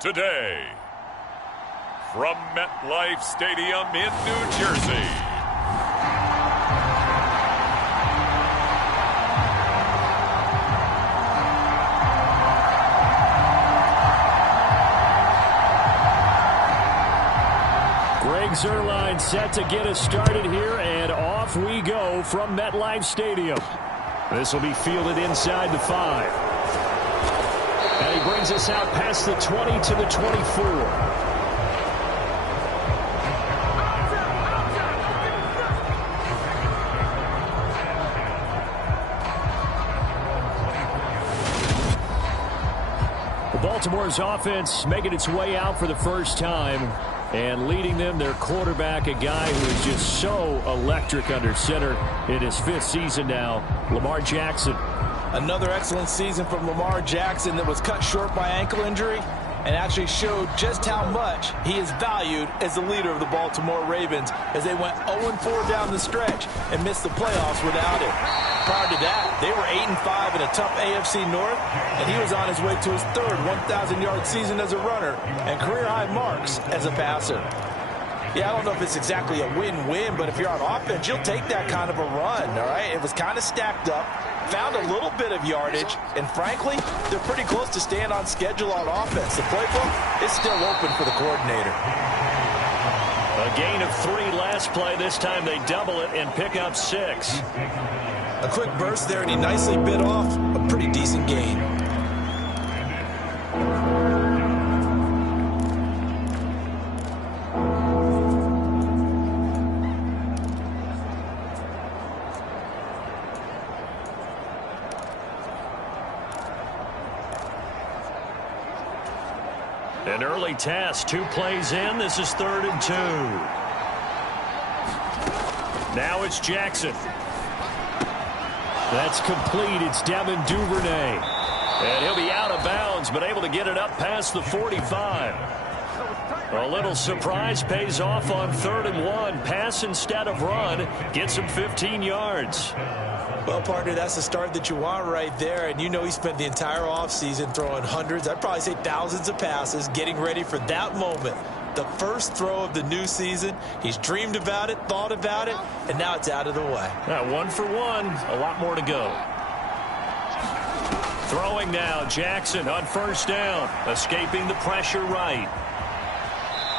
Today, from MetLife Stadium in New Jersey, Greg Zuerlein set to get us started here, and off we go from MetLife Stadium. This will be fielded inside the 5. And he brings us out past the 20 to the 24. Baltimore's offense making its way out for the first time, and leading them, their quarterback, a guy who is just so electric under center in his 5th season now, Lamar Jackson. Another excellent season from Lamar Jackson that was cut short by ankle injury and actually showed just how much he is valued as the leader of the Baltimore Ravens as they went 0-4 down the stretch and missed the playoffs without him. Prior to that, they were 8-5 in a tough AFC North, and he was on his way to his 3rd 1,000-yard season as a runner and career-high marks as a passer. Yeah, I don't know if it's exactly a win-win, but if you're on offense, you'll take that kind of a run, all right? It was kind of stacked up, found a little bit of yardage, and frankly, they're pretty close to staying on schedule on offense. The playbook is still open for the coordinator. A gain of 3 last play. This time they double it and pick up 6. A quick burst there, and he nicely bit off a pretty decent gain. An early test, 2 plays in. This is 3rd and 2. Now it's Jackson. That's complete. It's Devin Duvernay. And he'll be out of bounds, but able to get it up past the 45. A little surprise pays off on 3rd and 1. Pass instead of run. Gets him 15 yards. Well, partner, that's the start that you want right there. And you know he spent the entire offseason throwing hundreds, I'd probably say thousands of passes, getting ready for that moment. The first throw of the new season. He's dreamed about it, thought about it, and now it's out of the way. 1 for 1. A lot more to go. Throwing now, Jackson on 1st down. Escaping the pressure right.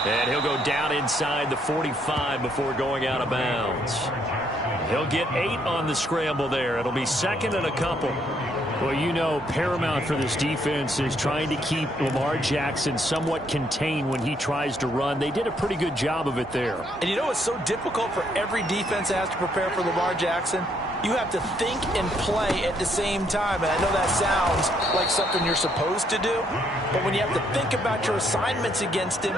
And he'll go down inside the 45 before going out of bounds. He'll get 8 on the scramble there. It'll be 2nd and a couple. Well, you know, paramount for this defense is trying to keep Lamar Jackson somewhat contained when he tries to run. They did a pretty good job of it there. And you know it's so difficult for every defense that has to prepare for Lamar Jackson? You have to think and play at the same time. And I know that sounds like something you're supposed to do, but when you have to think about your assignments against him,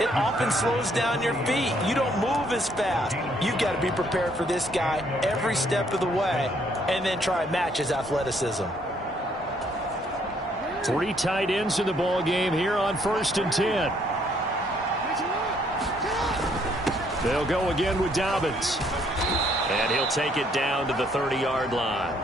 it often slows down your feet. You don't move as fast. You've got to be prepared for this guy every step of the way and then try and match his athleticism. 3 tight ends in the ball game here on 1st and 10. They'll go again with Dobbins. And he'll take it down to the 30-yard line.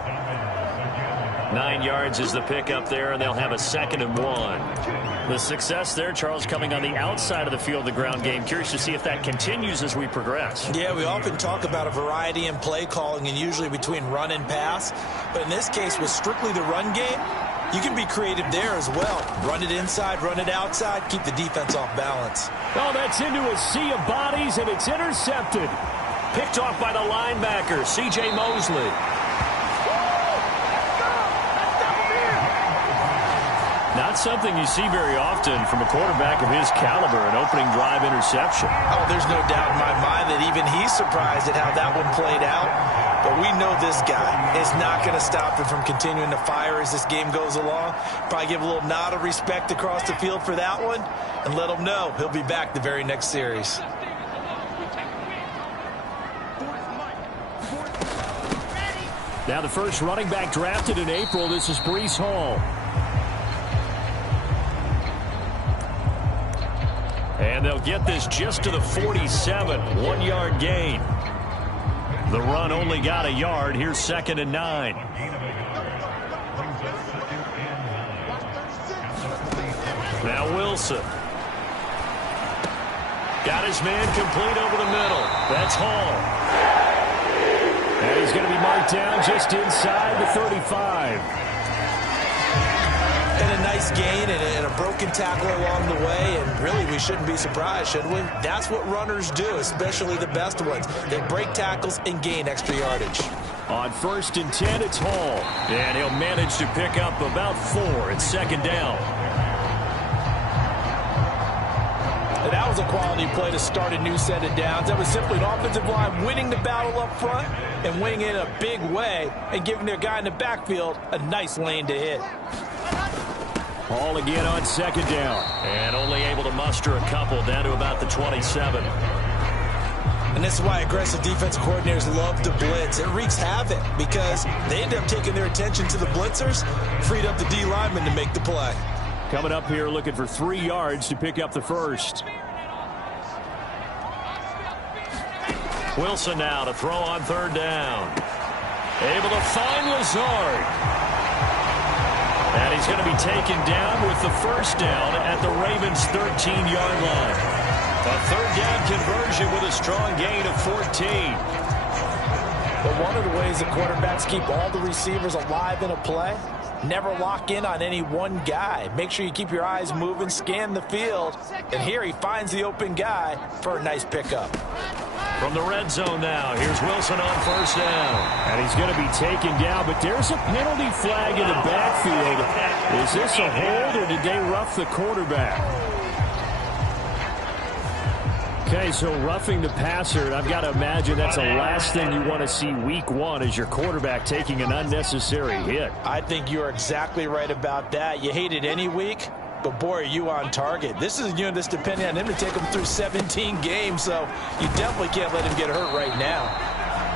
9 yards is the pickup there, and they'll have a 2nd and 1. The success there, Charles, coming on the outside of the field, the ground game. Curious to see if that continues as we progress. Yeah, we often talk about a variety in play calling and usually between run and pass. But in this case, with strictly the run game, you can be creative there as well. Run it inside, run it outside, keep the defense off balance. Oh, that's into a sea of bodies, and it's intercepted. Picked off by the linebacker, C.J. Mosley. Not something you see very often from a quarterback of his caliber, an opening drive interception. Oh, there's no doubt in my mind that even he's surprised at how that one played out. But we know this guy is not going to stop him from continuing to fire as this game goes along. Probably give a little nod of respect across the field for that one and let him know he'll be back the very next series. Now the first running back drafted in April, this is Breece Hall. And they'll get this just to the 47, 1-yard gain. The run only got a yard. Here's 2nd and 9. Now Wilson. Got his man complete over the middle. That's Hall. And he's going to be marked down just inside the 35. And a nice gain and a broken tackle along the way. And really, we shouldn't be surprised, should we? That's what runners do, especially the best ones. They break tackles and gain extra yardage. On 1st and 10, it's Hall. And he'll manage to pick up about 4 at 2nd down. And that was a quality play to start a new set of downs. That was simply an offensive line winning the battle up front and winning it in a big way and giving their guy in the backfield a nice lane to hit. Hall again on 2nd down. And only able to muster a couple down to about the 27. And this is why aggressive defensive coordinators love to blitz. It wreaks havoc because they end up taking their attention to the blitzers, freed up the D lineman to make the play. Coming up here looking for 3 yards to pick up the first. Wilson now to throw on 3rd down. Able to find Lazard. And he's going to be taken down with the first down at the Ravens' 13-yard line. A 3rd down conversion with a strong gain of 14. But one of the ways the quarterbacks keep all the receivers alive in a play, never lock in on any one guy. Make sure you keep your eyes moving, scan the field. And here he finds the open guy for a nice pickup. From the red zone now, here's Wilson on 1st down. And he's going to be taken down, but there's a penalty flag in the backfield. Is this a hold or did they rough the quarterback? Okay, so roughing the passer, and I've got to imagine that's the last thing you want to see week 1 is your quarterback taking an unnecessary hit. I think you're exactly right about that. You hate it any week, but boy, are you on target. This is a unit that's depending on him to take him through 17 games, so you definitely can't let him get hurt right now.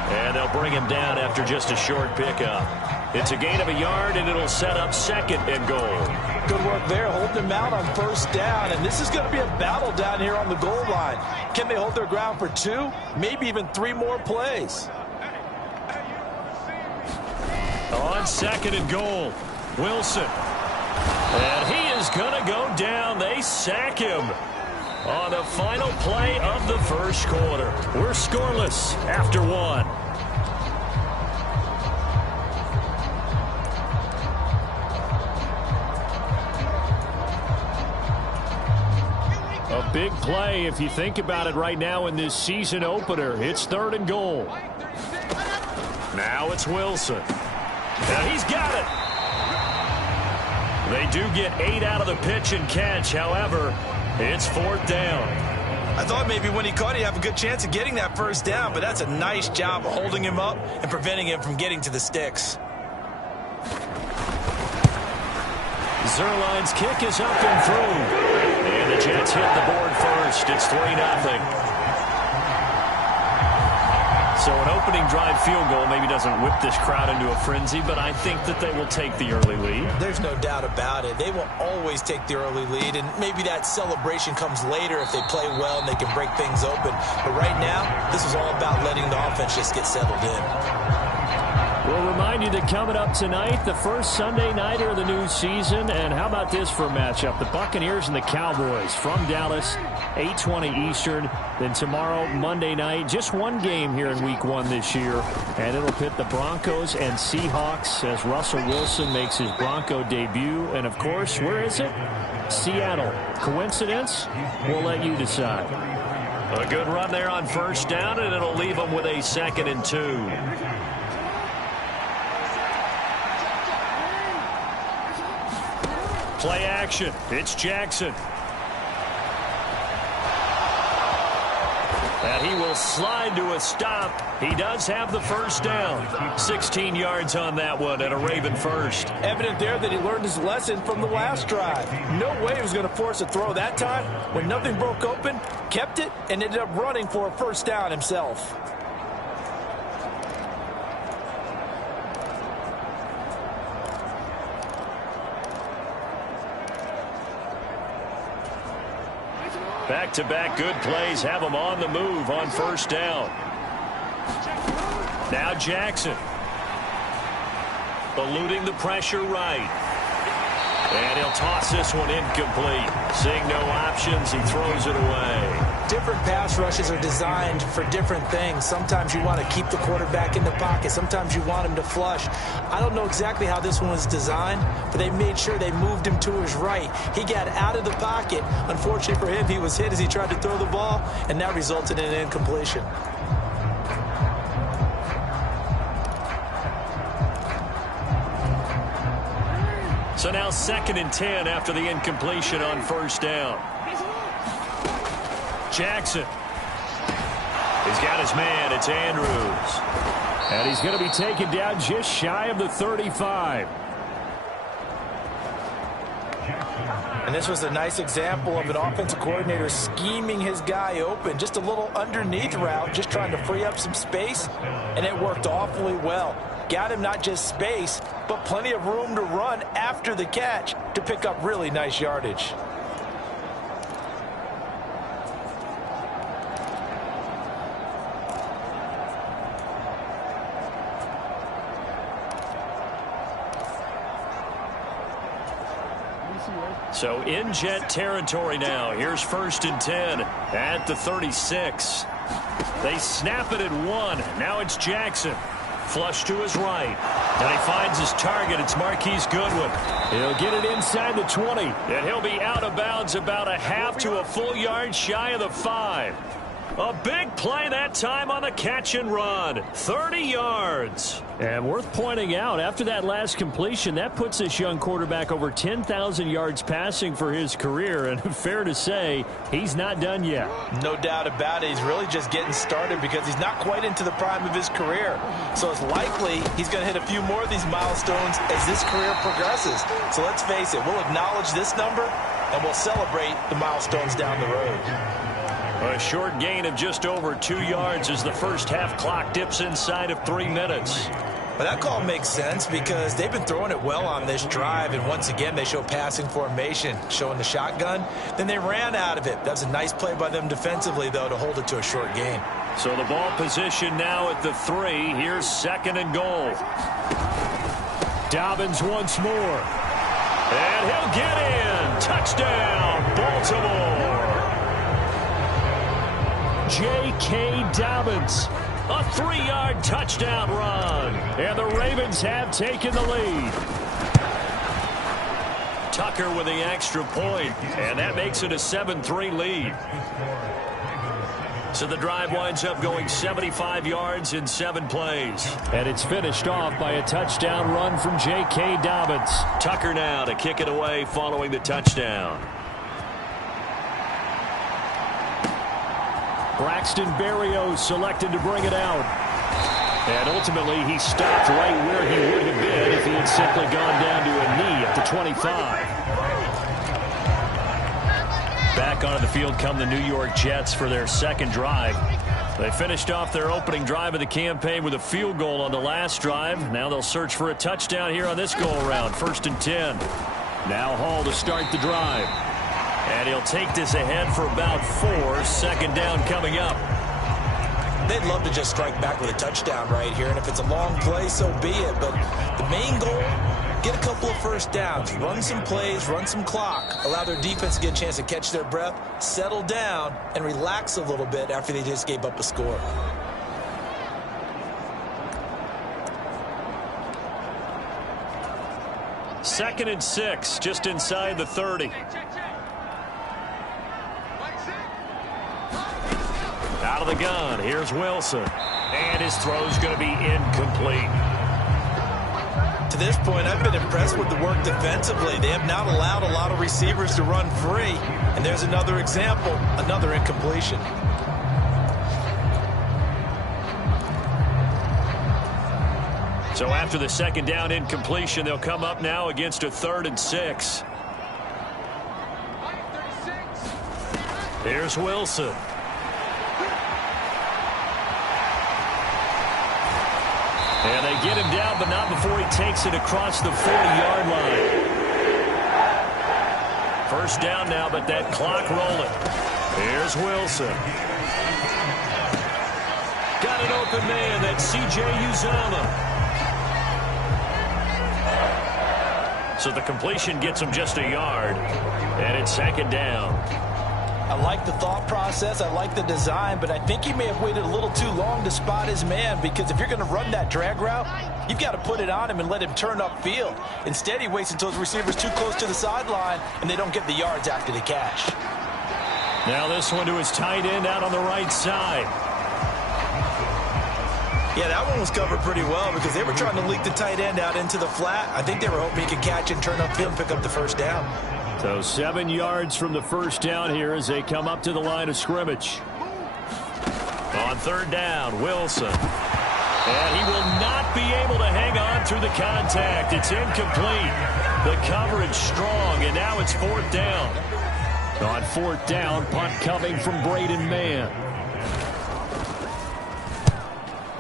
And they'll bring him down after just a short pickup. It's a gain of a yard, and it'll set up 2nd and goal. Good work there, holding him out on 1st down, and this is going to be a battle down here on the goal line. Can they hold their ground for 2, maybe even 3 more plays? On 2nd and goal, Wilson. And he is going to go down. They sack him on the final play of the first quarter. We're scoreless after 1. A big play if you think about it right now in this season opener. It's 3rd and goal. Now it's Wilson. And he's got it. They do get 8 out of the pitch and catch. However, it's 4th down. I thought maybe when he caught, he'd have a good chance of getting that 1st down, but that's a nice job of holding him up and preventing him from getting to the sticks. Zerline's kick is up and through. And the Jets hit the board first. It's 3-0. So an opening drive field goal maybe doesn't whip this crowd into a frenzy, but I think that they will take the early lead. There's no doubt about it. They will always take the early lead, and maybe that celebration comes later if they play well and they can break things open. But right now, this is all about letting the offense just get settled in. We'll remind you that coming up tonight, the first Sunday nighter of the new season. And how about this for a matchup? The Buccaneers and the Cowboys from Dallas, 8:20 Eastern. Then tomorrow, Monday night, just one game here in Week 1 this year. And it'll pit the Broncos and Seahawks as Russell Wilson makes his Bronco debut. And, of course, where is it? Seattle. Coincidence? We'll let you decide. A good run there on 1st down, and it'll leave them with a 2nd and 2. Play action. It's Jackson. And he will slide to a stop. He does have the 1st down. 16 yards on that one and a Raven first. Evident there that he learned his lesson from the last drive. No way he was going to force a throw that time. When nothing broke open, kept it, and ended up running for a 1st down himself. Back-to-back good plays have him on the move on 1st down. Now Jackson. Eluding the pressure right. And he'll toss this one incomplete. Seeing no options, he throws it away. Different pass rushes are designed for different things. Sometimes you want to keep the quarterback in the pocket. Sometimes you want him to flush. I don't know exactly how this one was designed, but they made sure they moved him to his right. He got out of the pocket. Unfortunately for him, he was hit as he tried to throw the ball, and that resulted in an incompletion. So now 2nd and 10 after the incompletion on first down. Jackson. He's got his man. It's Andrews. And he's going to be taken down just shy of the 35. And this was a nice example of an offensive coordinator scheming his guy open. Just a little underneath route, just trying to free up some space. And it worked awfully well. Got him not just space, but plenty of room to run after the catch to pick up really nice yardage. So in Jet territory now. Here's 1st and 10 at the 36. They snap it at 1. Now it's Jackson. Flush to his right. And he finds his target. It's Marquise Goodwin. He'll get it inside the 20. And he'll be out of bounds about a half to a full yard shy of the 5. A big play that time on the catch and run. 30 yards. And worth pointing out, after that last completion, that puts this young quarterback over 10,000 yards passing for his career. And fair to say, he's not done yet. No doubt about it. He's really just getting started because he's not quite into the prime of his career. So it's likely he's going to hit a few more of these milestones as this career progresses. So let's face it, we'll acknowledge this number and we'll celebrate the milestones down the road. A short gain of just over 2 yards as the first half clock dips inside of 3 minutes. But that call makes sense because they've been throwing it well on this drive, and once again they show passing formation, showing the shotgun. Then they ran out of it. That was a nice play by them defensively, though, to hold it to a short gain. So the ball position now at the 3. Here's 2nd and goal. Dobbins once more. And he'll get in. Touchdown, Baltimore. J.K. Dobbins, a 3-yard touchdown run. And the Ravens have taken the lead. Tucker with the extra point, and that makes it a 7-3 lead. So the drive winds up going 75 yards in 7 plays. And it's finished off by a touchdown run from J.K. Dobbins. Tucker now to kick it away following the touchdown. Braxton Berrios selected to bring it out. And ultimately, he stopped right where he would have been if he had simply gone down to a knee at the 25. Back onto the field come the New York Jets for their second drive. They finished off their opening drive of the campaign with a field goal on the last drive. Now they'll search for a touchdown here on this go-around. 1st and 10. Now Hall to start the drive. And he'll take this ahead for about 4. 2nd down coming up. They'd love to just strike back with a touchdown right here, and if it's a long play, so be it. But the main goal, get a couple of first downs, run some plays, run some clock, allow their defense to get a chance to catch their breath, settle down, and relax a little bit after they just gave up a score. Second and 6, just inside the 30. Out of the gun, here's Wilson. And his throw's going to be incomplete. To this point, I've been impressed with the work defensively. They have not allowed a lot of receivers to run free. And there's another example, another incompletion. So after the 2nd down incompletion, they'll come up now against a 3rd and 6. Here's Wilson. And they get him down, but not before he takes it across the 40-yard line. 1st down now, but that clock rolling. Here's Wilson. Got an open man. That's C.J. Uzomah. So the completion gets him just a yard, and it's second down. I like the thought process. I like the design, but I think he may have waited a little too long to spot his man, because if you're going to run that drag route, you've got to put it on him and let him turn upfield. Instead, he waits until his receiver's too close to the sideline, and they don't get the yards after the catch. Now this one to his tight end out on the right side. Yeah, that one was covered pretty well because they were trying to leak the tight end out into the flat. I think they were hoping he could catch and turn upfield and pick up the first down. So 7 yards from the first down here as they come up to the line of scrimmage. On third down, Wilson. And he will not be able to hang on through the contact. It's incomplete. The coverage strong, and now it's fourth down. On fourth down, punt coming from Braden Mann.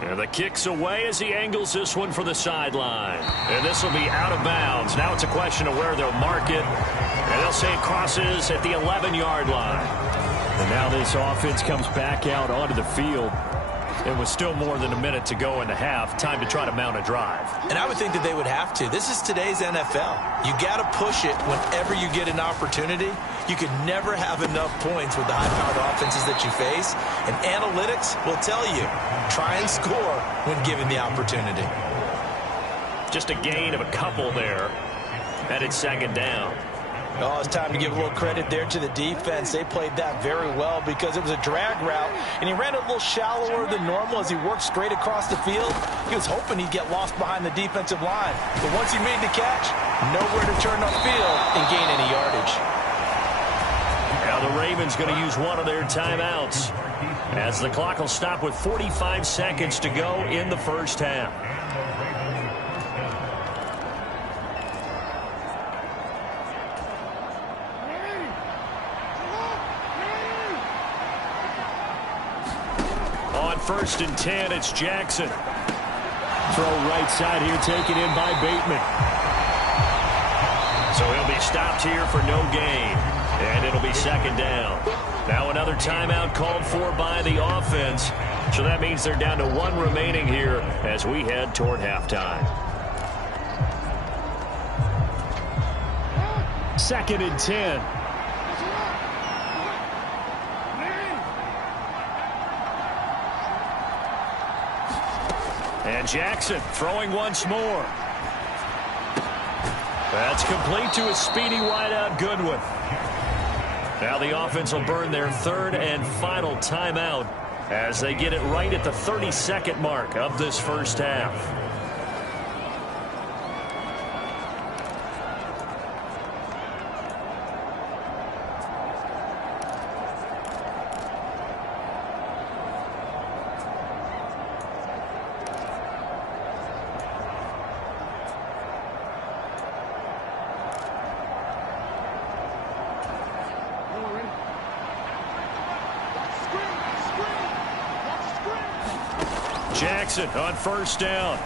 And the kick's away as he angles this one for the sideline. And this will be out of bounds. Now it's a question of where they'll mark it. And they'll say it crosses at the 11-yard line. And now this offense comes back out onto the field. It was still more than a minute to go in the half. Time to try to mount a drive. And I would think that they would have to. This is today's NFL. You got to push it whenever you get an opportunity. You can never have enough points with the high-powered offenses that you face. And analytics will tell you, try and score when given the opportunity. Just a gain of a couple there. And it's second down. Oh, it's time to give a little credit there to the defense. They played that very well because it was a drag route, and he ran a little shallower than normal as he worked straight across the field. He was hoping he'd get lost behind the defensive line. But once he made the catch, nowhere to turn upfield and gain any yardage. Now the Ravens going to use one of their timeouts as the clock will stop with 45 seconds to go in the first half. First and 10, it's Jackson. Throw right side here, taken in by Bateman. So he'll be stopped here for no gain, and it'll be second down. Now another timeout called for by the offense, so that means they're down to one remaining here as we head toward halftime. Second and 10. And Jackson throwing once more. That's complete to a speedy wideout Goodwin. Now the offense will burn their third and final timeout as they get it right at the 30-second mark of this first half. Jackson on first down.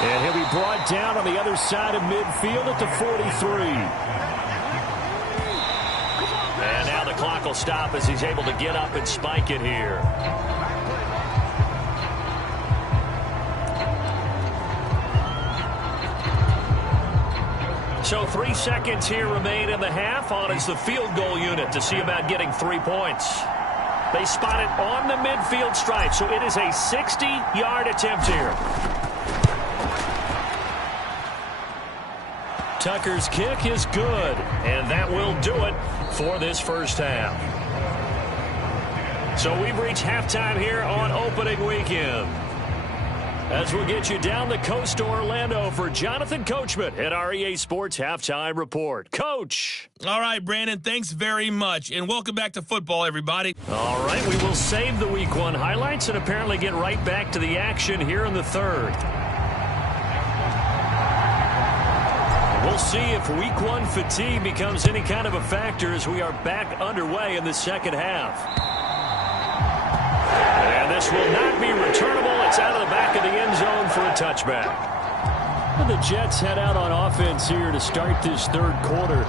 And he'll be brought down on the other side of midfield at the 43. And now the clock will stop as he's able to get up and spike it here. So 3 seconds here remain in the half. On is the field goal unit to see about getting 3 points. They spot it on the midfield stripe, so it is a 60-yard attempt here. Tucker's kick is good, and that will do it for this first half. So we've reached halftime here on opening weekend. As we'll get you down the coast to Orlando for Jonathan Coachman at our EA Sports Halftime Report. Coach. All right, Brandon, thanks very much. And welcome back to football, everybody. All right, we will save the Week 1 highlights and apparently get right back to the action here in the third. We'll see if Week 1 fatigue becomes any kind of a factor as we are back underway in the second half. And this will not be returnable. It's out of the back of the end zone for a touchback. And the Jets head out on offense here to start this third quarter.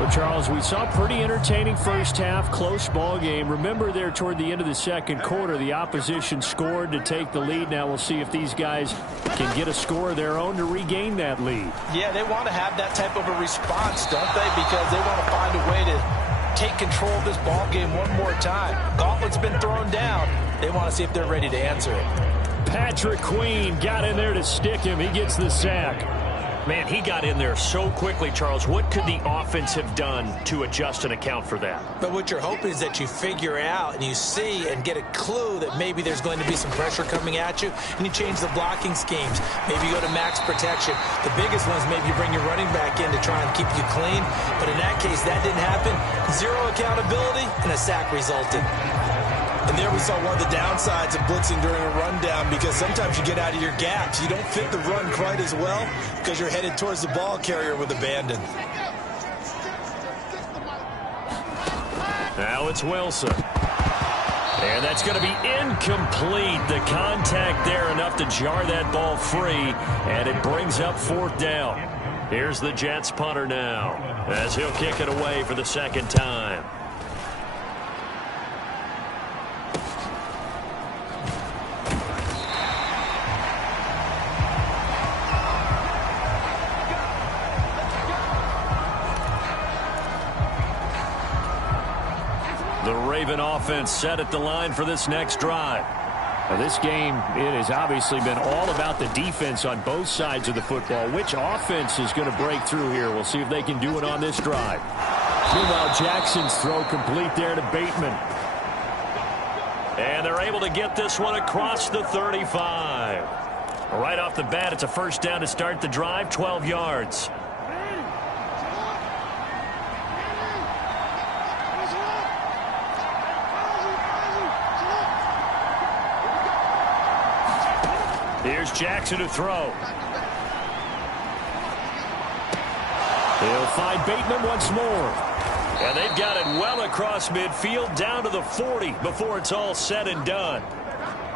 Well, Charles, we saw a pretty entertaining first half, close ball game. Remember there toward the end of the second quarter, the opposition scored to take the lead. Now we'll see if these guys can get a score of their own to regain that lead. Yeah, they want to have that type of a response, don't they? Because they want to find a way to take control of this ball game one more time. Gauntlet's been thrown down. They want to see if they're ready to answer it. Patrick Queen got in there to stick him. He gets the sack. Man, he got in there so quickly, Charles. What could the offense have done to adjust and account for that? But what you're hoping is that you figure out and you see and get a clue that maybe there's going to be some pressure coming at you, and you change the blocking schemes. Maybe you go to max protection. The biggest one is maybe you bring your running back in to try and keep you clean. But in that case, that didn't happen. Zero accountability, and a sack resulted. And there we saw one of the downsides of blitzing during a rundown, because sometimes you get out of your gaps. You don't fit the run quite as well because you're headed towards the ball carrier with abandon. Now it's Wilson. And that's going to be incomplete. The contact there enough to jar that ball free, and it brings up fourth down. Here's the Jets punter now as he'll kick it away for the second time. The Raven offense set at the line for this next drive. Now this game, it has obviously been all about the defense on both sides of the football. Which offense is going to break through here? We'll see if they can do it on this drive. Meanwhile, Jackson's throw complete there to Bateman. And they're able to get this one across the 35. Right off the bat, it's a first down to start the drive, 12 yards. Here's Jackson to throw. He'll find Bateman once more. And they've got it well across midfield, down to the 40 before it's all said and done.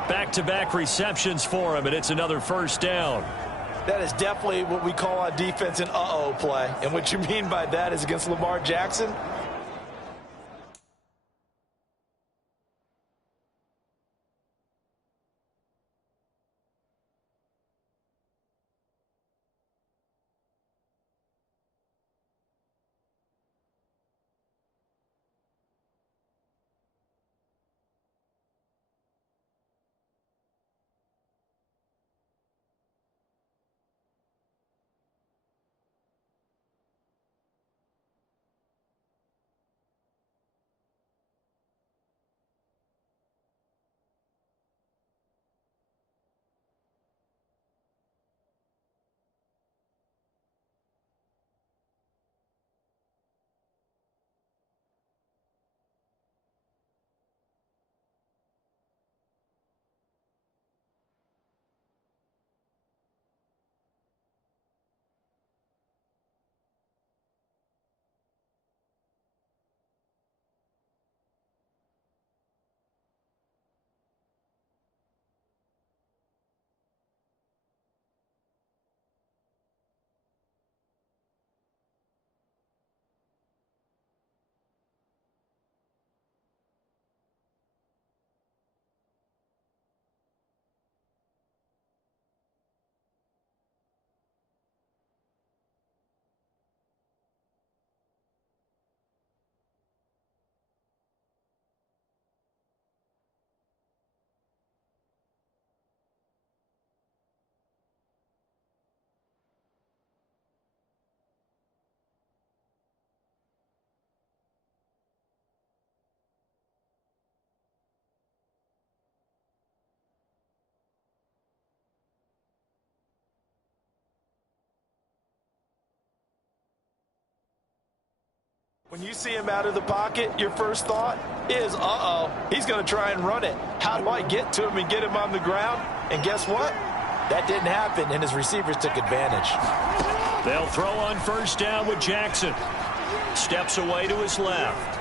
Back-to-back receptions for him, and it's another first down. That is definitely what we call on defense an uh-oh play. And what you mean by that is against Lamar Jackson, when you see him out of the pocket, your first thought is, uh-oh, he's going to try and run it. How do I get to him and get him on the ground? And guess what? That didn't happen, and his receivers took advantage. They'll throw on first down with Jackson. Steps away to his left.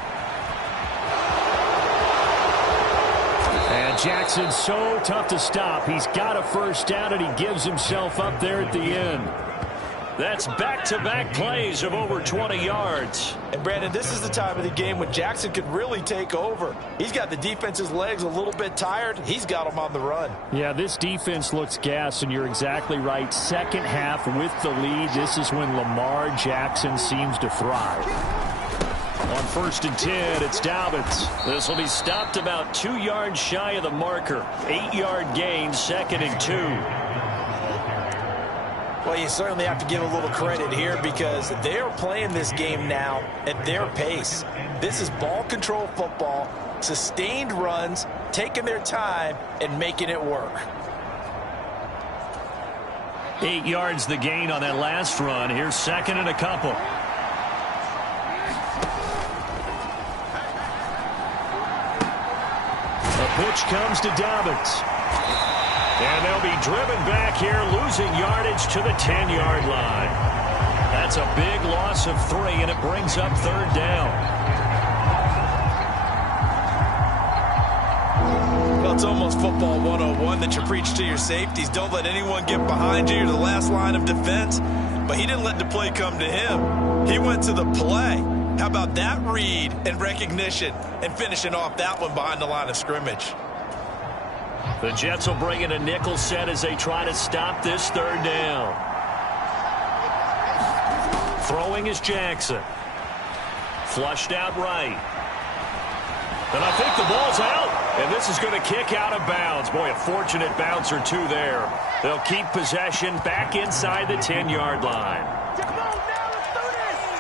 And Jackson's so tough to stop. He's got a first down, and he gives himself up there at the end. That's back-to-back plays of over 20 yards. And, Brandon, this is the time of the game when Jackson could really take over. He's got the defense's legs a little bit tired. He's got them on the run. Yeah, this defense looks gassed, and you're exactly right. Second half with the lead, this is when Lamar Jackson seems to thrive. On 1st and 10, it's Dobbins. This will be stopped about 2 yards shy of the marker. 8-yard gain, 2nd and 2. Well, you certainly have to give a little credit here because they're playing this game now at their pace. This is ball control football, sustained runs, taking their time, and making it work. 8 yards the gain on that last run. Here's 2nd and a couple. A pitch comes to Dobbins. And they'll be driven back here, losing yardage to the 10-yard line. That's a big loss of 3, and it brings up 3rd down. Well, it's almost football 101 that you preach to your safeties. Don't let anyone get behind you. You're the last line of defense. But he didn't let the play come to him. He went to the play. How about that read and recognition and finishing off that one behind the line of scrimmage? The Jets will bring in a nickel set as they try to stop this 3rd down. Throwing is Jackson. Flushed out right. And I think the ball's out. And this is going to kick out of bounds. Boy, a fortunate bounce or two there. They'll keep possession back inside the 10-yard line.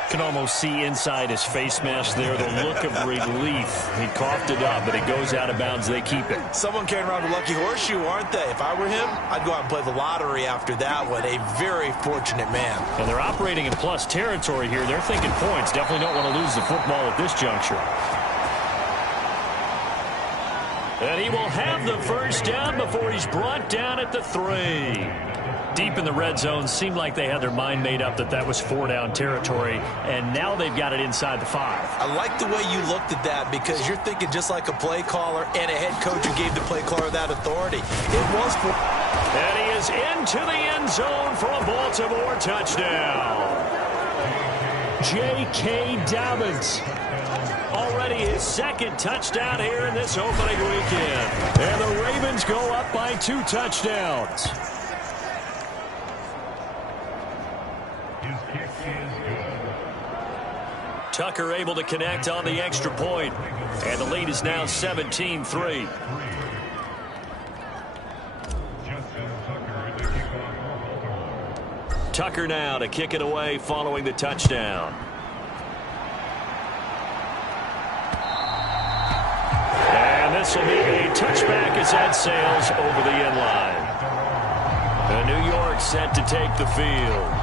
Can almost see inside his face mask there the look of relief. He coughed it up, but it goes out of bounds. They keep it. Someone carrying around a lucky horseshoe, aren't they? If I were him, I'd go out and play the lottery after that one. A very fortunate man. And they're operating in plus territory here. They're thinking points. Definitely don't want to lose the football at this juncture. And he will have the 1st down before he's brought down at the 3. Deep in the red zone, seemed like they had their mind made up that was 4-down territory, and now they've got it inside the 5. I like the way you looked at that because you're thinking just like a play caller and a head coach who gave the play caller that authority. It was for... And he is into the end zone for a Baltimore touchdown. J.K. Dobbins. Already his 2nd touchdown here in this opening weekend. And the Ravens go up by 2 touchdowns. Tucker able to connect on the extra point. And the lead is now 17-3. Tucker now to kick it away following the touchdown. And this will be a touchback as that sails over the end line. New York set to take the field.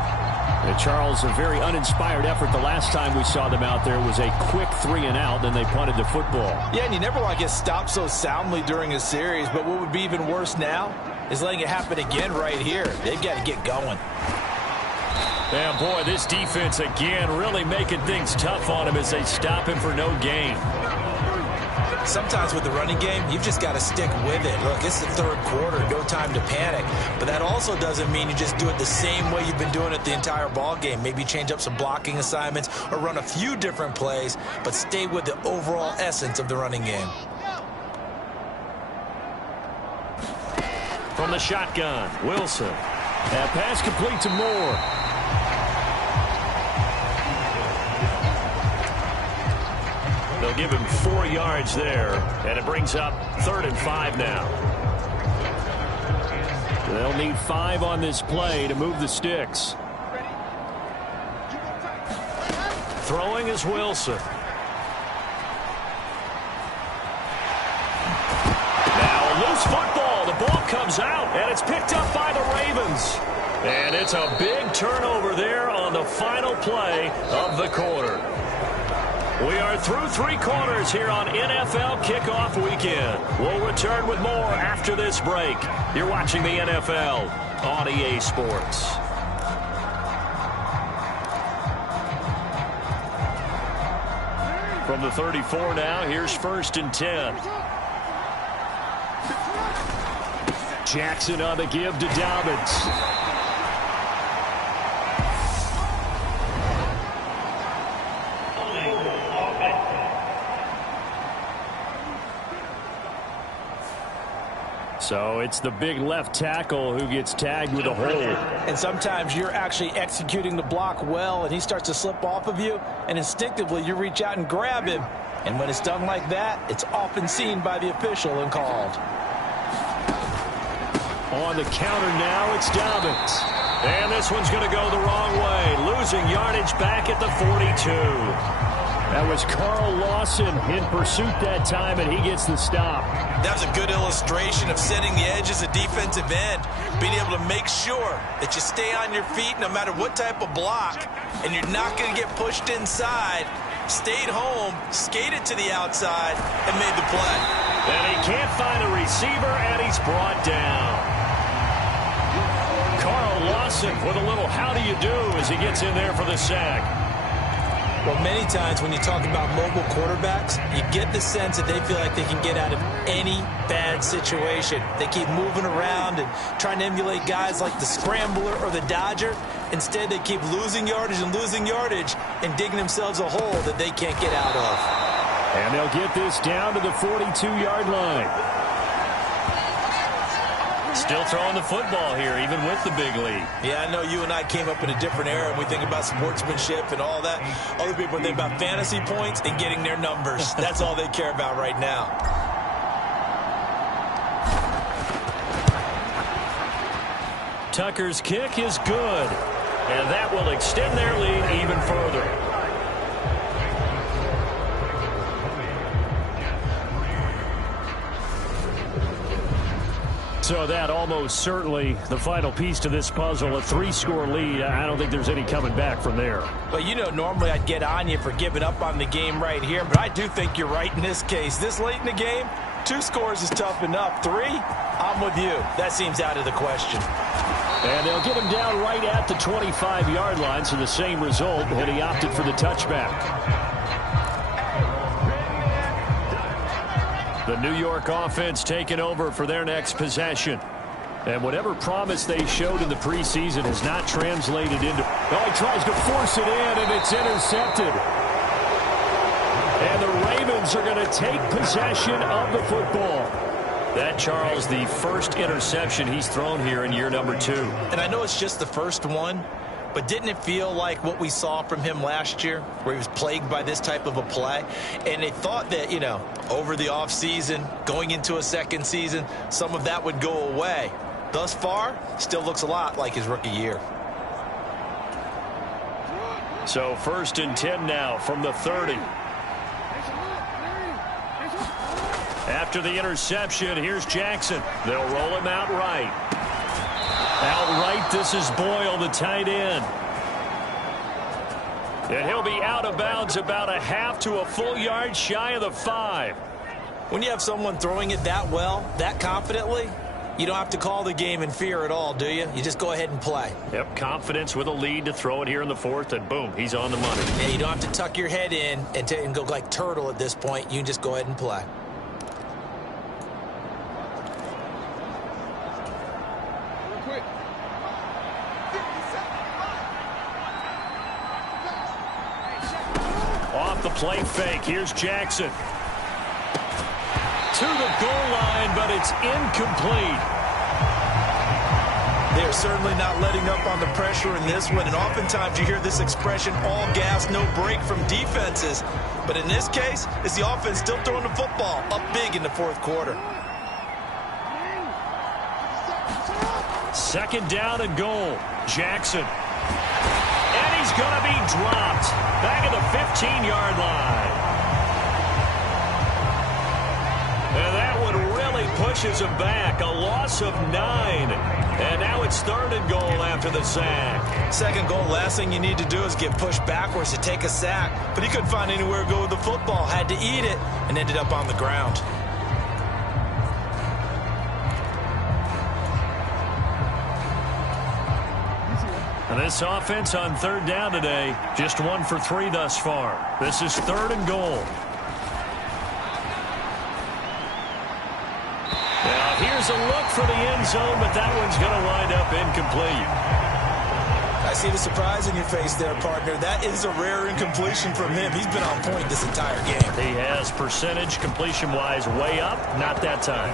And Charles, a very uninspired effort. The last time we saw them out there was a quick 3-and-out, then they punted the football. Yeah, and you never want to get stopped so soundly during a series, but what would be even worse now is letting it happen again right here. They've got to get going. Yeah, boy, this defense again really making things tough on him as they stop him for no gain. Sometimes with the running game, you've just got to stick with it. Look, it's the 3rd quarter, no time to panic. But that also doesn't mean you just do it the same way you've been doing it the entire ball game. Maybe change up some blocking assignments or run a few different plays, but stay with the overall essence of the running game. From the shotgun, Wilson. That pass complete to Moore. They'll give him 4 yards there, and it brings up 3rd and 5 now. They'll need 5 on this play to move the sticks. Throwing is Wilson. Now a loose football. The ball comes out, and it's picked up by the Ravens. And it's a big turnover there on the final play of the quarter. We are through 3 quarters here on NFL Kickoff Weekend. We'll return with more after this break. You're watching the NFL on EA Sports. From the 34 now, here's 1st and 10. Jackson on the give to Dobbins. So it's the big left tackle who gets tagged with a hold. And sometimes you're actually executing the block well, and he starts to slip off of you, and instinctively you reach out and grab him. And when it's done like that, it's often seen by the official and called. On the counter now, it's Dobbins. And this one's going to go the wrong way. Losing yardage back at the 42. That was Carl Lawson in pursuit that time, and he gets the stop. That was a good illustration of setting the edge as a defensive end, being able to make sure that you stay on your feet no matter what type of block, and you're not going to get pushed inside. Stayed home, skated to the outside, and made the play. And he can't find a receiver, and he's brought down. Carl Lawson with a little how do you do as he gets in there for the sack. Well, many times when you talk about mobile quarterbacks, you get the sense that they feel like they can get out of any bad situation. They keep moving around and trying to emulate guys like the scrambler or the dodger. Instead, they keep losing yardage and digging themselves a hole that they can't get out of. And they'll get this down to the 42-yard line. Still throwing the football here, even with the big lead. Yeah, I know you and I came up in a different era, and we think about sportsmanship and all that. Other people think about fantasy points and getting their numbers. That's all they care about right now. Tucker's kick is good, and that will extend their lead even further. So that almost certainly the final piece to this puzzle, a 3-score lead. I don't think there's any coming back from there. Well, you know, normally I'd get on you for giving up on the game right here, but I do think you're right in this case. This late in the game, 2 scores is tough enough. 3, I'm with you. That seems out of the question. And they'll get him down right at the 25-yard line, so the same result, and he opted for the touchback. The New York offense taking over for their next possession. And whatever promise they showed in the preseason has not translated into... Oh, he tries to force it in, and it's intercepted. And the Ravens are going to take possession of the football. That, Charles, the first interception he's thrown here in year number 2. And I know it's just the first one, but didn't it feel like what we saw from him last year, where he was plagued by this type of a play? And they thought that, you know, over the offseason, going into a second season, some of that would go away. Thus far, still looks a lot like his rookie year. So 1st and 10 now from the 30. After the interception, here's Jackson. They'll roll him outright. Outright, this is Boyle, the tight end. And he'll be out of bounds about a half to a full yard shy of the 5. When you have someone throwing it that well, that confidently, you don't have to call the game in fear at all, do you? You just go ahead and play. Yep, confidence with a lead to throw it here in the 4th, and boom, he's on the money. Yeah, you don't have to tuck your head in and go like turtle at this point. You can just go ahead and play. Off the play fake, here's Jackson. To the goal line, but it's incomplete. They're certainly not letting up on the pressure in this one, and oftentimes you hear this expression, all gas, no break from defenses. But in this case, it's the offense still throwing the football up big in the 4th quarter. 2nd down and goal. Jackson. And he's going to be dropped back at the 15-yard line. And that one really pushes him back. A loss of 9. And now it's 3rd and goal after the sack. 2nd goal, last thing you need to do is get pushed backwards to take a sack. But he couldn't find anywhere to go with the football. Had to eat it and ended up on the ground. And this offense on 3rd down today, just 1 for 3 thus far. This is 3rd and goal. Now here's a look for the end zone, but that one's going to wind up incomplete. I see the surprise in your face there, partner. That is a rare incompletion from him. He's been on point this entire game. He has percentage completion-wise way up, not that time.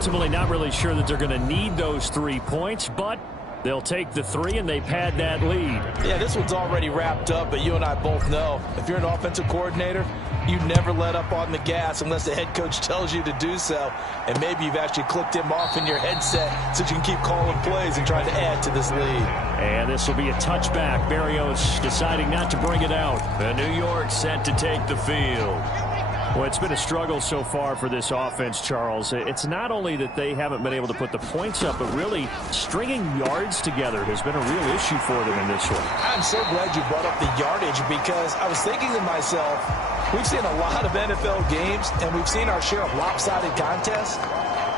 ultimately not really sure that they're going to need those 3 points, but they'll take the 3 and they pad that lead. Yeah, this one's already wrapped up, but you and I both know if you're an offensive coordinator, you never let up on the gas unless the head coach tells you to do so. And maybe you've actually clicked him off in your headset so you can keep calling plays and trying to add to this lead. And this will be a touchback. Berrios deciding not to bring it out. And New York set to take the field. Well, it's been a struggle so far for this offense, Charles. It's not only that they haven't been able to put the points up, but really stringing yards together has been a real issue for them in this one. I'm so glad you brought up the yardage because I was thinking to myself, we've seen a lot of NFL games and we've seen our share of lopsided contests,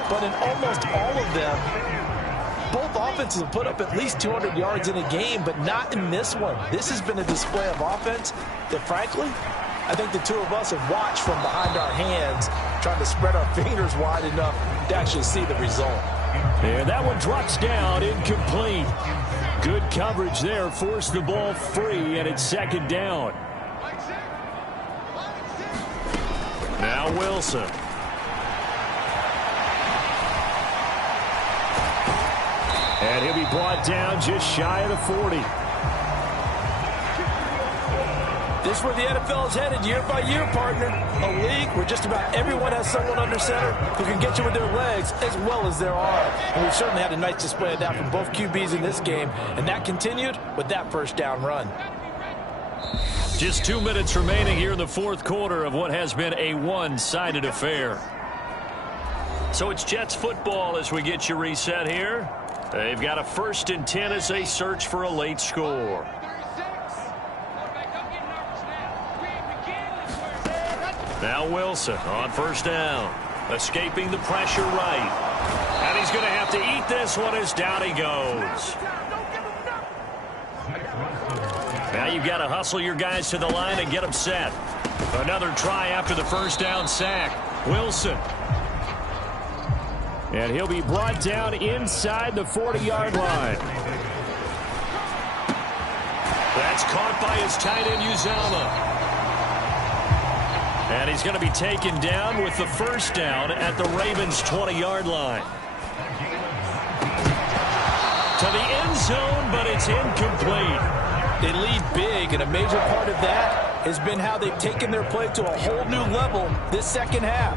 but in almost all of them, both offenses have put up at least 200 yards in a game, but not in this one. This has been a display of offense that, frankly, I think the two of us have watched from behind our hands, trying to spread our fingers wide enough to actually see the result. And that one drops down, incomplete. Good coverage there, forced the ball free, and it's second down. Now Wilson. And he'll be brought down just shy of the 40. This is where the NFL is headed year by year, partner. A league where just about everyone has someone under center who can get you with their legs as well as their arm. And we've certainly had a nice display of that from both QBs in this game. And that continued with that first down run. Just 2 minutes remaining here in the fourth quarter of what has been a one-sided affair. So it's Jets football as we get you reset here. They've got a 1st and 10 as they search for a late score. Now Wilson on first down. Escaping the pressure right. And he's going to have to eat this one as down he goes. Now you've got to hustle your guys to the line and get them set. Another try after the first down sack. Wilson. And he'll be brought down inside the 40-yard line. That's caught by his tight end, Uzomah. And he's going to be taken down with the first down at the Ravens' 20-yard line. To the end zone, but it's incomplete. They lead big, and a major part of that has been how they've taken their play to a whole new level this second half.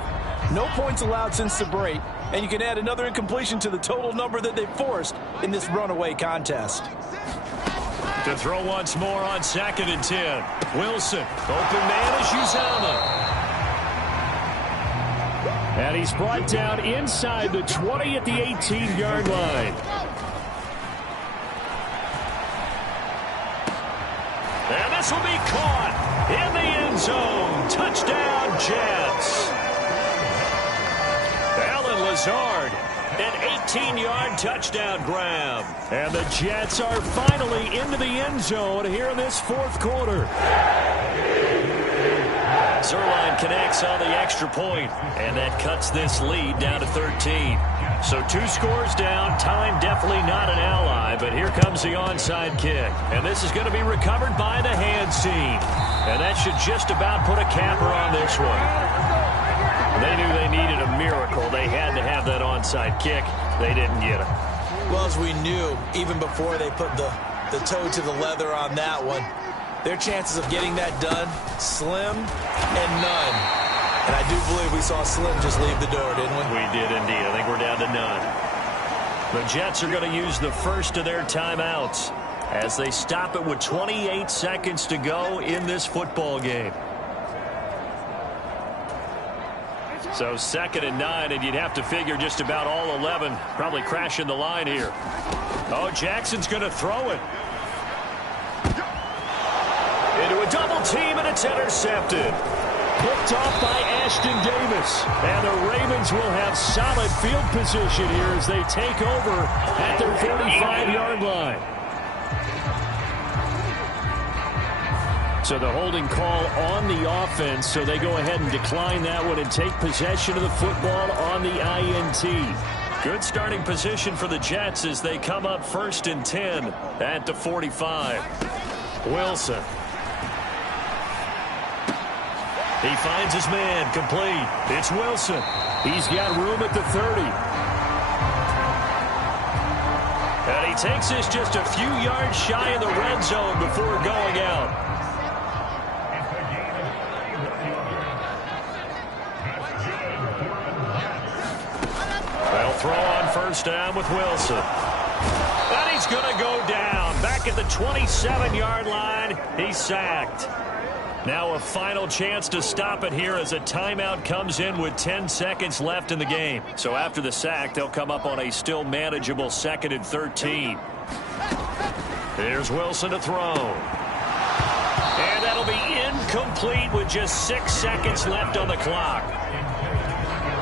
No points allowed since the break, and you can add another incompletion to the total number that they forced in this runaway contest. To throw once more on 2nd and 10. Wilson, open man is Uzomah. And he's brought down inside the 20 at the 18-yard line. And this will be caught in the end zone. Touchdown, Jets. Allen Lazard, an 18-yard touchdown grab. And the Jets are finally into the end zone here in this fourth quarter. Zerline connects on the extra point, and that cuts this lead down to 13. So 2 scores down. Time definitely not an ally, but here comes the onside kick. And this is going to be recovered by the hands team. And that should just about put a capper on this one. They knew they needed a miracle. They had to have that onside kick. They didn't get it. Well, as we knew, even before they put the toe to the leather on that one, their chances of getting that done, slim and none. And I do believe we saw Slim just leave the door, didn't we? We did indeed. I think we're down to none. The Jets are going to use the first of their timeouts as they stop it with 28 seconds to go in this football game. So 2nd and 9, and you'd have to figure just about all 11 probably crashing the line here. Oh, Jackson's going to throw it. Into a double team, and it's intercepted. Picked off by Ashton Davis. And the Ravens will have solid field position here as they take over at their 45-yard line. So the holding call on the offense, so they go ahead and decline that one and take possession of the football on the INT. Good starting position for the Jets as they come up 1st and 10 at the 45. Wilson. He finds his man, complete. It's Wilson. He's got room at the 30. he takes this just a few yards shy of the red zone before going out. They'll throw on first down with Wilson. And he's going to go down. Back at the 27-yard line, he's sacked. Now a final chance to stop it here as a timeout comes in with 10 seconds left in the game. So after the sack, they'll come up on a still manageable 2nd and 13. Here's Wilson to throw. And that'll be incomplete with just 6 seconds left on the clock.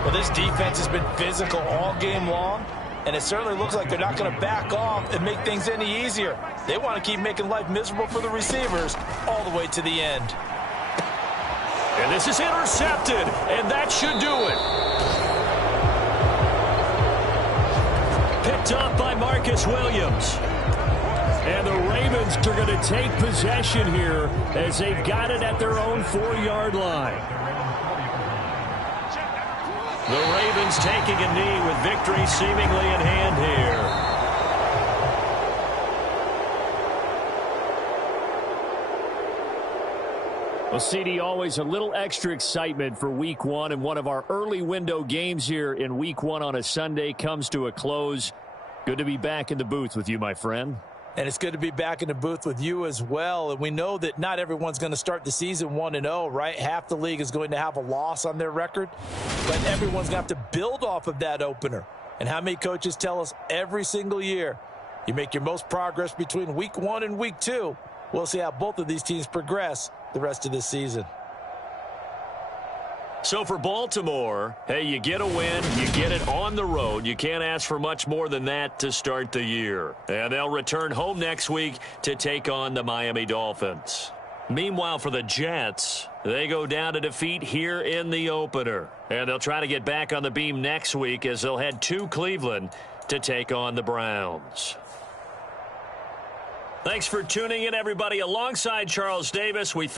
Well, this defense has been physical all game long, and it certainly looks like they're not going to back off and make things any easier. They want to keep making life miserable for the receivers all the way to the end. And this is intercepted, and that should do it. Picked up by Marcus Williams. And the Ravens are going to take possession here as they've got it at their own 4-yard line. The Ravens taking a knee with victory seemingly in hand here. Well, CD, always a little extra excitement for Week 1, and one of our early window games here in Week 1 on a Sunday comes to a close. Good to be back in the booth with you, my friend. And it's good to be back in the booth with you as well. And we know that not everyone's going to start the season 1-0, right? Half the league is going to have a loss on their record. But everyone's going to have to build off of that opener. And how many coaches tell us every single year, you make your most progress between Week 1 and Week 2. We'll see how both of these teams progress the rest of this season. So for Baltimore, hey, you get a win, you get it on the road. You can't ask for much more than that to start the year. And they'll return home next week to take on the Miami Dolphins. Meanwhile, for the Jets, they go down to defeat here in the opener. And they'll try to get back on the beam next week as they'll head to Cleveland to take on the Browns. Thanks for tuning in, everybody. Alongside Charles Davis, we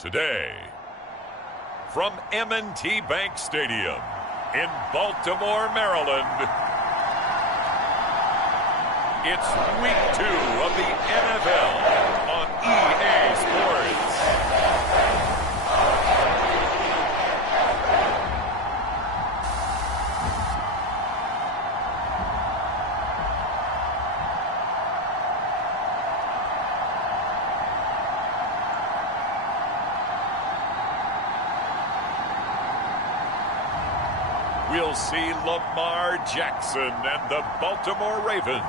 Today, from M&T Bank Stadium in Baltimore, Maryland, it's Week 2 of the NFL on EA Sports. We'll see Lamar Jackson and the Baltimore Ravens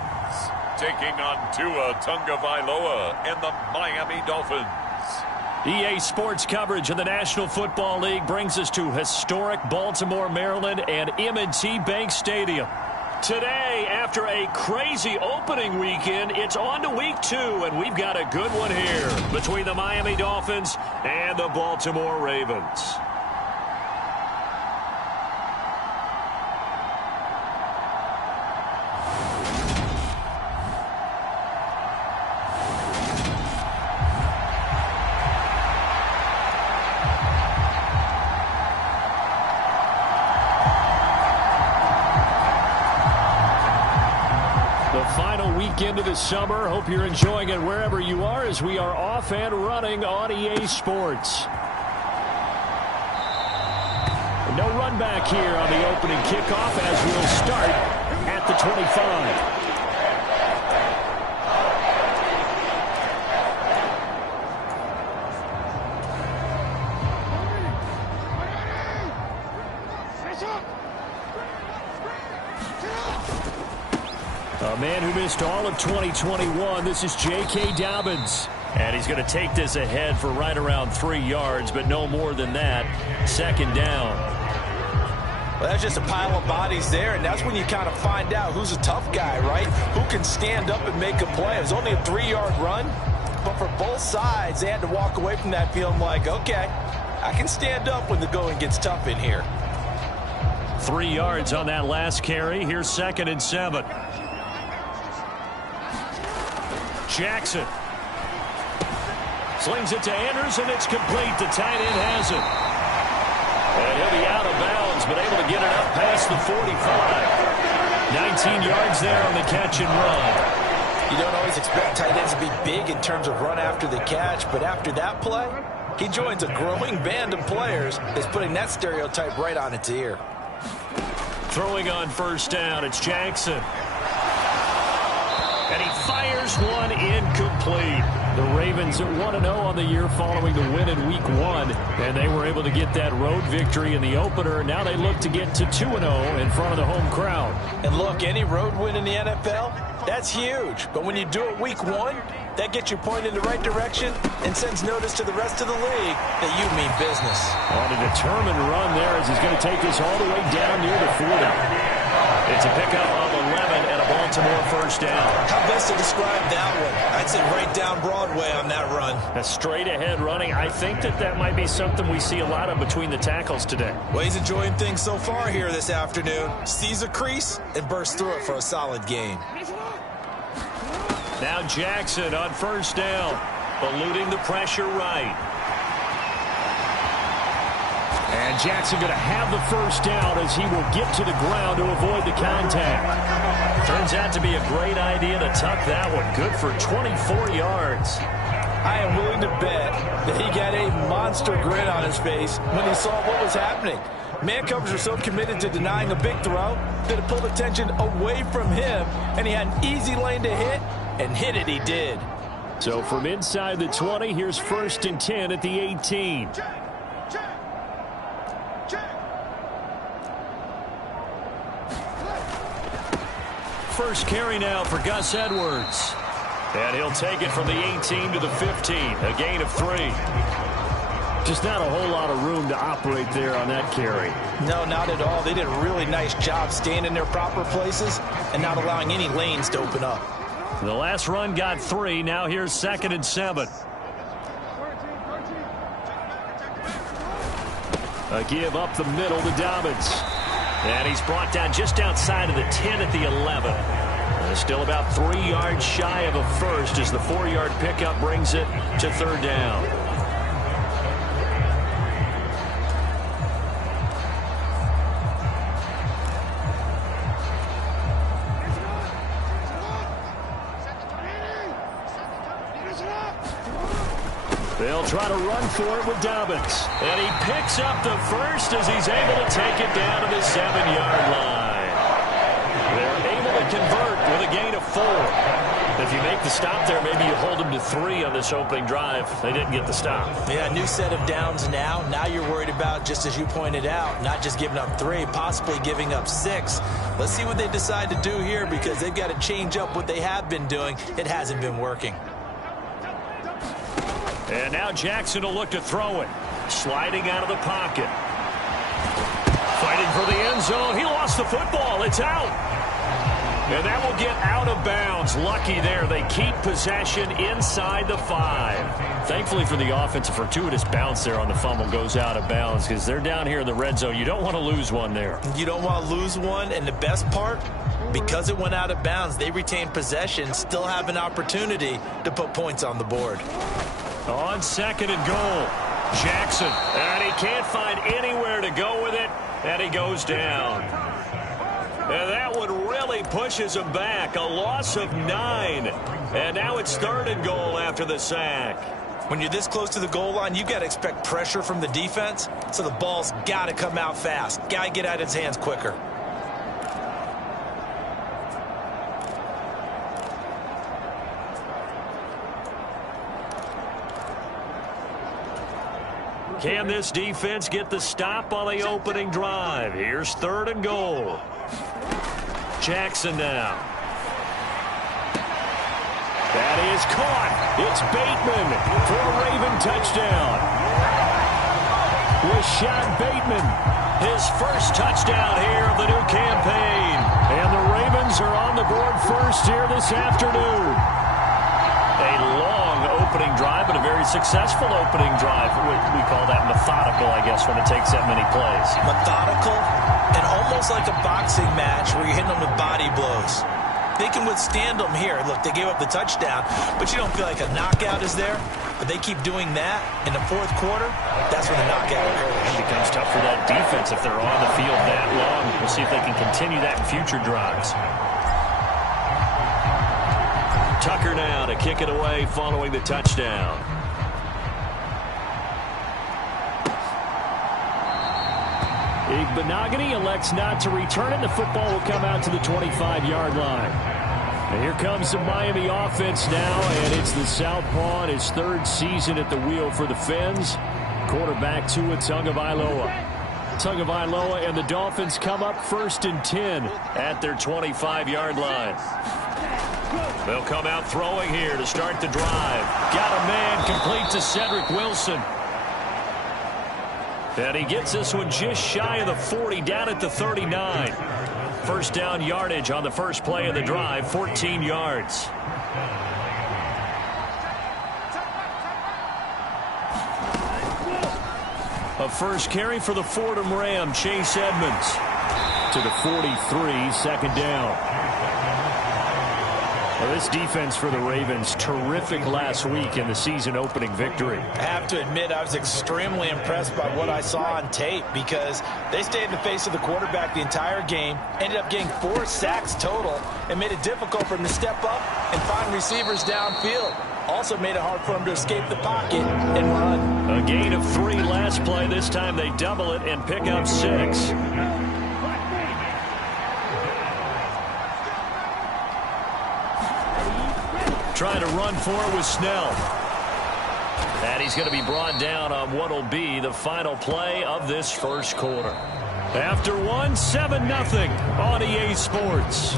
taking on Tua Tagovailoa and the Miami Dolphins. EA Sports coverage of the National Football League brings us to historic Baltimore, Maryland and M&T Bank Stadium. Today, after a crazy opening weekend, it's on to Week 2, and we've got a good one here between the Miami Dolphins and the Baltimore Ravens. Into the summer. Hope you're enjoying it wherever you are as we are off and running on EA Sports. No run back here on the opening kickoff as we'll start at the 25. A man who missed all of 2021, this is J.K. Dobbins. And he's going to take this ahead for right around 3 yards, but no more than that. Second down. Well, that's just a pile of bodies there, and that's when you kind of find out who's a tough guy, right? Who can stand up and make a play. It was only a 3-yard run, but for both sides, they had to walk away from that feeling like, okay, I can stand up when the going gets tough in here. 3 yards on that last carry. Here's 2nd and 7. Jackson slings it to Anders, and it's complete. The tight end has it. And he'll be out of bounds, but able to get it up past the 45. 19 yards there on the catch and run. You don't always expect tight ends to be big in terms of run after the catch, but after that play, he joins a growing band of players that's putting that stereotype right on its ear. Throwing on first down, it's Jackson. And he fires one incomplete. The Ravens at 1-0 on the year following the win in Week 1. And they were able to get that road victory in the opener. Now they look to get to 2-0 in front of the home crowd. And look, any road win in the NFL, that's huge. But when you do it Week 1, that gets you pointed in the right direction and sends notice to the rest of the league that you mean business. On a determined run there as he's going to take this all the way down near the 40. It's a pickup of 11 and a Baltimore first down. How best to describe that one? I'd say right down Broadway on that run. A straight ahead running. I think that might be something we see a lot of between the tackles today. Well, he's enjoying things so far here this afternoon. Sees a crease and bursts through it for a solid gain. Now Jackson on first down, eluding the pressure right. And Jackson going to have the first down as he will get to the ground to avoid the contact. Turns out to be a great idea to tuck that one. Good for 24 yards. I am willing to bet that he got a monster grin on his face when he saw what was happening. Man covers are so committed to denying a big throw that it pulled attention away from him, and he had an easy lane to hit, and hit it he did. So from inside the 20, here's 1st and 10 at the 18. First carry now for Gus Edwards. And he'll take it from the 18 to the 15, a gain of 3. Just not a whole lot of room to operate there on that carry. No, not at all. They did a really nice job staying in their proper places and not allowing any lanes to open up. The last run got 3. Now here's 2nd and 7. A give up the middle to Dobbins. And he's brought down just outside of the 10 at the 11. Still about 3 yards shy of a first as the 4-yard pickup brings it to 3rd down. They'll try to run for it with Dobbins. And he picks up the first as he's able to take it down to the 7-yard line. They're able to convert with a gain of 4. If you make the stop there, maybe you hold them to 3 on this opening drive. They didn't get the stop. Yeah, new set of downs now. Now you're worried about, just as you pointed out, not just giving up 3, possibly giving up 6. Let's see what they decide to do here, because they've got to change up what they have been doing. It hasn't been working. And now Jackson will look to throw it. Sliding out of the pocket. Fighting for the end zone. He lost the football. It's out. And that will get out of bounds. Lucky there. They keep possession inside the 5. Thankfully for the offense, a fortuitous bounce there on the fumble goes out of bounds because they're down here in the red zone. You don't want to lose one there. You don't want to lose one. And the best part, because it went out of bounds, they retain possession, still have an opportunity to put points on the board. On 2nd and goal, Jackson. And he can't find anywhere to go with it. And he goes down. And that one really pushes him back. A loss of 9. And now it's 3rd and goal after the sack. When you're this close to the goal line, you got to expect pressure from the defense. So the ball's got to come out fast. Got to get out of his hands quicker. Can this defense get the stop on the opening drive? Here's 3rd and goal. Jackson now. That is caught. It's Bateman for a Raven touchdown. Rashad Bateman, his first touchdown here of the new campaign. And the Ravens are on the board first here this afternoon. A long opening drive, but a very successful opening drive. We call that methodical, I guess, when it takes that many plays. Methodical and almost like a boxing match where you're hitting them with body blows. They can withstand them here. Look, they gave up the touchdown, but you don't feel like a knockout is there. But they keep doing that in the 4th quarter. That's when the knockout occurs. It becomes tough for that defense if they're on the field that long. We'll see if they can continue that in future drives. Tucker now to kick it away following the touchdown. Igbenogany elects not to return it. The football will come out to the 25-yard line. And here comes the Miami offense now, and it's the Southpaw in his 3rd season at the wheel for the Fins. Quarterback Tua Tagovailoa. Tagovailoa and the Dolphins come up 1st and 10 at their 25-yard line. They'll come out throwing here to start the drive. Got a man complete to Cedric Wilson. And he gets this one just shy of the 40, down at the 39. First down yardage on the first play of the drive, 14 yards. A first carry for the Fordham Ram, Chase Edmonds. To the 43, 2nd down. Well, this defense for the Ravens, terrific last week in the season-opening victory. I have to admit, I was extremely impressed by what I saw on tape because they stayed in the face of the quarterback the entire game, ended up getting 4 sacks total, and made it difficult for him to step up and find receivers downfield. Also made it hard for him to escape the pocket and run. A gain of 3 last play. This time they double it and pick up 6. Trying to run for it with Snell. And he's going to be brought down on what will be the final play of this first quarter. After one, 7-0 on EA Sports.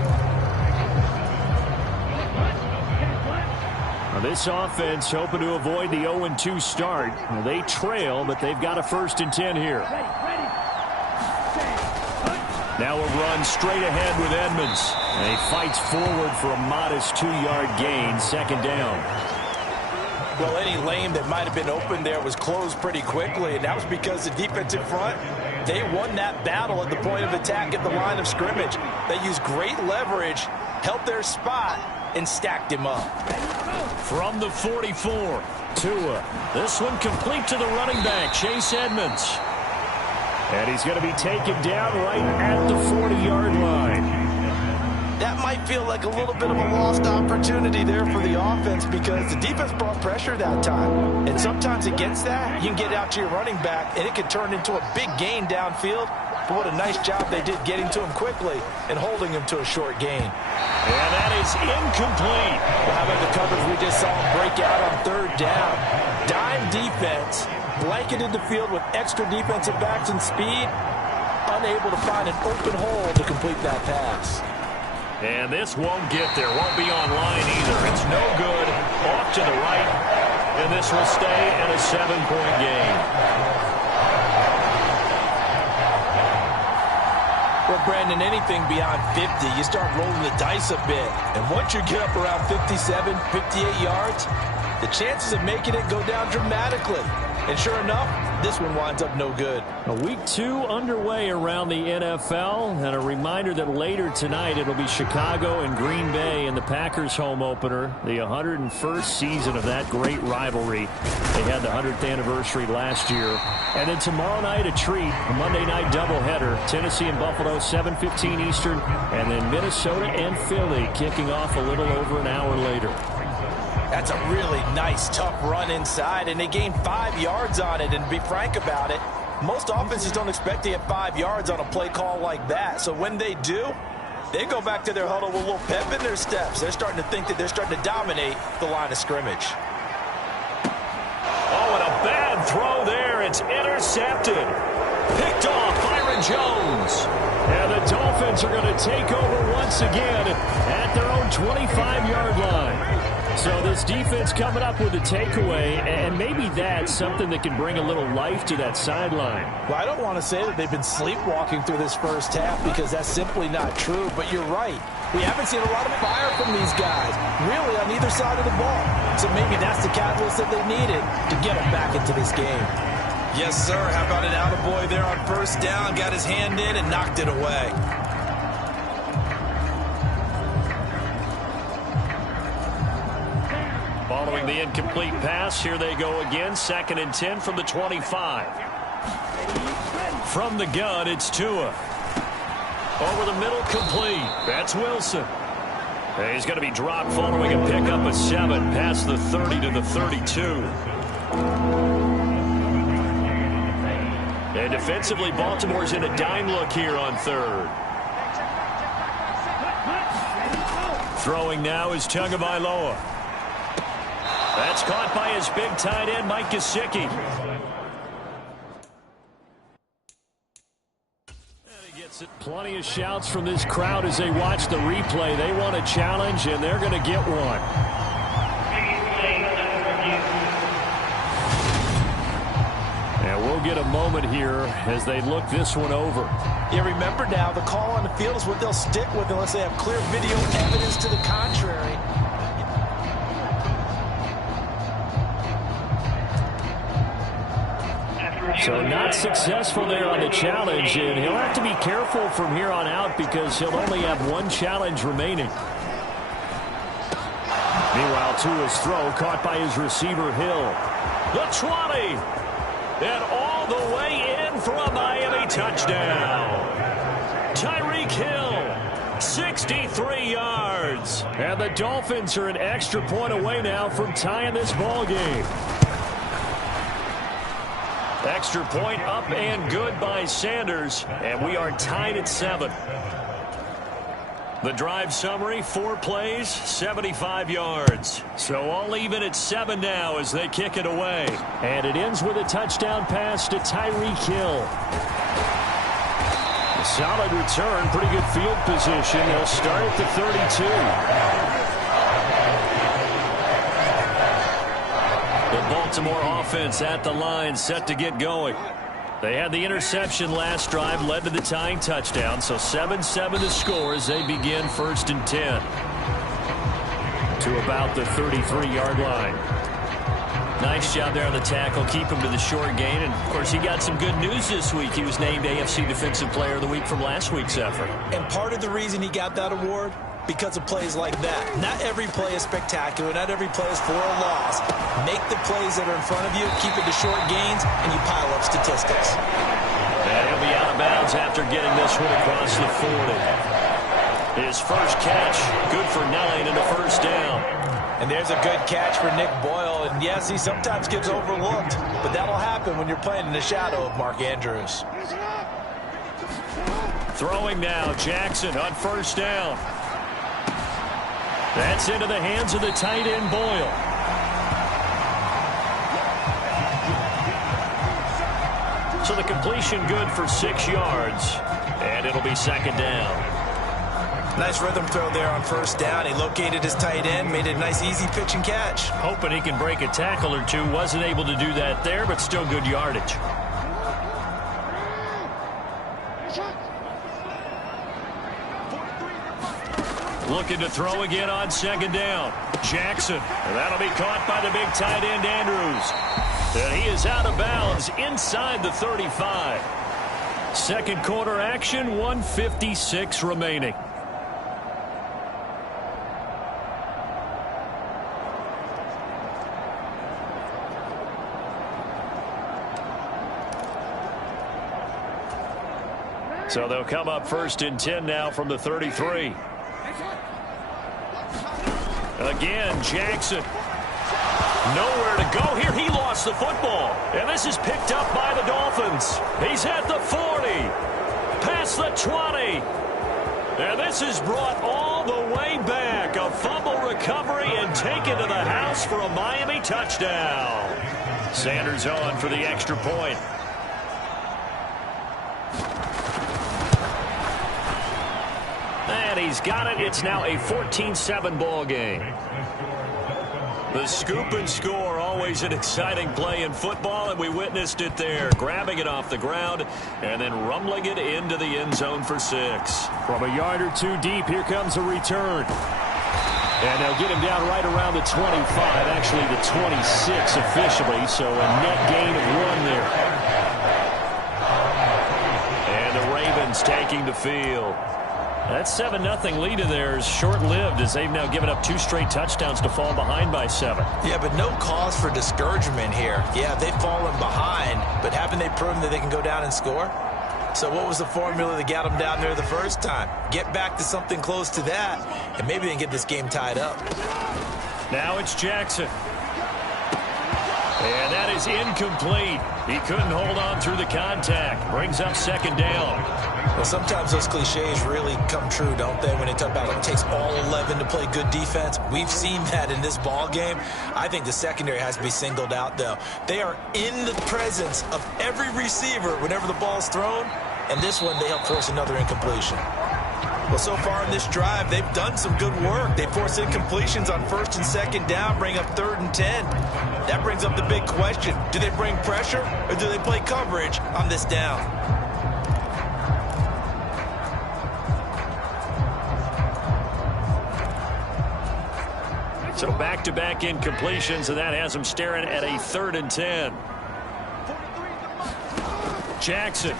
Now this offense hoping to avoid the 0-2 start. Now they trail, but they've got a 1st and 10 here. Now a run straight ahead with Edmonds. And he fights forward for a modest 2-yard gain, 2nd down. Well, any lane that might have been open there was closed pretty quickly, and that was because the defensive front, they won that battle at the point of attack at the line of scrimmage. They used great leverage, held their spot, and stacked him up. From the 44, Tua. This one complete to the running back, Chase Edmonds. And he's going to be taken down right at the 40-yard line. that might feel like a little bit of a lost opportunity there for the offense because the defense brought pressure that time. And sometimes against that, you can get out to your running back, and it can turn into a big gain downfield. But what a nice job they did getting to him quickly and holding him to a short gain. And that is incomplete. Well, how about the coverage we just saw him break out on third down? Dime defense, blanketed the field with extra defensive backs and speed, unable to find an open hole to complete that pass. And this won't get there, won't be online either. It's no good, off to the right, and this will stay at a 7-point game. Well, Brandon, anything beyond 50, you start rolling the dice a bit. And once you get up around 57, 58 yards, the chances of making it go down dramatically. And sure enough, this one winds up no good. Week 2 underway around the NFL, and a reminder that later tonight it'll be Chicago and Green Bay in the Packers home opener, the 101st season of that great rivalry. They had the 100th anniversary last year. And then tomorrow night a treat, a Monday night doubleheader, Tennessee and Buffalo, 7:15 Eastern, and then Minnesota and Philly kicking off a little over an hour later. That's a really nice, tough run inside, and they gained 5 yards on it. And to be frank about it, most offenses don't expect to get 5 yards on a play call like that. So when they do, they go back to their huddle with a little pep in their steps. They're starting to think that they're starting to dominate the line of scrimmage. Oh, and a bad throw there. It's intercepted. Picked off Byron Jones. And the Dolphins are going to take over once again at their own 25-yard line. So this defense coming up with a takeaway, and maybe that's something that can bring a little life to that sideline. Well, I don't want to say that they've been sleepwalking through this first half because that's simply not true, but you're right. We haven't seen a lot of fire from these guys, really on either side of the ball. So maybe that's the catalyst that they needed to get them back into this game. Yes, sir. How about an attaboy there on first down? Got his hand in and knocked it away. Following the incomplete pass, here they go again. 2nd and 10 from the 25. From the gun, it's Tua. Over the middle, complete. That's Wilson. And he's going to be dropped following a pickup of 7 past the 30 to the 32. And defensively, Baltimore's in a dime look here on 3rd. Throwing now is Tagovailoa. That's caught by his big tight end, Mike Gesicki. And he gets it. Plenty of shouts from this crowd as they watch the replay. They want a challenge, and they're going to get one. And we'll get a moment here as they look this one over. Yeah, remember now, the call on the field is what they'll stick with unless they have clear video evidence to the contrary. So not successful there on the challenge, and he'll have to be careful from here on out because he'll only have one challenge remaining. Meanwhile, Tua's throw caught by his receiver, Hill. The 20, and all the way in for a Miami touchdown. Tyreek Hill, 63 yards. And the Dolphins are an extra point away now from tying this ball game. Extra point up and good by Sanders, and we are tied at 7. The drive summary, 4 plays, 75 yards. So all even at 7 now as they kick it away. And it ends with a touchdown pass to Tyreek Hill. A solid return, pretty good field position. They'll start at the 32. The Baltimore offense at the line, set to get going. They had the interception last drive, led to the tying touchdown, so 7-7 to score as they begin 1st and 10. To about the 33-yard line. Nice job there on the tackle, keep him to the short gain, and of course he got some good news this week. He was named AFC Defensive Player of the Week from last week's effort. And part of the reason he got that award, because of plays like that. Not every play is spectacular. Not every play is for a loss. Make the plays that are in front of you, keep it to short gains, and you pile up statistics. And he'll be out of bounds after getting this one across the 40. His first catch, good for 9 and a first down. And there's a good catch for Nick Boyle. And yes, he sometimes gets overlooked, but that'll happen when you're playing in the shadow of Mark Andrews. Throwing now, Jackson on first down. That's into the hands of the tight end, Boyle. So the completion good for 6 yards, and it'll be second down. Nice rhythm throw there on first down. He located his tight end, made it a nice easy pitch and catch. Hoping he can break a tackle or two. Wasn't able to do that there, but still good yardage. Looking to throw again on second down. Jackson. And that'll be caught by the big tight end, Andrews. And he is out of bounds inside the 35. Second quarter action, 1:56 remaining. So they'll come up 1st and 10 now from the 33. Again, Jackson. Nowhere to go here. He lost the football. And this is picked up by the Dolphins. He's at the 40. Past the 20. And this is brought all the way back. A fumble recovery and taken to the house for a Miami touchdown. Sanders on for the extra point. And he's got it. It's now a 14-7 ball game. The scoop and score, always an exciting play in football, and we witnessed it there. Grabbing it off the ground and then rumbling it into the end zone for 6. From a yard or two deep, here comes a return. And they'll get him down right around the 25, actually the 26 officially, so a net gain of 1 there. And the Ravens taking the field. That 7-0 lead of theirs short-lived as they've now given up 2 straight touchdowns to fall behind by 7. Yeah, but no cause for discouragement here. Yeah, they've fallen behind, but haven't they proven that they can go down and score? So what was the formula that got them down there the first time? Get back to something close to that, and maybe they can get this game tied up. Now it's Jackson. And that is incomplete. He couldn't hold on through the contact. Brings up second down. Well, sometimes those cliches really come true, don't they? When they talk about it takes all 11 to play good defense. We've seen that in this ball game. I think the secondary has to be singled out, though. They are in the presence of every receiver whenever the ball's thrown. And this one, they help force another incompletion. Well, so far in this drive, they've done some good work. They force incompletions on 1st and 2nd down, bring up 3rd and 10. That brings up the big question. Do they bring pressure or do they play coverage on this down? So back-to-back incompletions, and that has them staring at a 3rd and 10. Jackson.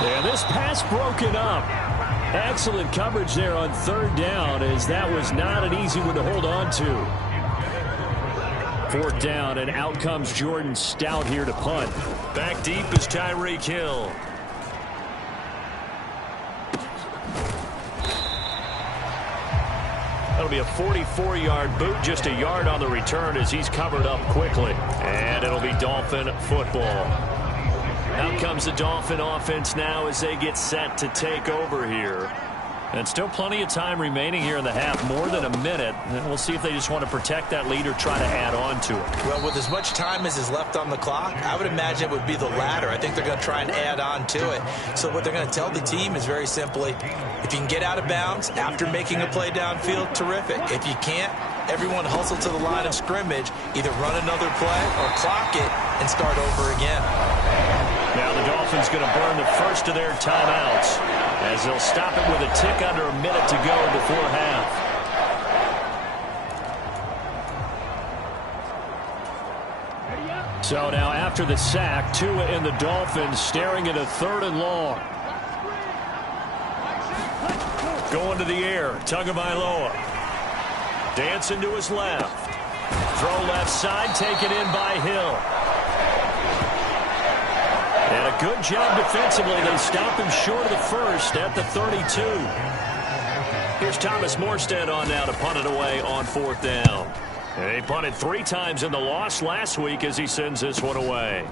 And this pass broken up. Excellent coverage there on 3rd down, as that was not an easy one to hold on to. 4th down, and out comes Jordan Stout here to punt. Back deep is Tyreek Hill. That'll be a 44-yard boot, just a yard on the return as he's covered up quickly. And it'll be Dolphin football. Out comes the Dolphin offense now as they get set to take over here. And still plenty of time remaining here in the half, more than a minute. And we'll see if they just want to protect that lead or try to add on to it. Well, with as much time as is left on the clock, I would imagine it would be the latter. I think they're going to try and add on to it. So what they're going to tell the team is very simply, if you can get out of bounds after making a play downfield, terrific. If you can't, everyone hustle to the line of scrimmage, either run another play or clock it and start over again. Now the Dolphins going to burn the first of their timeouts as they'll stop it with a tick under a minute to go before half. So now after the sack, Tua and the Dolphins staring at a 3rd and long. Going to the air, Tagovailoa. Dancing to his left. Throw left side, taken in by Hill. And a good job defensively. They stop him short of the first at the 32. Here's Thomas Morstead on now to punt it away on 4th down. And he punted 3 times in the loss last week as he sends this one away.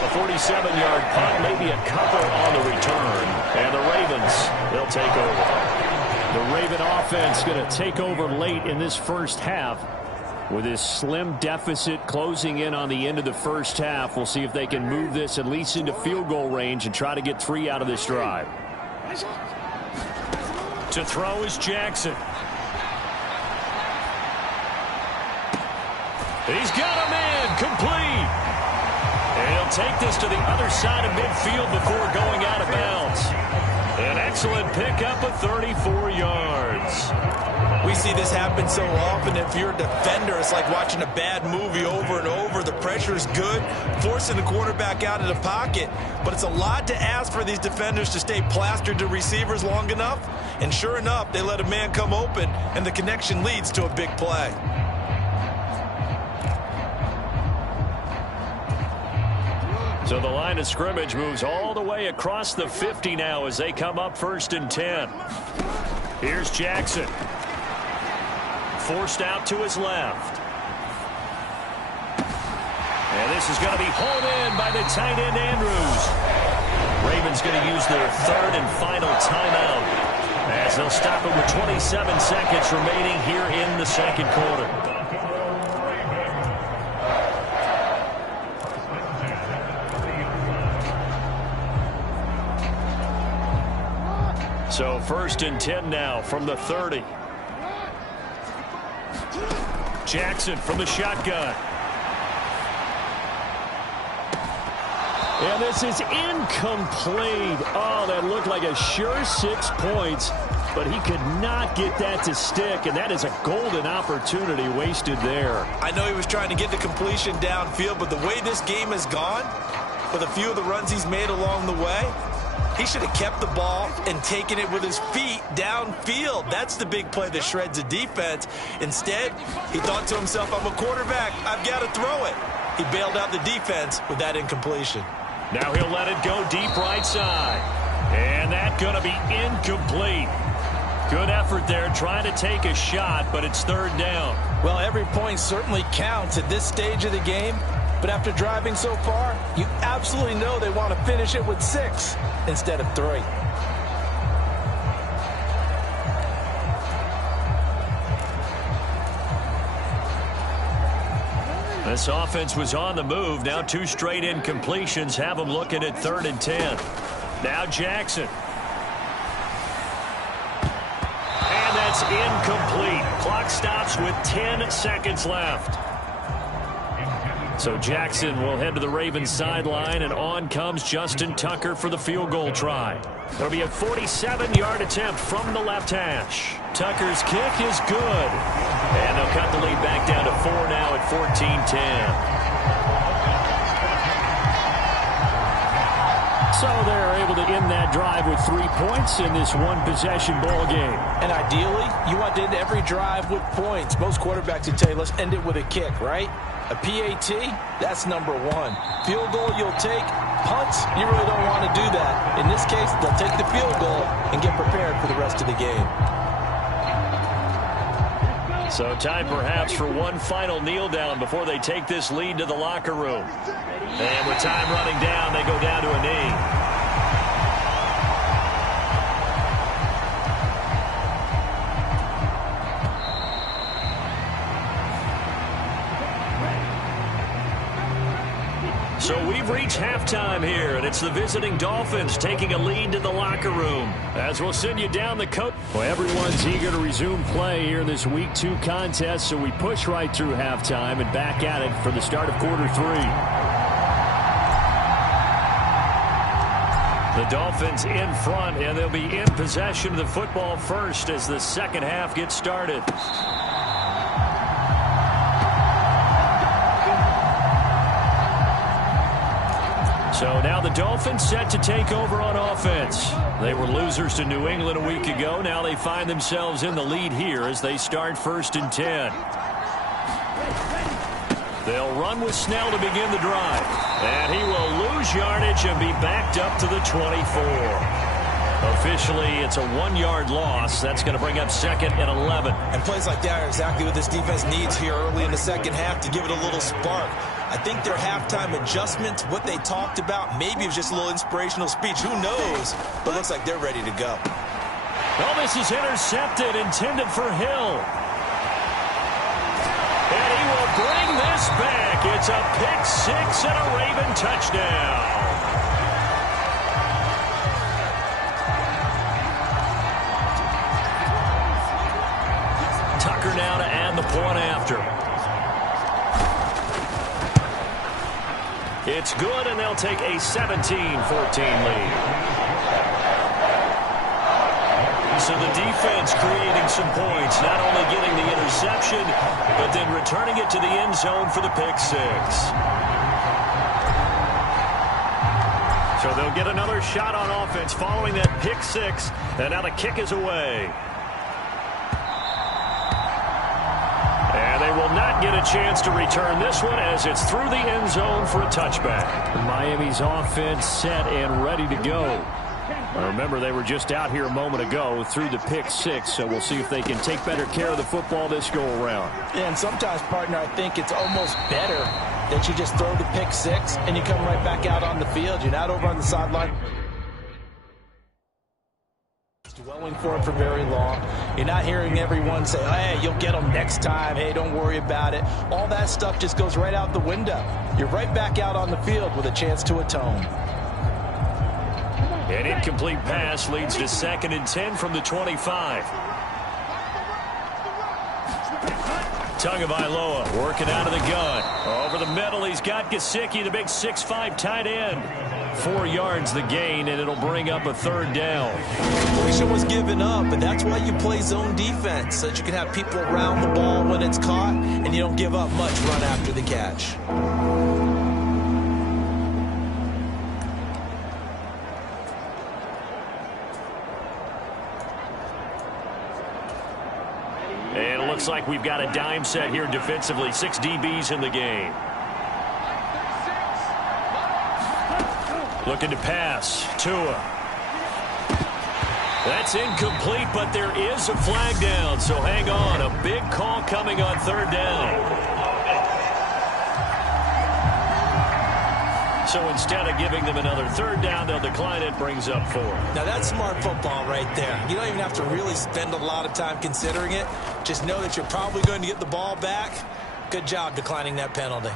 A 47-yard punt, maybe a couple on the return. And the Ravens, they'll take over. The Raven offense going to take over late in this first half. With this slim deficit closing in on the end of the first half, we'll see if they can move this at least into field goal range and try to get 3 out of this drive. To throw is Jackson. He's got a man complete. And he'll take this to the other side of midfield before going out of bounds. An excellent pickup of 34 yards. We see this happen so often. If you're a defender, it's like watching a bad movie over and over. The pressure is good, forcing the quarterback out of the pocket. But it's a lot to ask for these defenders to stay plastered to receivers long enough. And sure enough, they let a man come open, and the connection leads to a big play. So the line of scrimmage moves all the way across the 50 now as they come up 1st and 10. Here's Jackson. Forced out to his left. And this is going to be hauled in by the tight end Andrews. Ravens going to use their 3rd and final timeout as they'll stop it with 27 seconds remaining here in the 2nd quarter. So 1st and 10 now from the 30. Jackson from the shotgun. And this is incomplete. Oh, that looked like a sure 6 points, but he could not get that to stick, and that is a golden opportunity wasted there. I know he was trying to get the completion downfield, but the way this game has gone, with a few of the runs he's made along the way, he should have kept the ball and taken it with his feet downfield. That's the big play that shreds a defense. Instead, he thought to himself, I'm a quarterback, I've got to throw it. He bailed out the defense with that incompletion. Now he'll let it go deep right side. And that's going to be incomplete. Good effort there trying to take a shot, but it's 3rd down. Well, every point certainly counts at this stage of the game. But after driving so far, you absolutely know they want to finish it with 6 instead of 3. This offense was on the move. Now 2 straight incompletions have them looking at 3rd and 10. Now Jackson. And that's incomplete. Clock stops with 10 seconds left. So Jackson will head to the Ravens sideline, and on comes Justin Tucker for the field goal try. It'll be a 47-yard attempt from the left hash. Tucker's kick is good. And they'll cut the lead back down to 4 now at 14-10. So they're able to end that drive with 3 points in this one-possession ball game. And ideally, you want to end every drive with points. Most quarterbacks would tell you, let's end it with a kick, right? A PAT, that's number 1. Field goal you'll take. Punts, you really don't want to do that. In this case, they'll take the field goal and get prepared for the rest of the game. So time perhaps for one final kneel down before they take this lead to the locker room. And with time running down, they go down to a knee. So we've reached halftime here, and it's the visiting Dolphins taking a lead to the locker room. As we'll send you down the coast. Well, everyone's eager to resume play here in this Week 2 contest, so we push right through halftime and back at it for the start of quarter 3. The Dolphins in front, and they'll be in possession of the football first as the second half gets started. So now the Dolphins set to take over on offense. They were losers to New England a week ago. Now they find themselves in the lead here as they start 1st and 10. They'll run with Snell to begin the drive. And he will lose yardage and be backed up to the 24. Officially, it's a 1-yard loss. That's going to bring up 2nd and 11. And plays like that are exactly what this defense needs here early in the second half to give it a little spark. I think their halftime adjustments, what they talked about, maybe it was just a little inspirational speech. Who knows? But it looks like they're ready to go. Well, this is intercepted, intended for Hill. And he will bring this back. It's a pick-6 and a Raven touchdown. Tucker now to add the point after. It's good, and they'll take a 17-14 lead. So the defense creating some points, not only getting the interception, but then returning it to the end zone for the pick-6. So they'll get another shot on offense following that pick-6, and now the kick is away. And they will not get a chance to return this one as it's through the end zone for a touchback. Miami's offense set and ready to go. Remember, they were just out here a moment ago through the pick-6, so we'll see if they can take better care of the football this go-around. Yeah, and sometimes, partner, I think it's almost better that you just throw the pick-6 and you come right back out on the field. You're not over on the sideline dwelling for it for very long. You're not hearing everyone say, hey, you'll get them next time. Hey, don't worry about it. All that stuff just goes right out the window. You're right back out on the field with a chance to atone. An incomplete pass leads to 2nd and 10 from the 25. Tagovailoa working out of the gun. Over the middle, he's got Gesicki, the big 6'5" tight end. 4 yards the gain, and it'll bring up a 3rd down. Wish it was given up, but that's why you play zone defense, so that you can have people around the ball when it's caught, and you don't give up much run after the catch. And it looks like we've got a dime set here defensively. 6 DBs in the game. Looking to pass. Tua. That's incomplete, but there is a flag down, so hang on. A big call coming on 3rd down. So instead of giving them another 3rd down, they'll decline it. Brings up 4. Now, that's smart football right there. You don't even have to really spend a lot of time considering it. Just know that you're probably going to get the ball back. Good job declining that penalty.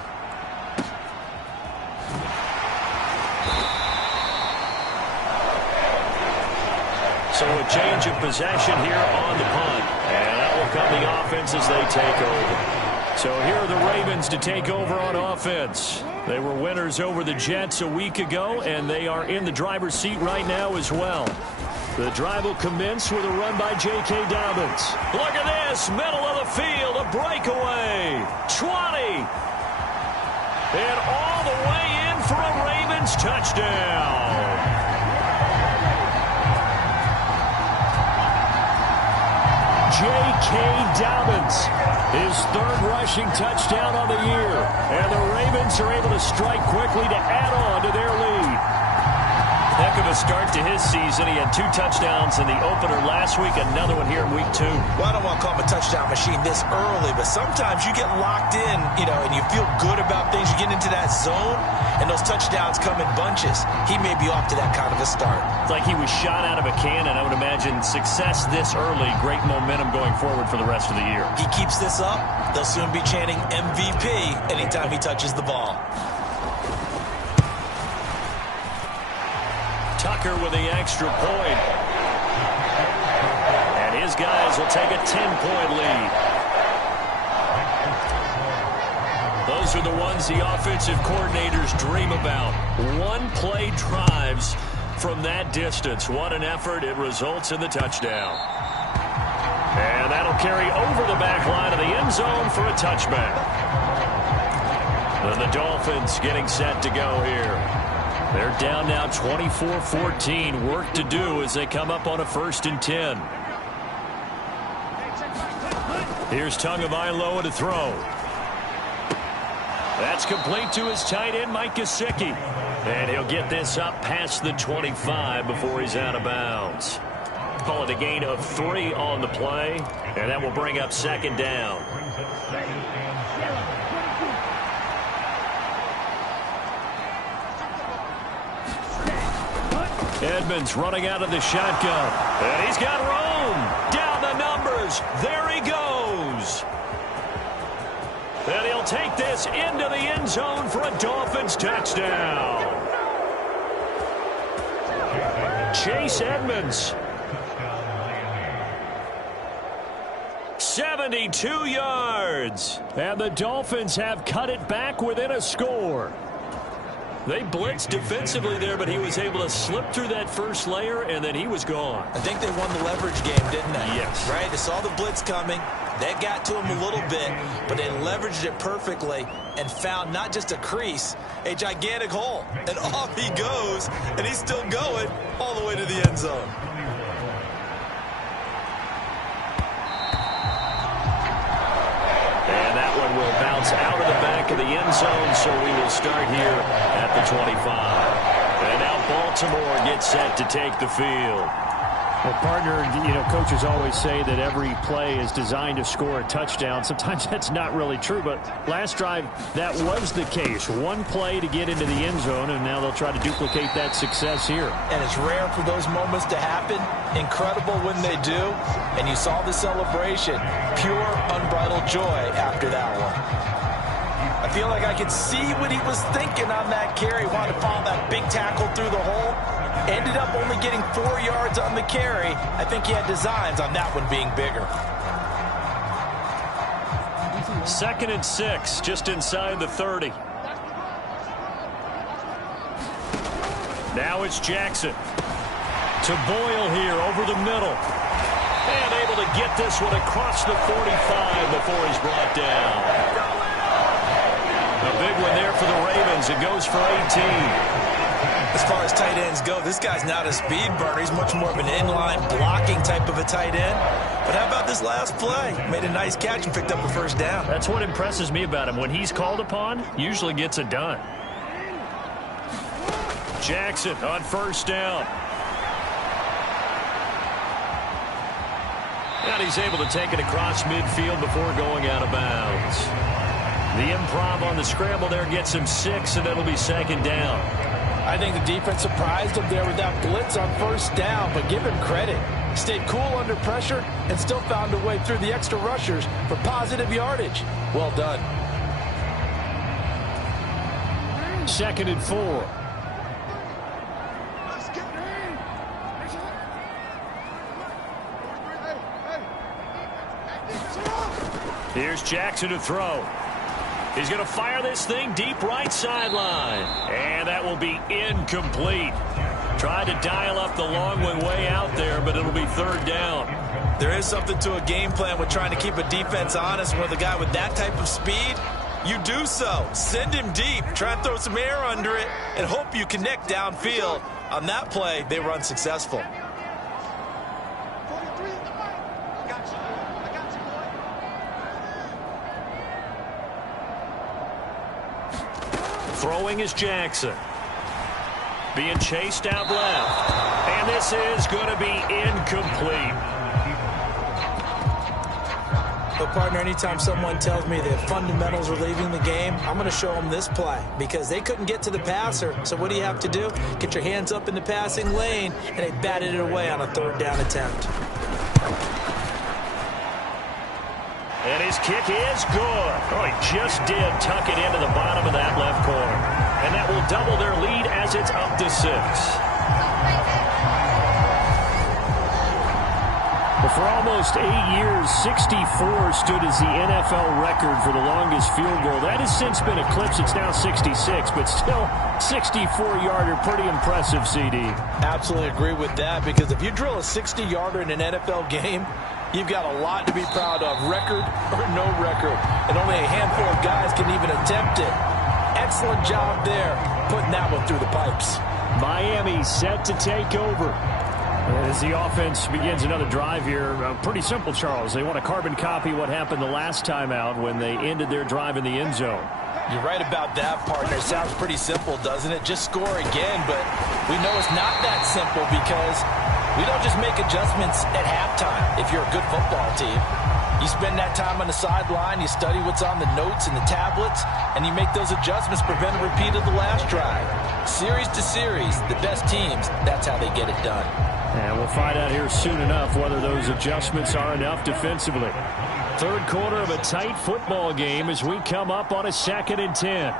So a change of possession here on the punt. And that will come the offense as they take over. So here are the Ravens to take over on offense. They were winners over the Jets a week ago, and they are in the driver's seat right now as well. The drive will commence with a run by J.K. Dobbins. Look at this, middle of the field, a breakaway. 20. And all the way in for a Ravens touchdown. J.K. Dobbins, his 3rd rushing touchdown on the year. And the Ravens are able to strike quickly to add on to their lead. Heck of a start to his season. He had 2 touchdowns in the opener last week, another one here in week 2. Well, I don't want to call him a touchdown machine this early, but sometimes you get locked in, and you feel good about things. You get into that zone, and those touchdowns come in bunches. He may be off to that kind of a start. It's like he was shot out of a cannon. I would imagine success this early, great momentum going forward for the rest of the year. He keeps this up, they'll soon be chanting MVP anytime he touches the ball. Tucker with the extra point. And his guys will take a 10-point lead. Those are the ones the offensive coordinators dream about. One-play drives from that distance. What an effort. It results in the touchdown. And that'll carry over the back line of the end zone for a touchback. And the Dolphins getting set to go here. They're down now 24-14. Work to do as they come up on a 1st and 10. Here's Tagovailoa to throw. That's complete to his tight end, Mike Gesicki. And he'll get this up past the 25 before he's out of bounds. Call it a gain of 3 on the play, and that will bring up second down. Edmonds running out of the shotgun. And he's got room. Down the numbers. There he goes. And he'll take this into the end zone for a Dolphins touchdown. Chase Edmonds. 72 yards. And the Dolphins have cut it back within a score. They blitzed defensively there, but he was able to slip through that first layer, and then he was gone. I think they won the leverage game, didn't they? Yes. Right? They saw the blitz coming. That got to him a little bit, but they leveraged it perfectly and found not just a crease, a gigantic hole. And off he goes, and he's still going all the way to the end zone. And that one will bounce out of the back of the end zone, so we will start here at the 25. And now Baltimore gets set to take the field. Well, partner, you know, coaches always say that every play is designed to score a touchdown. Sometimes that's not really true, but last drive, that was the case. One play to get into the end zone, and now they'll try to duplicate that success here. And it's rare for those moments to happen. Incredible when they do. And you saw the celebration. Pure, unbridled joy after that one. I feel like I could see what he was thinking on that carry. Wanted to follow that big tackle through the hole. Ended up only getting 4 yards on the carry. I think he had designs on that one being bigger. 2nd and 6, just inside the 30. Now it's Jackson. To Boyle here over the middle. And able to get this one across the 45 before he's brought down. A big one there for the Ravens. It goes for 18. As far as tight ends go, this guy's not a speed burner. He's much more of an inline blocking type of a tight end. But how about this last play? Made a nice catch and picked up a first down. That's what impresses me about him. When he's called upon, usually gets it done. Jackson on first down. And he's able to take it across midfield before going out of bounds. The improv on the scramble there gets him 6, and it'll be second down. I think the defense surprised him there with that blitz on first down, but give him credit. Stayed cool under pressure and still found a way through the extra rushers for positive yardage. Well done. 2nd and 4. Here's Jackson to throw. He's going to fire this thing deep right sideline. And that will be incomplete. Tried to dial up the long way out there, but it'll be third down. There is something to a game plan with trying to keep a defense honest. With a guy with that type of speed, you do so. Send him deep. Try and throw some air under it and hope you connect downfield. On that play, they were unsuccessful. Throwing is Jackson. Being chased out left. And this is going to be incomplete. But, partner, anytime someone tells me the fundamentals are leaving the game, I'm going to show them this play because they couldn't get to the passer. So what do you have to do? Get your hands up in the passing lane, and they batted it away on a third down attempt. And his kick is good. Oh, he just did tuck it into the bottom of that left corner. And that will double their lead as it's up to 6. Well, for almost 8 years, 64 stood as the NFL record for the longest field goal. That has since been eclipsed. It's now 66, but still 64-yarder. Pretty impressive, CD. Absolutely agree with that because if you drill a 60-yarder in an NFL game, you've got a lot to be proud of, record or no record. And only a handful of guys can even attempt it. Excellent job there, putting that one through the pipes. Miami set to take over. As the offense begins another drive here, pretty simple, Charles. They want to carbon copy what happened the last time out when they ended their drive in the end zone. You're right about that, partner. Sounds pretty simple, doesn't it? Just score again, but we know it's not that simple because we don't just make adjustments at halftime if you're a good football team. You spend that time on the sideline, you study what's on the notes and the tablets, and you make those adjustments, prevent a repeat of the last drive. Series to series, the best teams, that's how they get it done. And we'll find out here soon enough whether those adjustments are enough defensively. Third quarter of a tight football game as we come up on a 2nd and 10.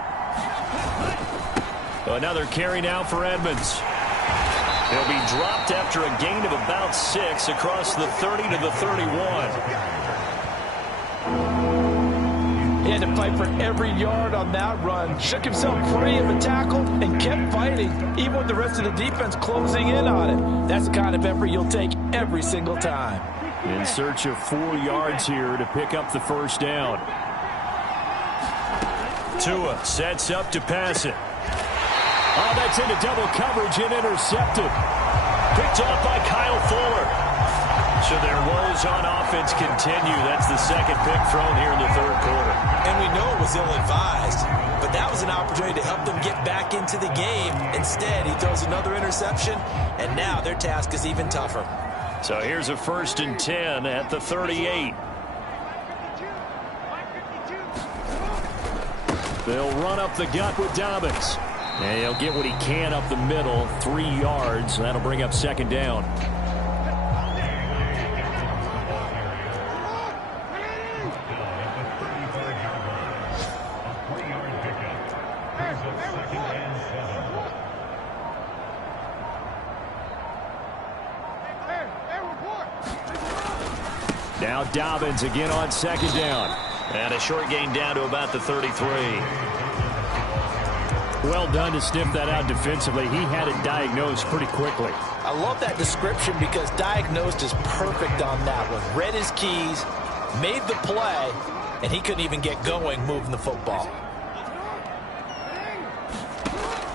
Another carry now for Edmonds. He'll be dropped after a gain of about 6 across the 30 to the 31. He had to fight for every yard on that run. Shook himself free of a tackle and kept fighting, even with the rest of the defense closing in on him. That's the kind of effort you'll take every single time. In search of 4 yards here to pick up the first down. Tua sets up to pass it. Oh, that's into double coverage and intercepted. Picked off by Kyle Fuller. So their woes on offense continue. That's the second pick thrown here in the third quarter. And we know it was ill-advised, but that was an opportunity to help them get back into the game. Instead, he throws another interception, and now their task is even tougher. So here's a 1st and 10 at the 38. They'll run up the gut with Dobbins. And he'll get what he can up the middle, 3 yards. That'll bring up 2nd down. Now Dobbins again on 2nd down. And a short gain down to about the 33. Well done to sniff that out defensively. He had it diagnosed pretty quickly. I love that description because diagnosed is perfect on that one. Read his keys, made the play, and he couldn't even get going moving the football.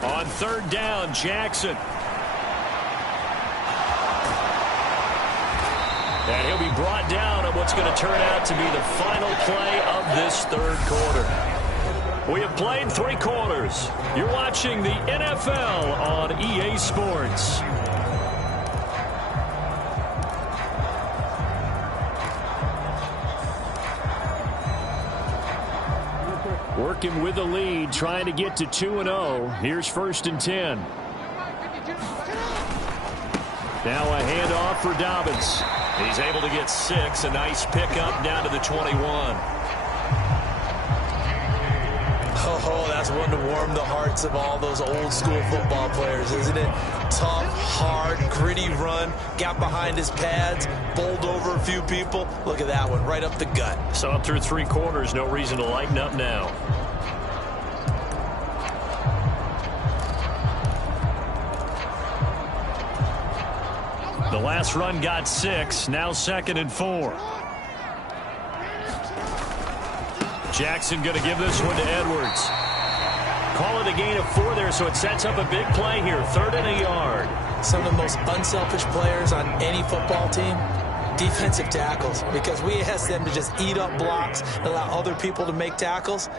On 3rd down, Jackson. And he'll be brought down on what's going to turn out to be the final play of this third quarter. We have played 3 quarters. You're watching the NFL on EA Sports. Working with the lead, trying to get to 2-0. Here's 1st and 10. Now a handoff for Dobbins. He's able to get 6. A nice pickup down to the 21. Oh, that's one to warm the hearts of all those old school football players, isn't it? Tough, hard, gritty run, got behind his pads, bowled over a few people. Look at that one, right up the gut. So up through 3 quarters, no reason to lighten up now. The last run got 6, now 2nd and 4. Jackson going to give this one to Edwards. Call it a gain of 4 there, so it sets up a big play here. 3rd and a yard. Some of the most unselfish players on any football team, defensive tackles, because we ask them to just eat up blocks and allow other people to make tackles.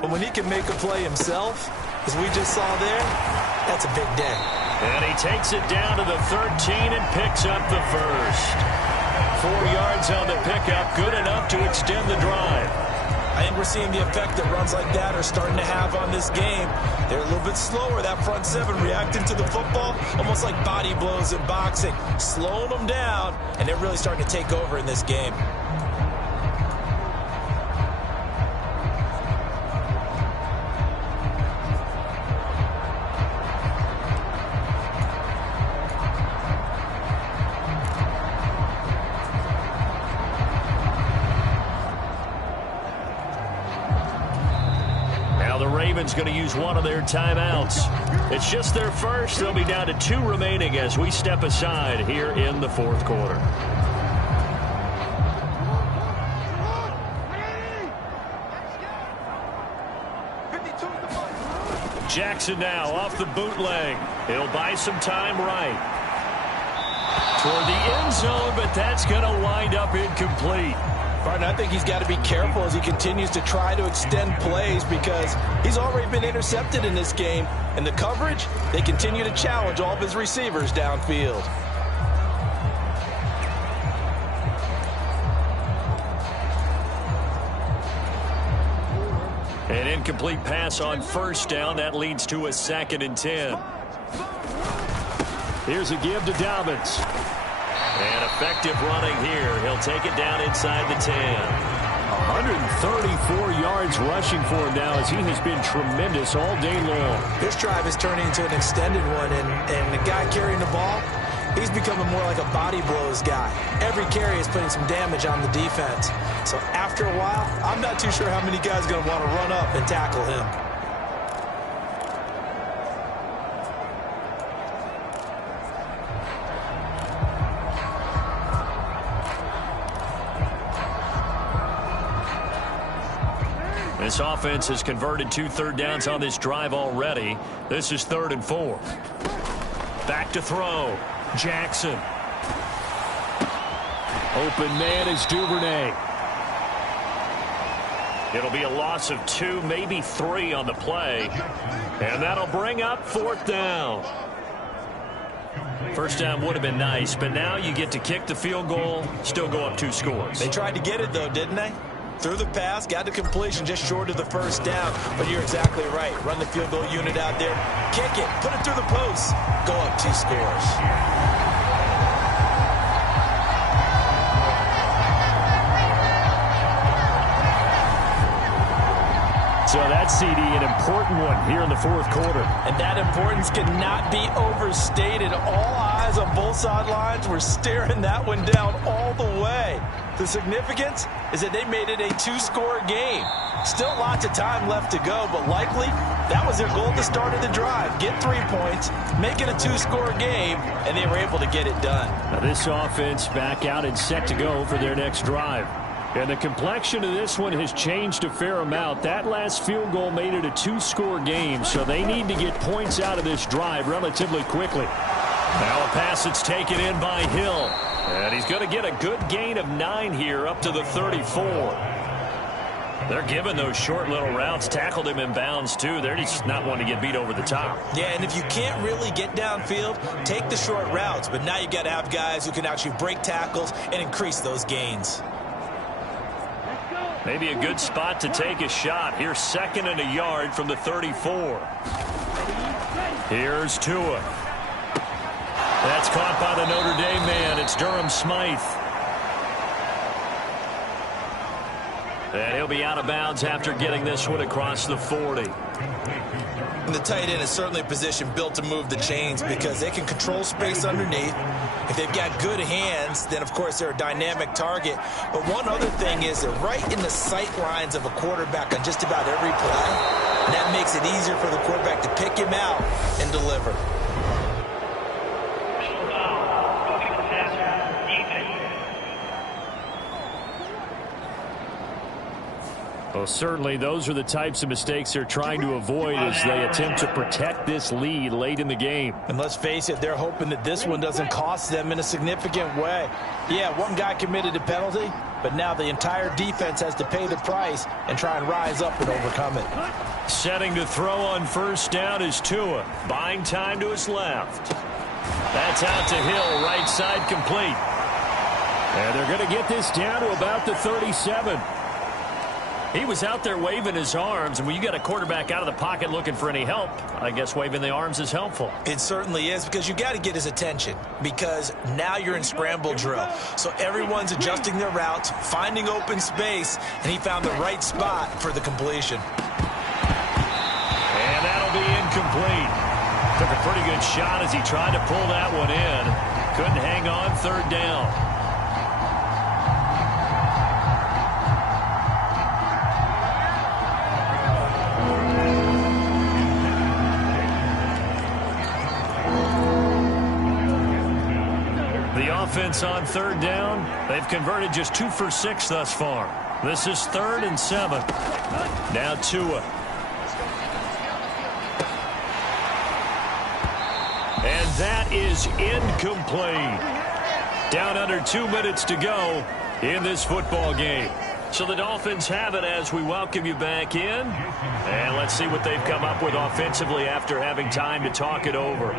But when he can make a play himself, as we just saw there, that's a big day. And he takes it down to the 13 and picks up the first. 4 yards on the pickup, good enough to extend the drive. I think we're seeing the effect that runs like that are starting to have on this game. They're a little bit slower, that front 7, reacting to the football, almost like body blows in boxing, slowing them down, and they're really starting to take over in this game. Ravens going to use one of their timeouts. It's just their first. They'll be down to 2 remaining as we step aside here in the 4th quarter. Jackson now off the bootleg. He'll buy some time right. toward the end zone, but that's going to wind up incomplete. Barton, I think he's got to be careful as he continues to try to extend plays because he's already been intercepted in this game. And the coverage, they continue to challenge all of his receivers downfield. An incomplete pass on first down. That leads to a 2nd and 10. Here's a give to Dobbins. And effective running here. He'll take it down inside the 10. 134 yards rushing for him now as he has been tremendous all day long. This drive is turning into an extended one, and the guy carrying the ball, he's becoming more like a body blows guy. Every carry is putting some damage on the defense. So after a while, I'm not too sure how many guys are going to want to run up and tackle him. This offense has converted 2 third downs on this drive already. This is 3rd and 4. Back to throw. Jackson. Open man is Duvernay. It'll be a loss of 2, maybe 3 on the play. And that'll bring up 4th down. First down would have been nice, but now you get to kick the field goal, still go up 2 scores. They tried to get it, though, didn't they? Threw the pass, got the completion just short of the first down. But you're exactly right. Run the field goal unit out there. Kick it. Put it through the post. Go up 2 scores. So that's, CD, an important one here in the 4th quarter. And that importance cannot be overstated. All eyes on both sidelines were staring that one down all the way. The significance is that they made it a 2-score game. Still lots of time left to go, but likely that was their goal at the start of the drive. Get 3 points, make it a 2-score game, and they were able to get it done. Now this offense back out and set to go for their next drive. And the complexion of this one has changed a fair amount. That last field goal made it a 2-score game, so they need to get points out of this drive relatively quickly. Now a pass that's taken in by Hill. And he's going to get a good gain of 9 here up to the 34. They're giving those short little routes. Tackled him in bounds, too. They're just not wanting to get beat over the top. Yeah, and if you can't really get downfield, take the short routes. But now you got to have guys who can actually break tackles and increase those gains. Maybe a good spot to take a shot. Here's 2nd and a yard from the 34. Here's Tua. That's caught by the Notre Dame man. It's Durham Smythe. And he'll be out of bounds after getting this one across the 40. And the tight end is certainly a position built to move the chains because they can control space underneath. If they've got good hands, then, of course, they're a dynamic target. But one other thing is they're right in the sight lines of a quarterback on just about every play. And that makes it easier for the quarterback to pick him out and deliver. Well, certainly those are the types of mistakes they're trying to avoid as they attempt to protect this lead late in the game. And let's face it, they're hoping that this one doesn't cost them in a significant way. Yeah, one guy committed a penalty, but now the entire defense has to pay the price and try and rise up and overcome it. Setting to throw on first down is Tua. Buying time to his left. That's out to Hill, right side complete. And they're going to get this down to about the 37. He was out there waving his arms, and when you got a quarterback out of the pocket looking for any help, I guess waving the arms is helpful. It certainly is, because you got to get his attention, because now you're in scramble drill. So everyone's adjusting their routes, finding open space, and he found the right spot for the completion. And that'll be incomplete. Took a pretty good shot as he tried to pull that one in. Couldn't hang on, 3rd down. Offense on 3rd down. They've converted just 2 for 6 thus far. This is 3rd and 7. Now Tua. And that is incomplete. Down under 2 minutes to go in this football game. So the Dolphins have it as we welcome you back in. And let's see what they've come up with offensively after having time to talk it over.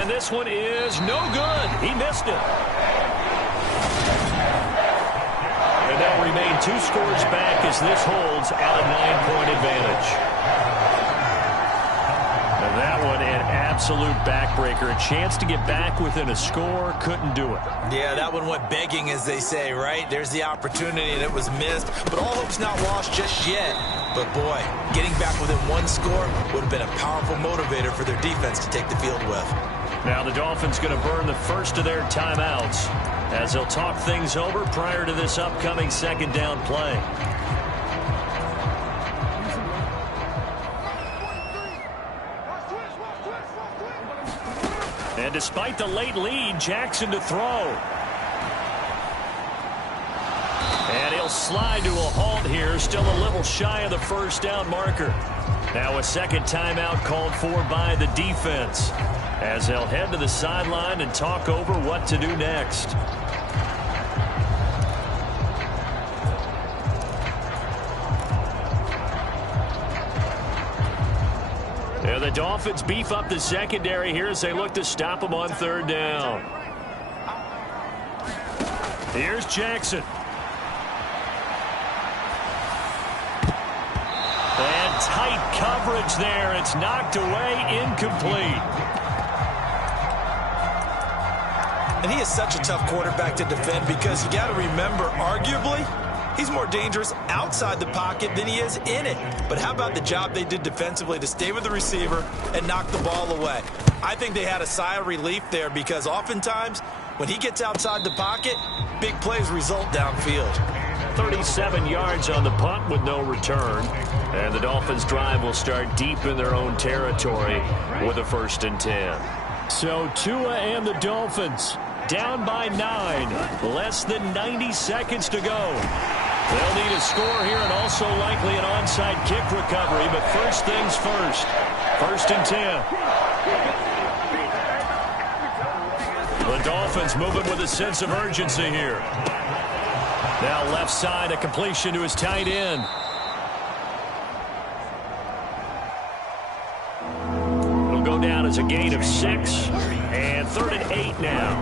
And this one is no good. He missed it. And they'll remain 2 scores back as this holds at a 9-point advantage. And that one, an absolute backbreaker. A chance to get back within a score, couldn't do it. Yeah, that one went begging, as they say, right? There's the opportunity, and it was missed. But all hope's not lost just yet. But, boy, getting back within 1 score would have been a powerful motivator for their defense to take the field with. Now the Dolphins going to burn the first of their timeouts as they'll talk things over prior to this upcoming second down play. And despite the late lead, Jackson to throw. And he'll slide to a halt here, still a little shy of the first down marker. Now a second timeout called for by the defense, as they'll head to the sideline and talk over what to do next. Yeah, the Dolphins beef up the secondary here as they look to stop them on third down. Here's Jackson. And tight coverage there. It's knocked away, incomplete. And he is such a tough quarterback to defend because you got to remember, arguably, he's more dangerous outside the pocket than he is in it. But how about the job they did defensively to stay with the receiver and knock the ball away? I think they had a sigh of relief there because oftentimes when he gets outside the pocket, big plays result downfield. 37 yards on the punt with no return. And the Dolphins' drive will start deep in their own territory with a 1st and 10. So Tua and the Dolphins down by 9. Less than 90 seconds to go. They'll need a score here and also likely an onside kick recovery. But first things first. 1st and 10. The Dolphins moving with a sense of urgency here. Now left side, a completion to his tight end. It'll go down as a gain of 6. And 3rd and 8 now.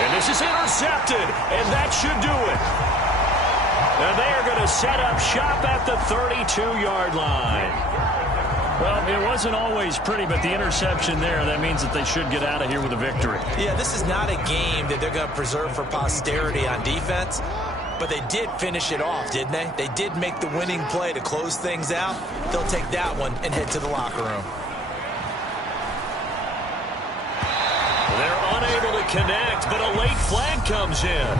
And this is intercepted. And that should do it. And they are going to set up shop at the 32-yard line. Well, it wasn't always pretty, but the interception there, that means that they should get out of here with a victory. Yeah, this is not a game that they're going to preserve for posterity on defense, but they did finish it off, didn't they? They did make the winning play to close things out. They'll take that one and head to the locker room. They're unable to connect, but a late flag comes in.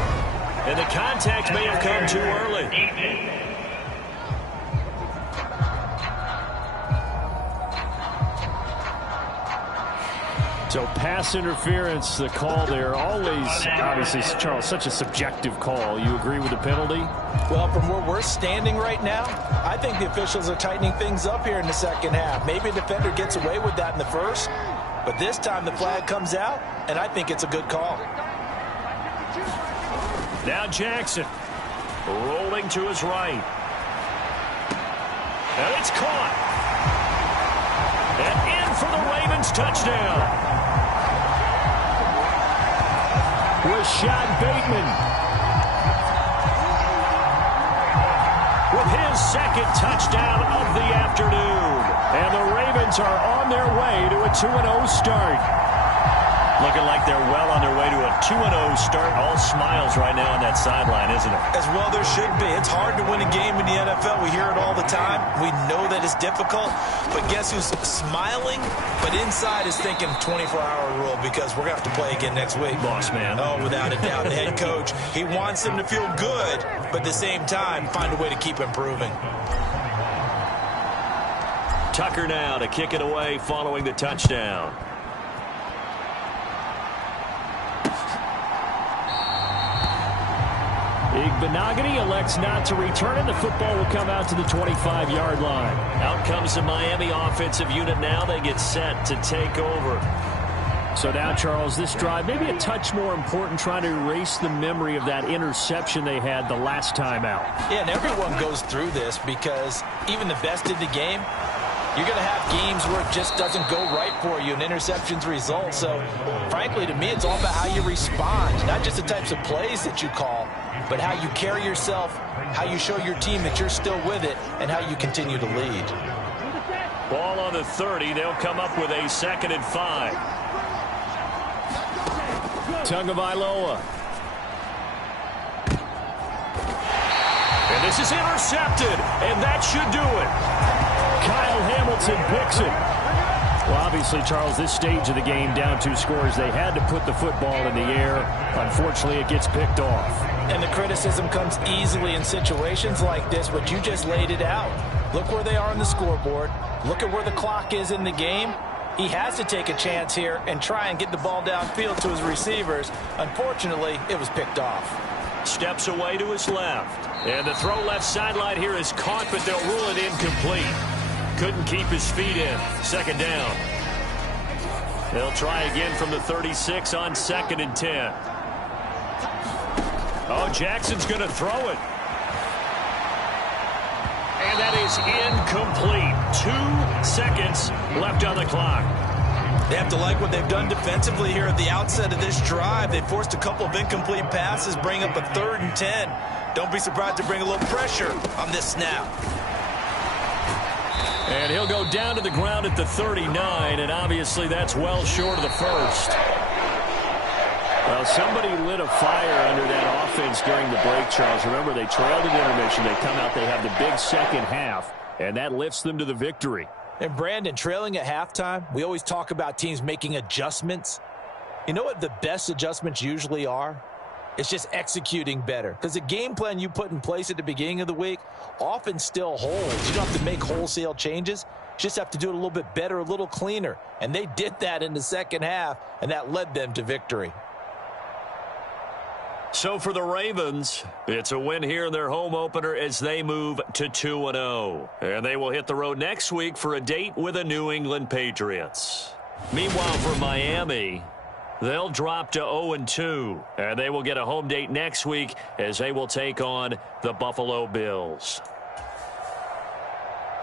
And the contact may have come too early. So pass interference, the call there, always, obviously, Charles, such a subjective call. You agree with the penalty? Well, from where we're standing right now, I think the officials are tightening things up here in the second half. Maybe a defender gets away with that in the first, but this time the flag comes out, and I think it's a good call. Now Jackson rolling to his right. And it's caught. And in for the Ravens touchdown. Rashad Bateman with his 2nd touchdown of the afternoon. And the Ravens are on their way to a 2-0 start. Looking like they're well on their way to a 2-0 start. All smiles right now on that sideline, isn't it? As well there should be. It's hard to win a game in the NFL. We hear it all the time. We know that it's difficult. But guess who's smiling, but inside is thinking 24-hour rule because we're going to have to play again next week. Boss man. Oh, without a doubt. The head coach, he wants them to feel good, but at the same time, find a way to keep improving. Tucker now to kick it away following the touchdown. Benogany elects not to return it. The football will come out to the 25-yard line. Out comes the Miami offensive unit now. They get set to take over. So now, Charles, this drive maybe a touch more important, trying to erase the memory of that interception they had the last time out. Yeah, and everyone goes through this because even the best in the game, you're going to have games where it just doesn't go right for you and interceptions result. So, frankly, to me, it's all about how you respond, not just the types of plays that you call, but how you carry yourself, how you show your team that you're still with it, and how you continue to lead. Ball on the 30. They'll come up with a 2nd and 5. Tagovailoa. And this is intercepted, and that should do it. Kyle Hamilton picks it. Well, obviously, Charles, this stage of the game, down 2 scores, they had to put the football in the air. Unfortunately, it gets picked off. And the criticism comes easily in situations like this, but you just laid it out. Look where they are on the scoreboard. Look at where the clock is in the game. He has to take a chance here and try and get the ball downfield to his receivers. Unfortunately, it was picked off. Steps away to his left. And the throw left sideline here is caught, but they'll rule it incomplete. Couldn't keep his feet in. 2nd down. They'll try again from the 36 on 2nd and 10. Oh, Jackson's going to throw it. And that is incomplete. 2 seconds left on the clock. They have to like what they've done defensively here at the outset of this drive. They forced a couple of incomplete passes, bring up a 3rd and 10. Don't be surprised to bring a little pressure on this snap. And he'll go down to the ground at the 39, and obviously that's well short of the first. Well, somebody lit a fire under that offense during the break, Charles. Remember, they trailed at intermission. They come out, they have the big second half, and that lifts them to the victory. And, Brandon, trailing at halftime, we always talk about teams making adjustments. You know what the best adjustments usually are? It's just executing better. Because the game plan you put in place at the beginning of the week often still holds. You don't have to make wholesale changes. You just have to do it a little bit better, a little cleaner. And they did that in the second half, and that led them to victory. So for the Ravens, it's a win here in their home opener as they move to 2-0. And they will hit the road next week for a date with the New England Patriots. Meanwhile, for Miami, they'll drop to 0-2. And they will get a home date next week as they will take on the Buffalo Bills.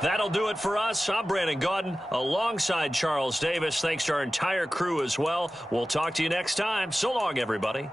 That'll do it for us. I'm Brandon Gaudin alongside Charles Davis. Thanks to our entire crew as well. We'll talk to you next time. So long, everybody.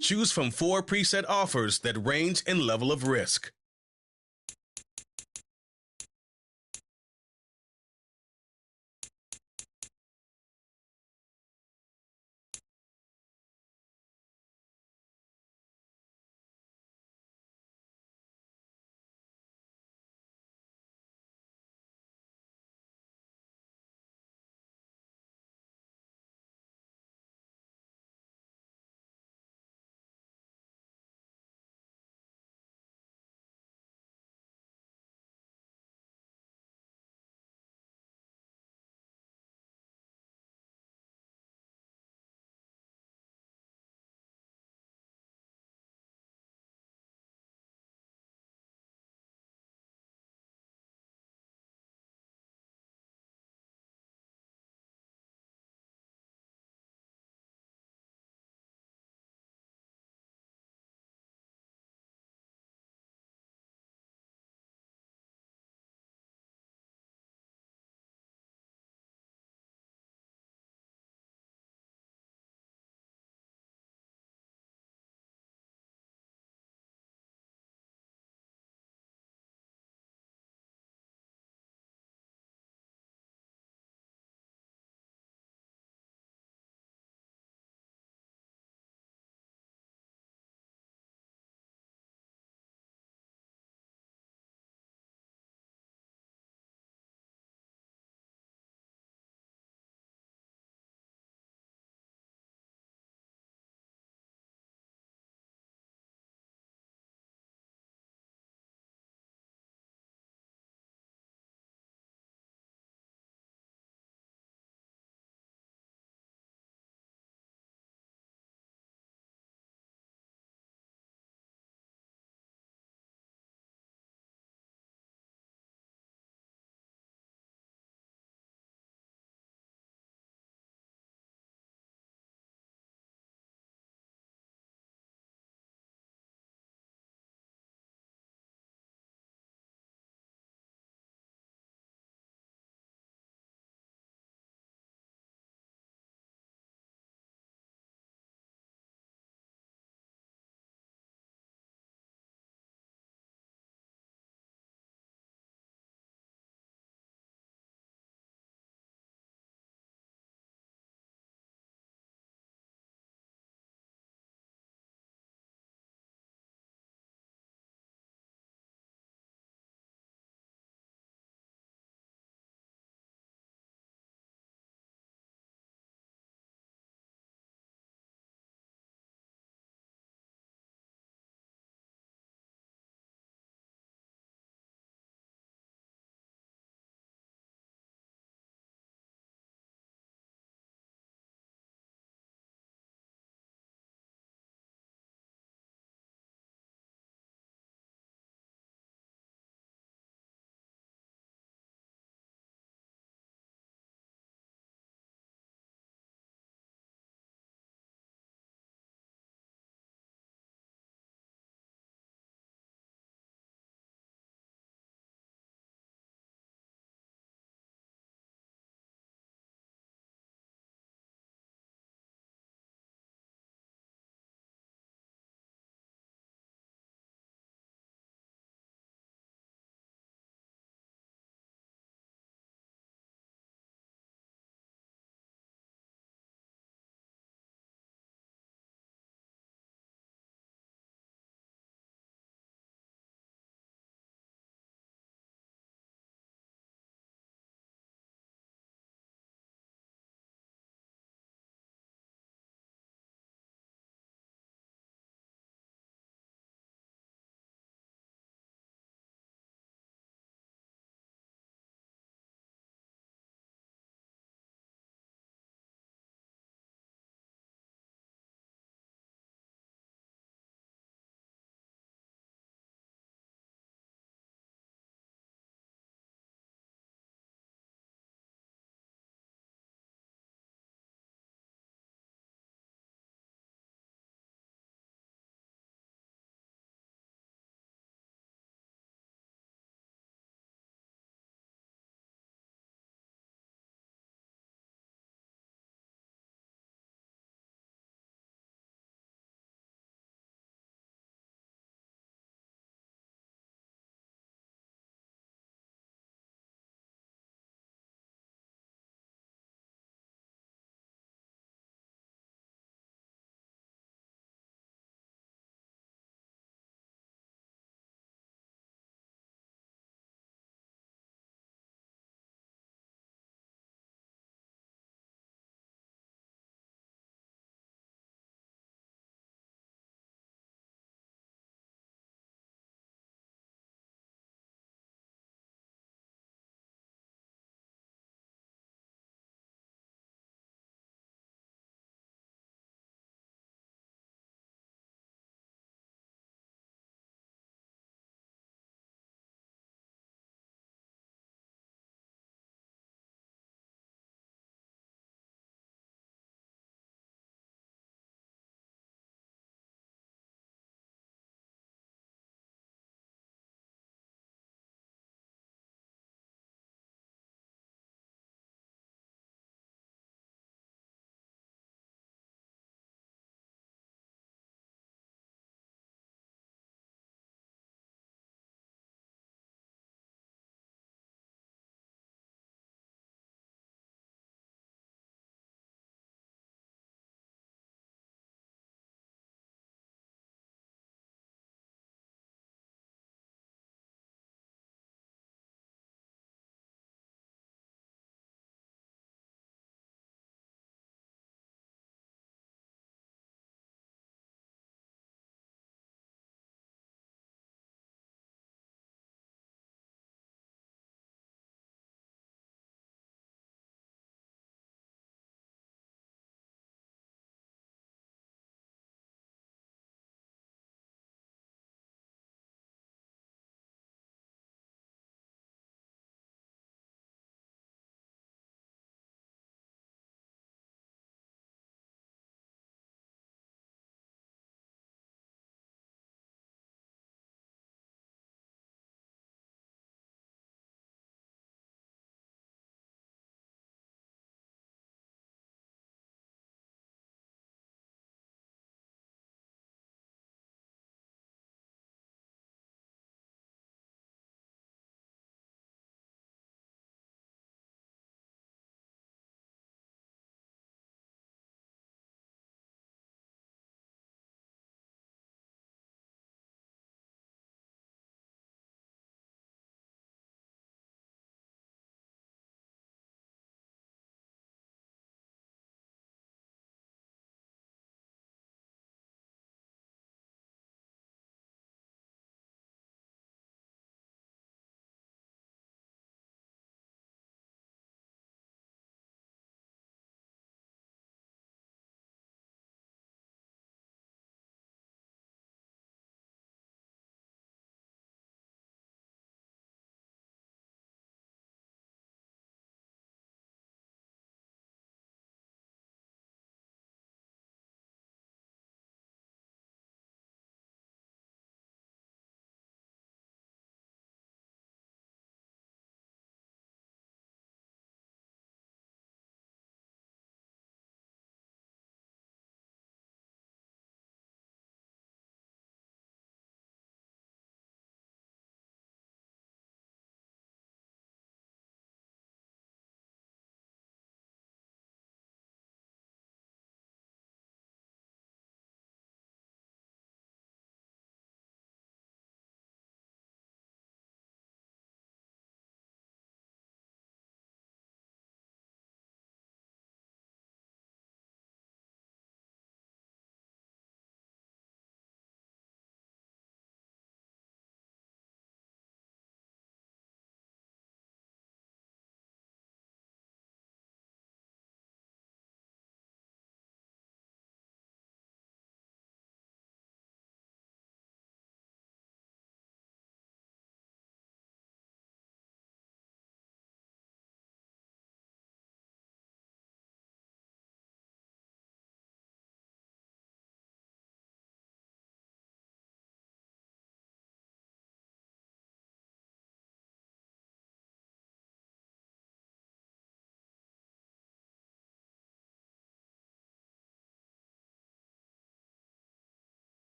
Choose from 4 preset offers that range in level of risk.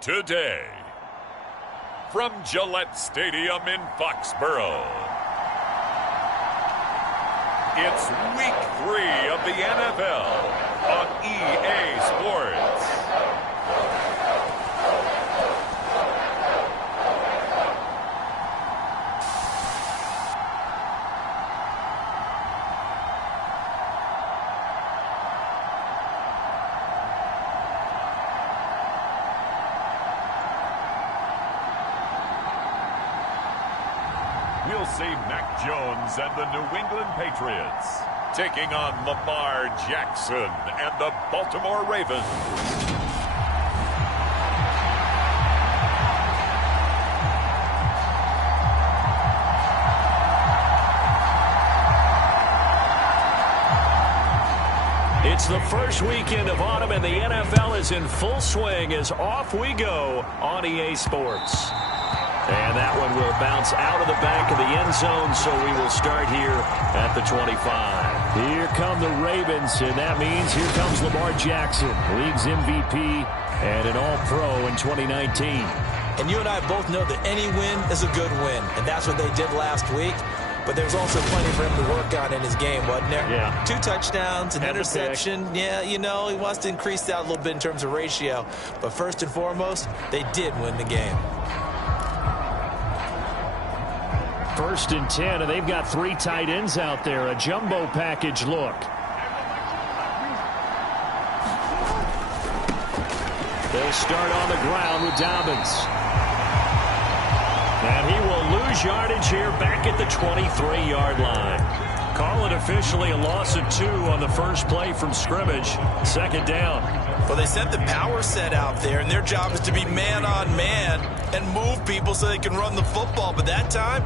today. From Gillette Stadium in Foxborough, it's Week 3 of the NFL on EA Sports. We'll see Mac Jones and the New England Patriots taking on Lamar Jackson and the Baltimore Ravens. It's the first weekend of autumn, and the NFL is in full swing as off we go on EA Sports. And that one will bounce out of the back of the end zone, so we will start here at the 25. Here come the Ravens, and that means here comes Lamar Jackson, league's MVP and an All-Pro in 2019. And you and I both know that any win is a good win, and that's what they did last week. But there's also plenty for him to work on in his game, wasn't there? Yeah. 2 touchdowns, an interception. Yeah, you know, he wants to increase that a little bit in terms of ratio. But first and foremost, they did win the game. 1st and 10, and they've got 3 tight ends out there. A jumbo package look. They'll start on the ground with Dobbins. And he will lose yardage here back at the 23-yard line. Call it officially a loss of 2 on the first play from scrimmage. 2nd down. Well, they sent the power set out there, and their job is to be man-on-man and move people so they can run the football. But that time,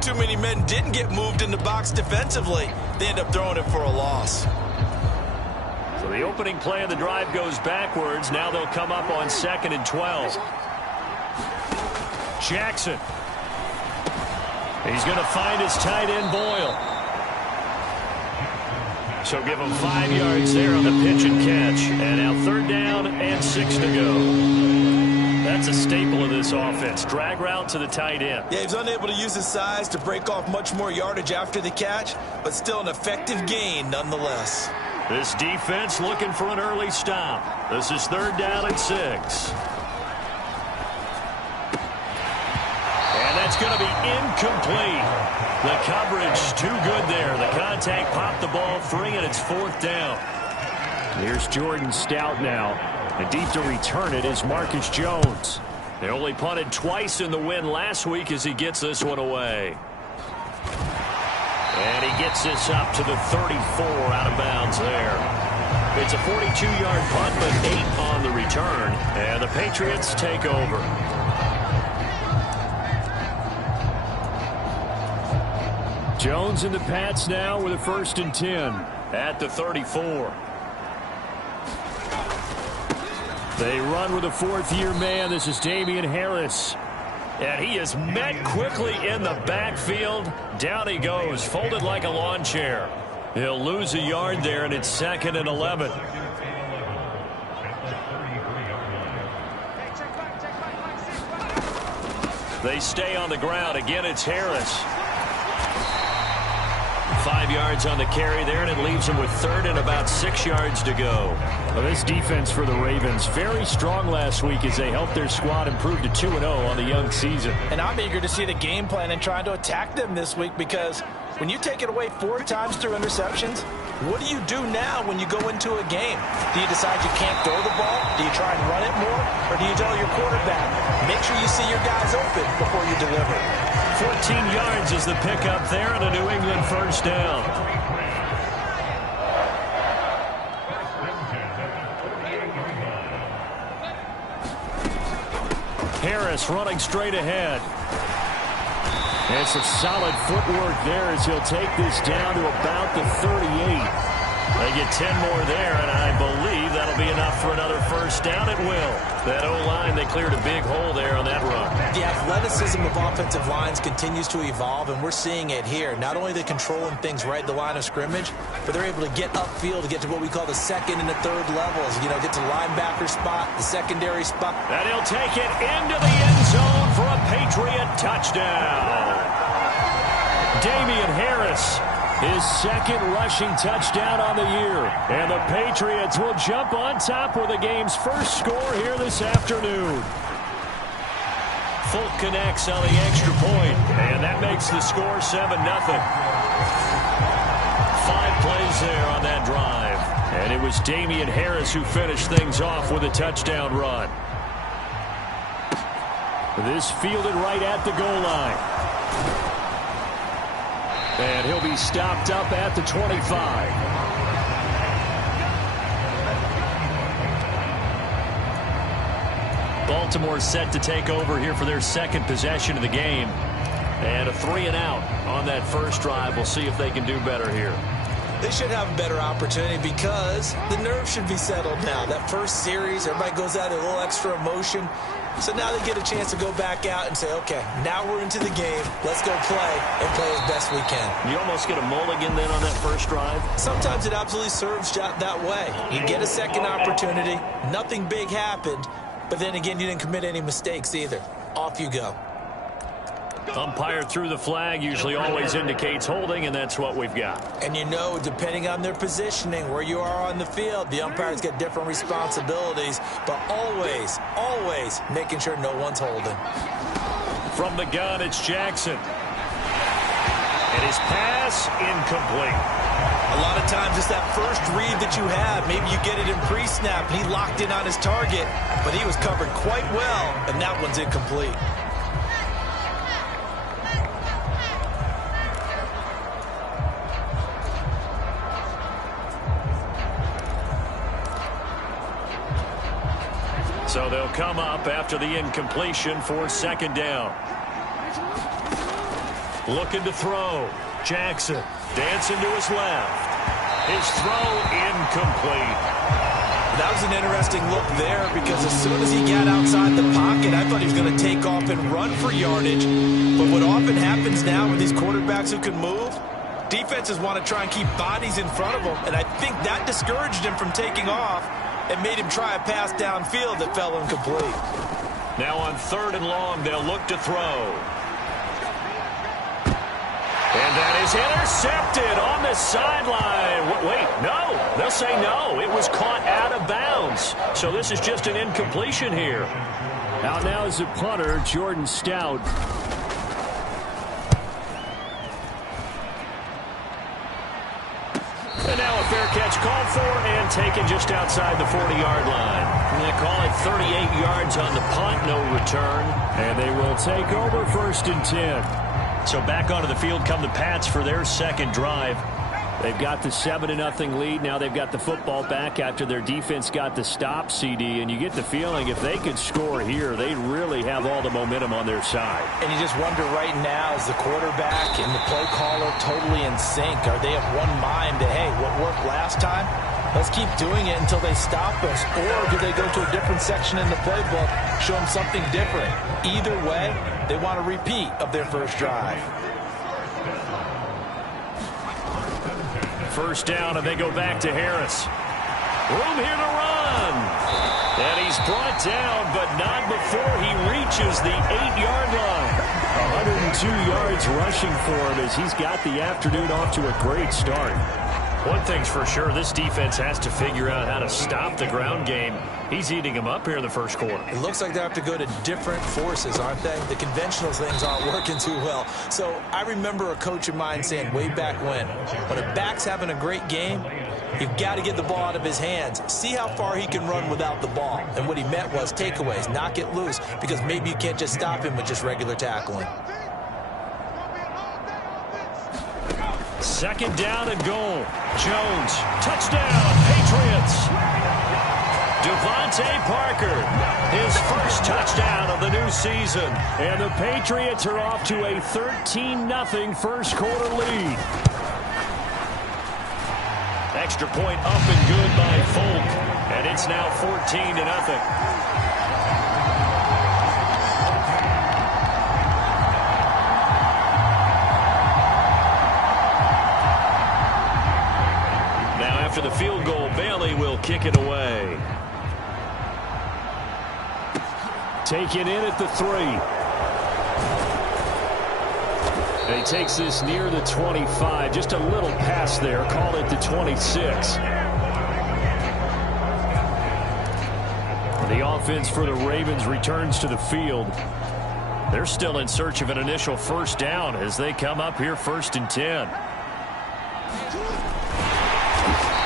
too many men didn't get moved in the box defensively. They end up throwing it for a loss. So the opening play of the drive goes backwards. Now they'll come up on 2nd and 12. Jackson. He's going to find his tight end, Boyle. So give him 5 yards there on the pitch and catch. And now 3rd down and 6 to go. That's a staple of this offense. Drag route to the tight end. Yeah, he's unable to use his size to break off much more yardage after the catch, but still an effective gain nonetheless. This defense looking for an early stop. This is 3rd down and 6. And that's going to be incomplete. The coverage too good there. The contact popped the ball free, and it's 4th down. Here's Jordan Stout now. And deep to return it is Marcus Jones. They only punted twice in the win last week as he gets this one away. And he gets this up to the 34 out of bounds there. It's a 42-yard punt, but 8 on the return. And the Patriots take over. Jones in the Pats now with a 1st and 10. At the 34. They run with a 4th-year man. This is Damian Harris. And he is met quickly in the backfield. Down he goes, folded like a lawn chair. He'll lose a yard there, and it's 2nd and 11. They stay on the ground. Again, it's Harris. 5 yards on the carry there, and it leaves them with 3rd and about 6 yards to go. Well, this defense for the Ravens, very strong last week as they helped their squad improve to 2-0 on the young season. And I'm eager to see the game plan and trying to attack them this week, because when you take it away 4 times through interceptions, what do you do now when you go into a game? Do you decide you can't throw the ball? Do you try and run it more? Or do you tell your quarterback, make sure you see your guys open before you deliver? 14 yards is the pickup there, and a New England 1st down. Harris running straight ahead. And some solid footwork there as he'll take this down to about the 38. They get 10 more there, and I believe that'll be enough for another first down. It will. That O-line, they cleared a big hole there on that run. The athleticism of offensive lines continues to evolve, and we're seeing it here. Not only are they controlling things right at the line of scrimmage, but they're able to get upfield to get to what we call the second and the third levels. You know, get to the linebacker spot, the secondary spot. And he'll take it into the end zone for a Patriot touchdown. Damian Harris, his second rushing touchdown on the year. And the Patriots will jump on top with the game's first score here this afternoon. Folk connects on the extra point, and that makes the score 7-0. 5 plays there on that drive. And it was Damian Harris who finished things off with a touchdown run. This fielded right at the goal line. And he'll be stopped up at the 25. Baltimore set to take over here for their second possession of the game. And a 3-and-out on that first drive. We'll see if they can do better here. They should have a better opportunity because the nerves should be settled now. That first series, everybody goes out a little extra emotion. So now they get a chance to go back out and say, okay, now we're into the game. Let's go play and play as best we can. You almost get a mulligan then on that first drive? Sometimes it absolutely serves that way. You get a second opportunity. Nothing big happened. But then again, you didn't commit any mistakes either. Off you go. Umpire threw the flag, usually always indicates holding, and that's what we've got. And you know, depending on their positioning, where you are on the field, the umpires get different responsibilities, but always, always making sure no one's holding. From the gun, it's Jackson. And his pass, incomplete. A lot of times it's that first read that you have. Maybe you get it in pre-snap, and he locked in on his target, but he was covered quite well, and that one's incomplete. So they'll come up after the incompletion for second down. Looking to throw. Jackson dancing to his left. His throw incomplete. That was an interesting look there because as soon as he got outside the pocket, I thought he was going to take off and run for yardage. But what often happens now with these quarterbacks who can move, defenses want to try and keep bodies in front of them, and I think that discouraged him from taking off and made him try a pass downfield that fell incomplete. Now on 3rd and long, they'll look to throw. And that is intercepted on the sideline. Wait, no. They'll say no. It was caught out of bounds. So this is just an incompletion here. Out now is the punter, Jordan Stout. And now a fair catch called for and taken just outside the 40-yard line. And they call it 38 yards on the punt, no return. And they will take over 1st and 10. So back onto the field come the Pats for their second drive. They've got the 7-0 lead. Now they've got the football back after their defense got the stop, CD. And you get the feeling if they could score here, they really have all the momentum on their side. And you just wonder right now, is the quarterback and the play caller totally in sync? Are they of one mind that, hey, what worked last time? Let's keep doing it until they stop us. Or do they go to a different section in the playbook, show them something different? Either way, they want a repeat of their first drive. First down, and they go back to Harris. Room here to run. And he's brought down, but not before he reaches the 8-yard line. 102 yards rushing for him as he's got the afternoon off to a great start. One thing's for sure, this defense has to figure out how to stop the ground game. He's eating them up here in the first quarter. It looks like they have to go to different forces, aren't they? The conventional things aren't working too well. So I remember a coach of mine saying way back when a back's having a great game, you've got to get the ball out of his hands. See how far he can run without the ball. And what he meant was takeaways, knock it loose, because maybe you can't just stop him with just regular tackling. Second down and goal. Jones, touchdown, Patriots. Devontae Parker, his first touchdown of the new season. And the Patriots are off to a 13-0 first quarter lead. Extra point up and good by Folk. And it's now 14-0. After the field goal, Bailey will kick it away. Taken in at the 3. And he takes this near the 25. Just a little pass there. Call it the 26. The offense for the Ravens returns to the field. They're still in search of an initial first down as they come up here 1st and 10.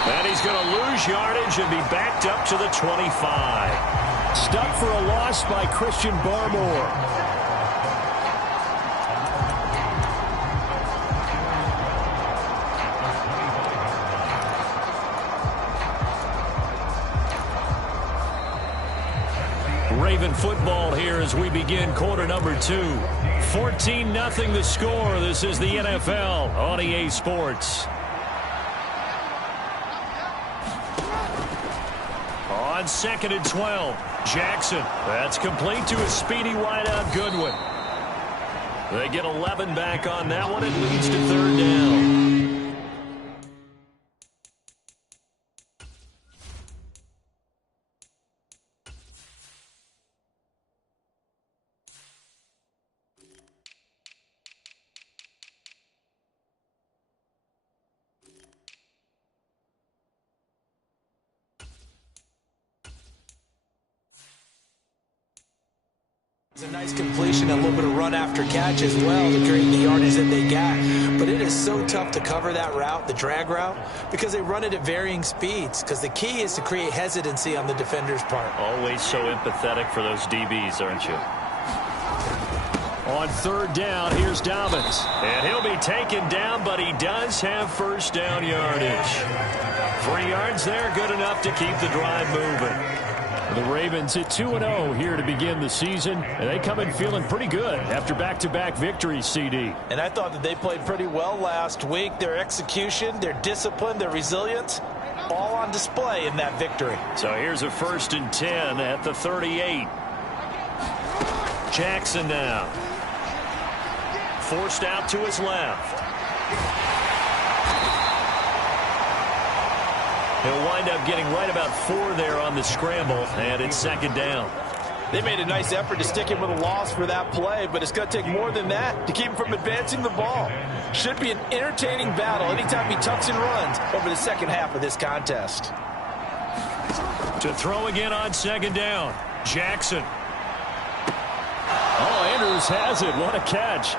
And he's going to lose yardage and be backed up to the 25. Stuck for a loss by Christian Barmore. Raven football here as we begin quarter number 2. 14-0 the score. This is the NFL on EA Sports. On 2nd and 12, Jackson. That's complete to a speedy wideout Goodwin. They get 11 back on that one. It leads to 3rd down. It's a nice completion, a little bit of run after catch as well to create the yardage that they got. But it is so tough to cover that route, the drag route, because they run it at varying speeds. Because the key is to create hesitancy on the defender's part. Always so empathetic for those DBs, aren't you? On 3rd down, here's Dobbins. And he'll be taken down, but he does have first down yardage. 3 yards there, good enough to keep the drive moving. The Ravens at 2-0 here to begin the season, and they come in feeling pretty good after back-to-back victories, CD. And I thought that they played pretty well last week. Their execution, their discipline, their resilience, all on display in that victory. So here's a 1st and 10 at the 38. Jackson now. Forced out to his left. He'll wind up getting right about 4 there on the scramble, and it's 2nd down. They made a nice effort to stick him with a loss for that play, but it's going to take more than that to keep him from advancing the ball. Should be an entertaining battle anytime he tucks and runs over the second half of this contest. To throw again on 2nd down, Jackson. Oh, Andrews has it. What a catch.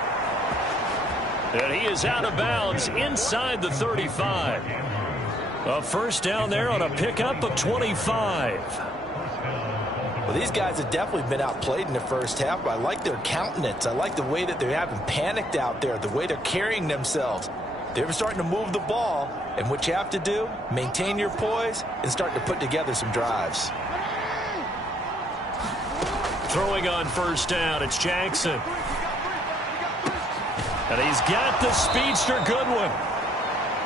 And he is out of bounds inside the 35. A first down there on a pickup of 25. Well, these guys have definitely been outplayed in the first half, but I like their countenance. I like the way that they're having panicked out there, the way they're carrying themselves. They're starting to move the ball, and what you have to do, maintain your poise and start to put together some drives. Throwing on first down, it's Jackson. And he's got the speedster Goodwin.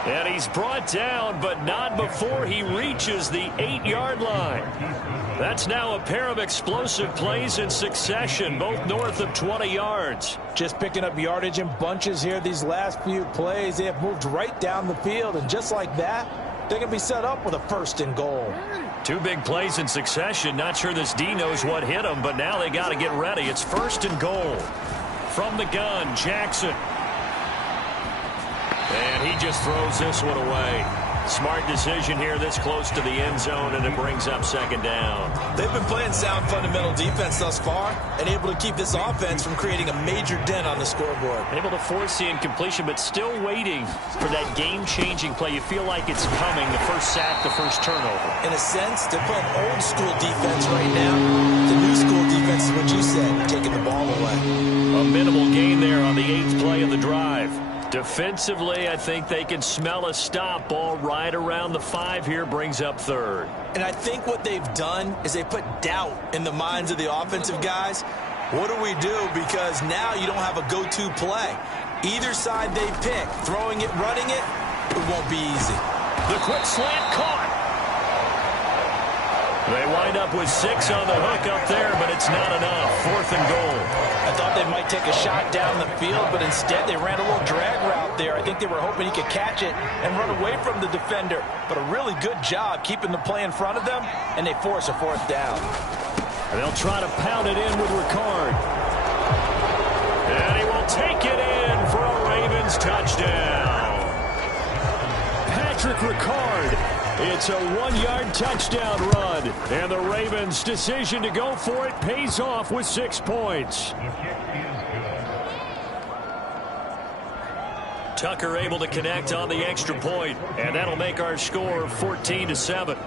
And he's brought down, but not before he reaches the 8-yard line. That's now a pair of explosive plays in succession, both north of 20 yards. Just picking up yardage in bunches here these last few plays. They have moved right down the field, and just like that, they're going to be set up with a 1st and goal. 2 big plays in succession. Not sure this D knows what hit him, but now they got to get ready. It's 1st and goal. From the gun, Jackson. And he just throws this one away. Smart decision here this close to the end zone, and it brings up 2nd down. They've been playing sound fundamental defense thus far and able to keep this offense from creating a major dent on the scoreboard. Able to force the incompletion, but still waiting for that game-changing play. You feel like it's coming, the first sack, the first turnover. In a sense, they're playing old-school defense right now. The new-school defense is what you said, taking the ball away. A minimal gain there on the 8th play of the drive. Defensively, I think they can smell a stop. Ball right around the 5 here, brings up 3rd. And I think what they've done is they put doubt in the minds of the offensive guys. What do we do? Because now you don't have a go-to play. Either side they pick, throwing it, running it, it won't be easy. The quick slant caught. They wind up with 6 on the hook up there, but it's not enough. 4th and goal. I thought they might take a shot down the field, but instead they ran a little drag route there. I think they were hoping he could catch it and run away from the defender. But a really good job keeping the play in front of them, and they force a 4th down. And they'll try to pound it in with Ricard. And he will take it in for a Ravens touchdown. Patrick Ricard. It's a 1-yard touchdown run. And the Ravens' decision to go for it pays off with 6 points. Tucker able to connect on the extra point, and that'll make our score 14-7.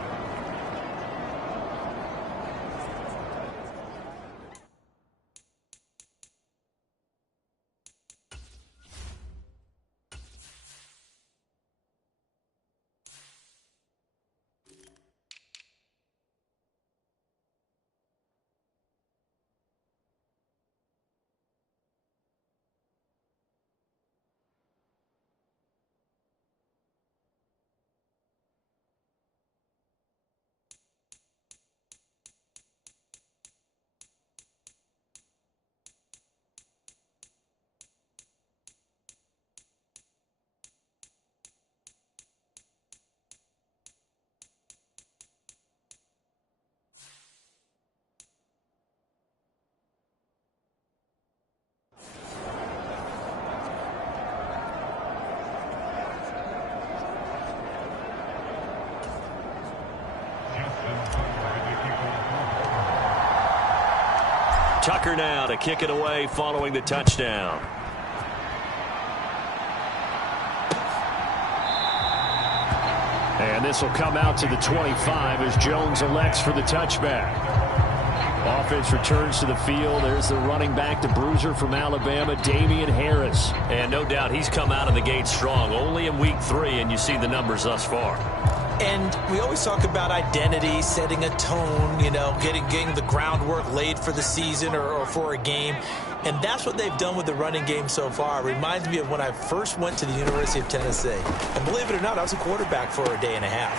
Tucker now to kick it away following the touchdown. And this will come out to the 25 as Jones elects for the touchback. Offense returns to the field. There's the running back, the bruiser from Alabama, Damian Harris. And no doubt he's come out of the gate strong. Only in week 3, and you see the numbers thus far. And we always talk about identity, setting a tone, you know, getting the groundwork laid for the season or for a game. And that's what they've done with the running game so far. It reminds me of when I first went to the University of Tennessee. And believe it or not, I was a quarterback for a day and a half.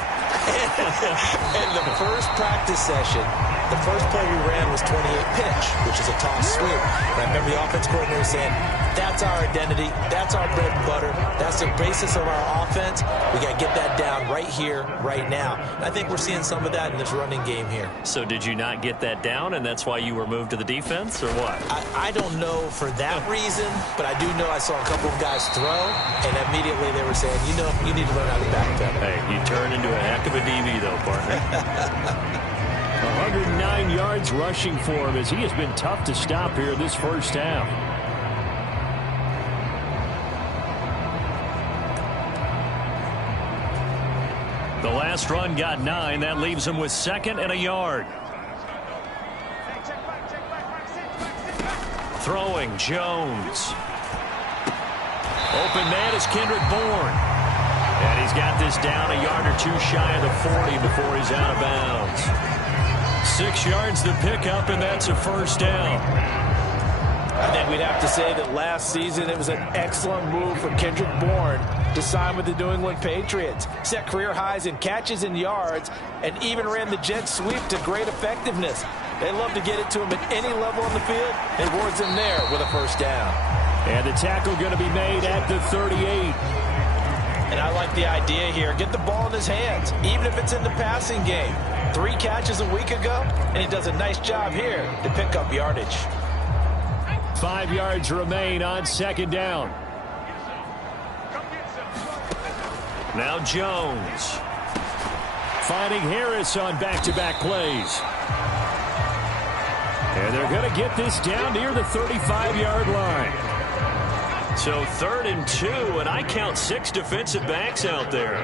And the first practice session, the first play we ran was 28 pitch, which is a toss sweep. And I remember the offense coordinator saying, that's our identity, that's our bread and butter, that's the basis of our offense. We got to get that down right here, right now. And I think we're seeing some of that in this running game here. So did you not get that down, and that's why you were moved to the defense, or what? I don't know for that reason, but I do know I saw a couple of guys throw, and immediately they were saying, you know, you need to learn how to backpedal. Hey, you turn into a heck of a DB, though, partner. 109 yards rushing for him as he has been tough to stop here this first half. The last run got 9. That leaves him with 2nd and a yard. Throwing, Jones. Open man is Kendrick Bourne. And he's got this down a yard or 2 shy of the 40 before he's out of bounds. 6 yards to pick up, and that's a first down. I think we'd have to say that last season it was an excellent move for Kendrick Bourne to sign with the New England Patriots. Set career highs in catches and yards, and even ran the jet sweep to great effectiveness. They love to get it to him at any level on the field. It rewards him there with a first down. And the tackle going to be made at the 38. And I like the idea here. Get the ball in his hands, even if it's in the passing game. 3 catches a week ago, and he does a nice job here to pick up yardage. 5 yards remain on 2nd down. Now Jones. Finding Harris on back-to-back plays. And they're going to get this down near the 35-yard line. So 3rd and 2, and I count 6 defensive backs out there.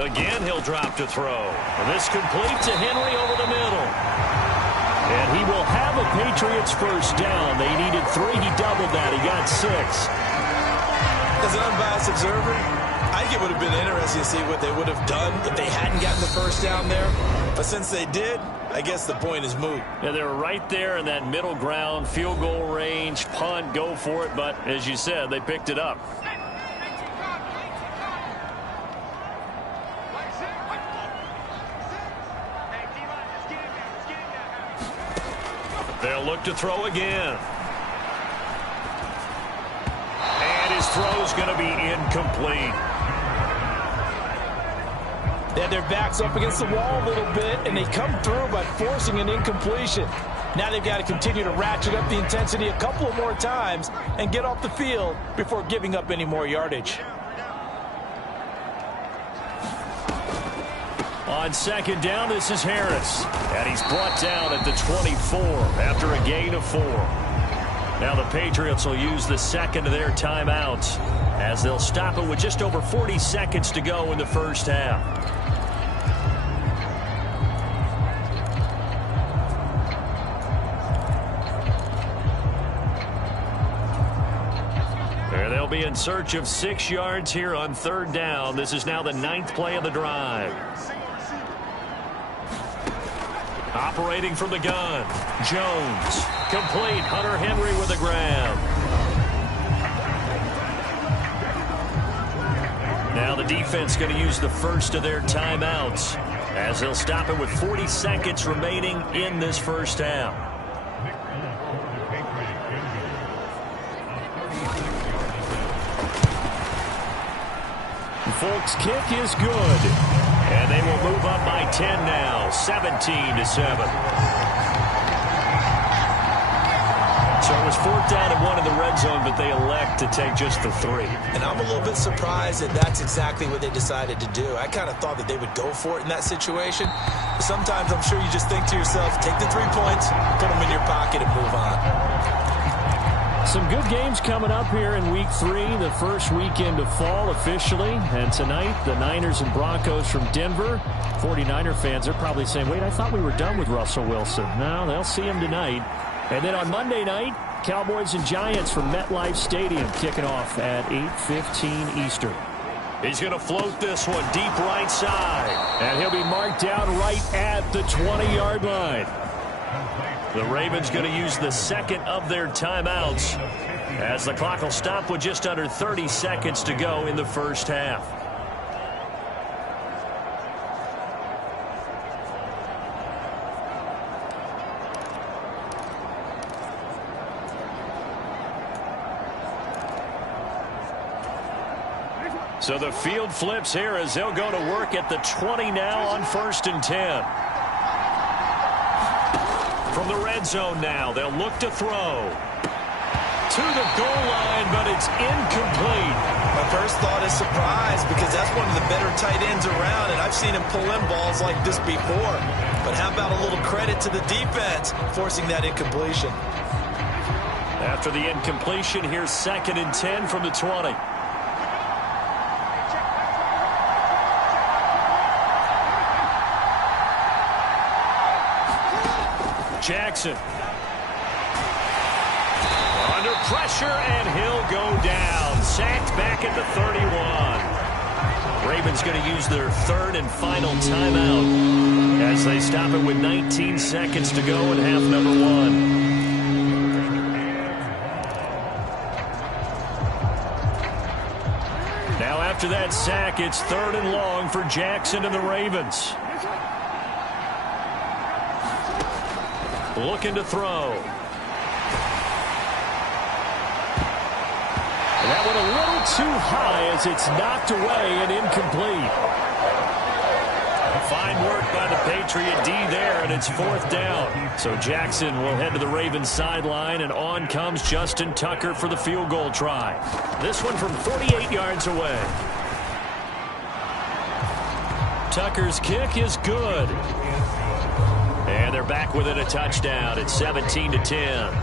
Again, he'll drop to throw. This complete to Henry over the middle. And he will have a Patriots first down. They needed 3. He doubled that. He got 6. As an unbiased observer, I think it would have been interesting to see what they would have done if they hadn't gotten the first down there. But since they did, I guess the point is moot. Yeah, they were right there in that middle ground, field goal range, punt, go for it. But as you said, they picked it up. They'll look to throw again. And his throw's going to be incomplete. They had their backs up against the wall a little bit, and they come through by forcing an incompletion. Now they've got to continue to ratchet up the intensity a couple of more times and get off the field before giving up any more yardage. On second down, this is Harris. And he's brought down at the 24 after a gain of 4. Now the Patriots will use the second of their timeouts as they'll stop it with just over 40 seconds to go in the first half. They'll be in search of 6 yards here on third down. This is now the 9th play of the drive. Operating from the gun, Jones. Complete. Hunter Henry with a grab. Now the defense going to use the first of their timeouts as they'll stop it with 40 seconds remaining in this first half. Folks, kick is good. And they will move up by 10 now, 17-7. So it was 4th down and 1 in the red zone, but they elect to take just the 3. And I'm a little bit surprised that that's exactly what they decided to do. I kind of thought that they would go for it in that situation. But sometimes I'm sure you just think to yourself, take the 3 points, put them in your pocket, and move on. Some good games coming up here in Week 3, the first weekend of fall officially. And tonight, the Niners and Broncos from Denver. 49er fans are probably saying, wait, I thought we were done with Russell Wilson. No, they'll see him tonight. And then on Monday night, Cowboys and Giants from MetLife Stadium kicking off at 8:15 Eastern. He's going to float this one deep right side. And he'll be marked down right at the 20-yard line. The Ravens going to use the second of their timeouts as the clock will stop with just under 30 seconds to go in the first half. So the field flips here as they'll go to work at the 20 now on 1st and 10. From the red zone now, they'll look to throw. To the goal line, but it's incomplete. My first thought is surprise because that's one of the better tight ends around, and I've seen him pull in balls like this before. But how about a little credit to the defense forcing that incompletion? After the incompletion, here's 2nd and 10 from the 20. Jackson. Under pressure, and he'll go down. Sacked back at the 31. Ravens going to use their 3rd and final timeout as they stop it with 19 seconds to go in half number 1. Now after that sack, it's 3rd and long for Jackson and the Ravens. Looking to throw. And that one a little too high as it's knocked away and incomplete. Fine work by the Patriot D there, and it's 4th down. So Jackson will head to the Ravens sideline, and on comes Justin Tucker for the field goal try. This one from 48 yards away. Tucker's kick is good. And they're back within a touchdown. It's 17-10.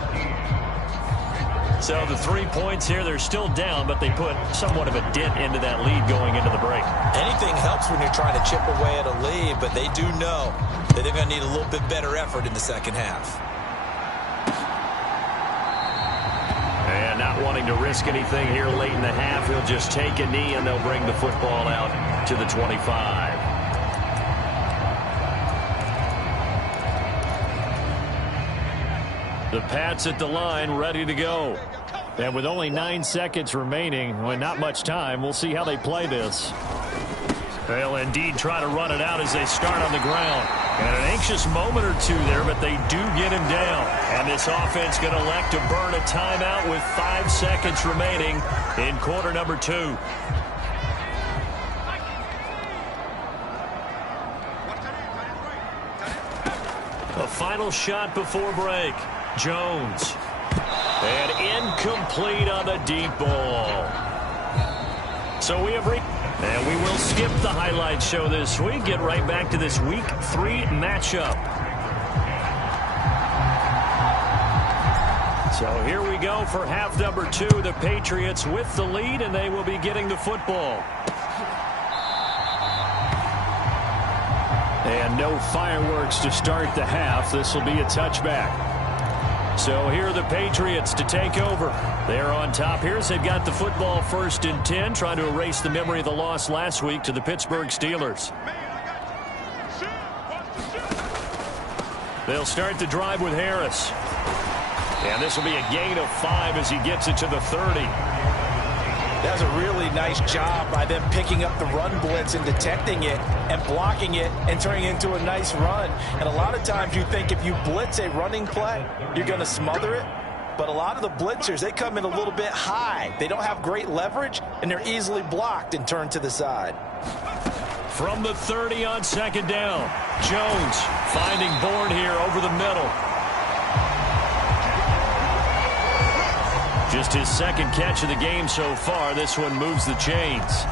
So the 3 points here, they're still down, but they put somewhat of a dent into that lead going into the break. Anything helps when you're trying to chip away at a lead, but they do know that they're going to need a little bit better effort in the second half. And not wanting to risk anything here late in the half, he'll just take a knee, and they'll bring the football out to the 25. The Pats at the line, ready to go. And with only 9 seconds remaining, well, not much time, we'll see how they play this. They'll indeed try to run it out as they start on the ground. And an anxious moment or two there, but they do get him down. And this offense going to elect to burn a timeout with 5 seconds remaining in quarter number 2. A final shot before break. Jones. And incomplete on the deep ball. So we have and we will skip the highlight show this week. Get right back to this Week 3 matchup. So here we go for half number 2. The Patriots with the lead, and they will be getting the football. And no fireworks to start the half. This will be a touchback. So here are the Patriots to take over. They're on top here as they've got the football 1st and 10, trying to erase the memory of the loss last week to the Pittsburgh Steelers. They'll start the drive with Harris. And this will be a gain of 5 as he gets it to the 30. That was a really nice job by them picking up the run blitz and detecting it and blocking it and turning it into a nice run. And a lot of times you think if you blitz a running play, you're going to smother it. But a lot of the blitzers, they come in a little bit high. They don't have great leverage, and they're easily blocked and turned to the side. From the 30 on 2nd down, Jones finding Bourne here over the middle. Just his 2nd catch of the game so far. This one moves the chains.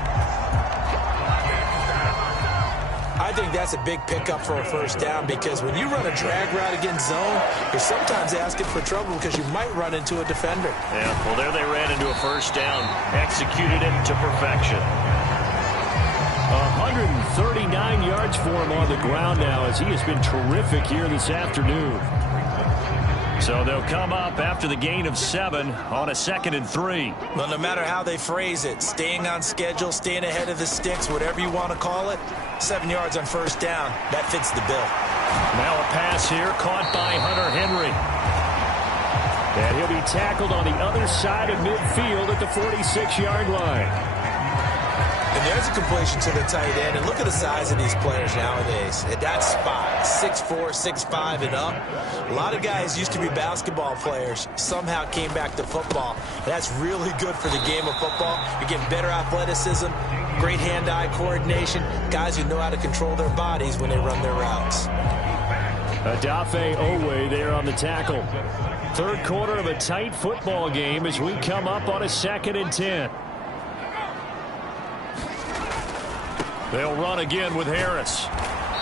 I think that's a big pickup for a 1st down, because when you run a drag route against zone, you're sometimes asking for trouble because you might run into a defender. Yeah, well, there they ran into a 1st down, executed it to perfection. 139 yards for him on the ground now, as he has been terrific here this afternoon. So they'll come up after the gain of 7 on a 2nd and 3. Well, no matter how they phrase it, staying on schedule, staying ahead of the sticks, whatever you want to call it, 7 yards on 1st down, that fits the bill. Now a pass here caught by Hunter Henry. And he'll be tackled on the other side of midfield at the 46-yard line. And there's a completion to the tight end. And look at the size of these players nowadays. At that spot, 6'4", 6'5", and up. A lot of guys used to be basketball players, somehow came back to football. And that's really good for the game of football. You're getting better athleticism, great hand-eye coordination, guys who know how to control their bodies when they run their routes. Adafe Owe there on the tackle. 3rd quarter of a tight football game as we come up on a 2nd and 10. They'll run again with Harris.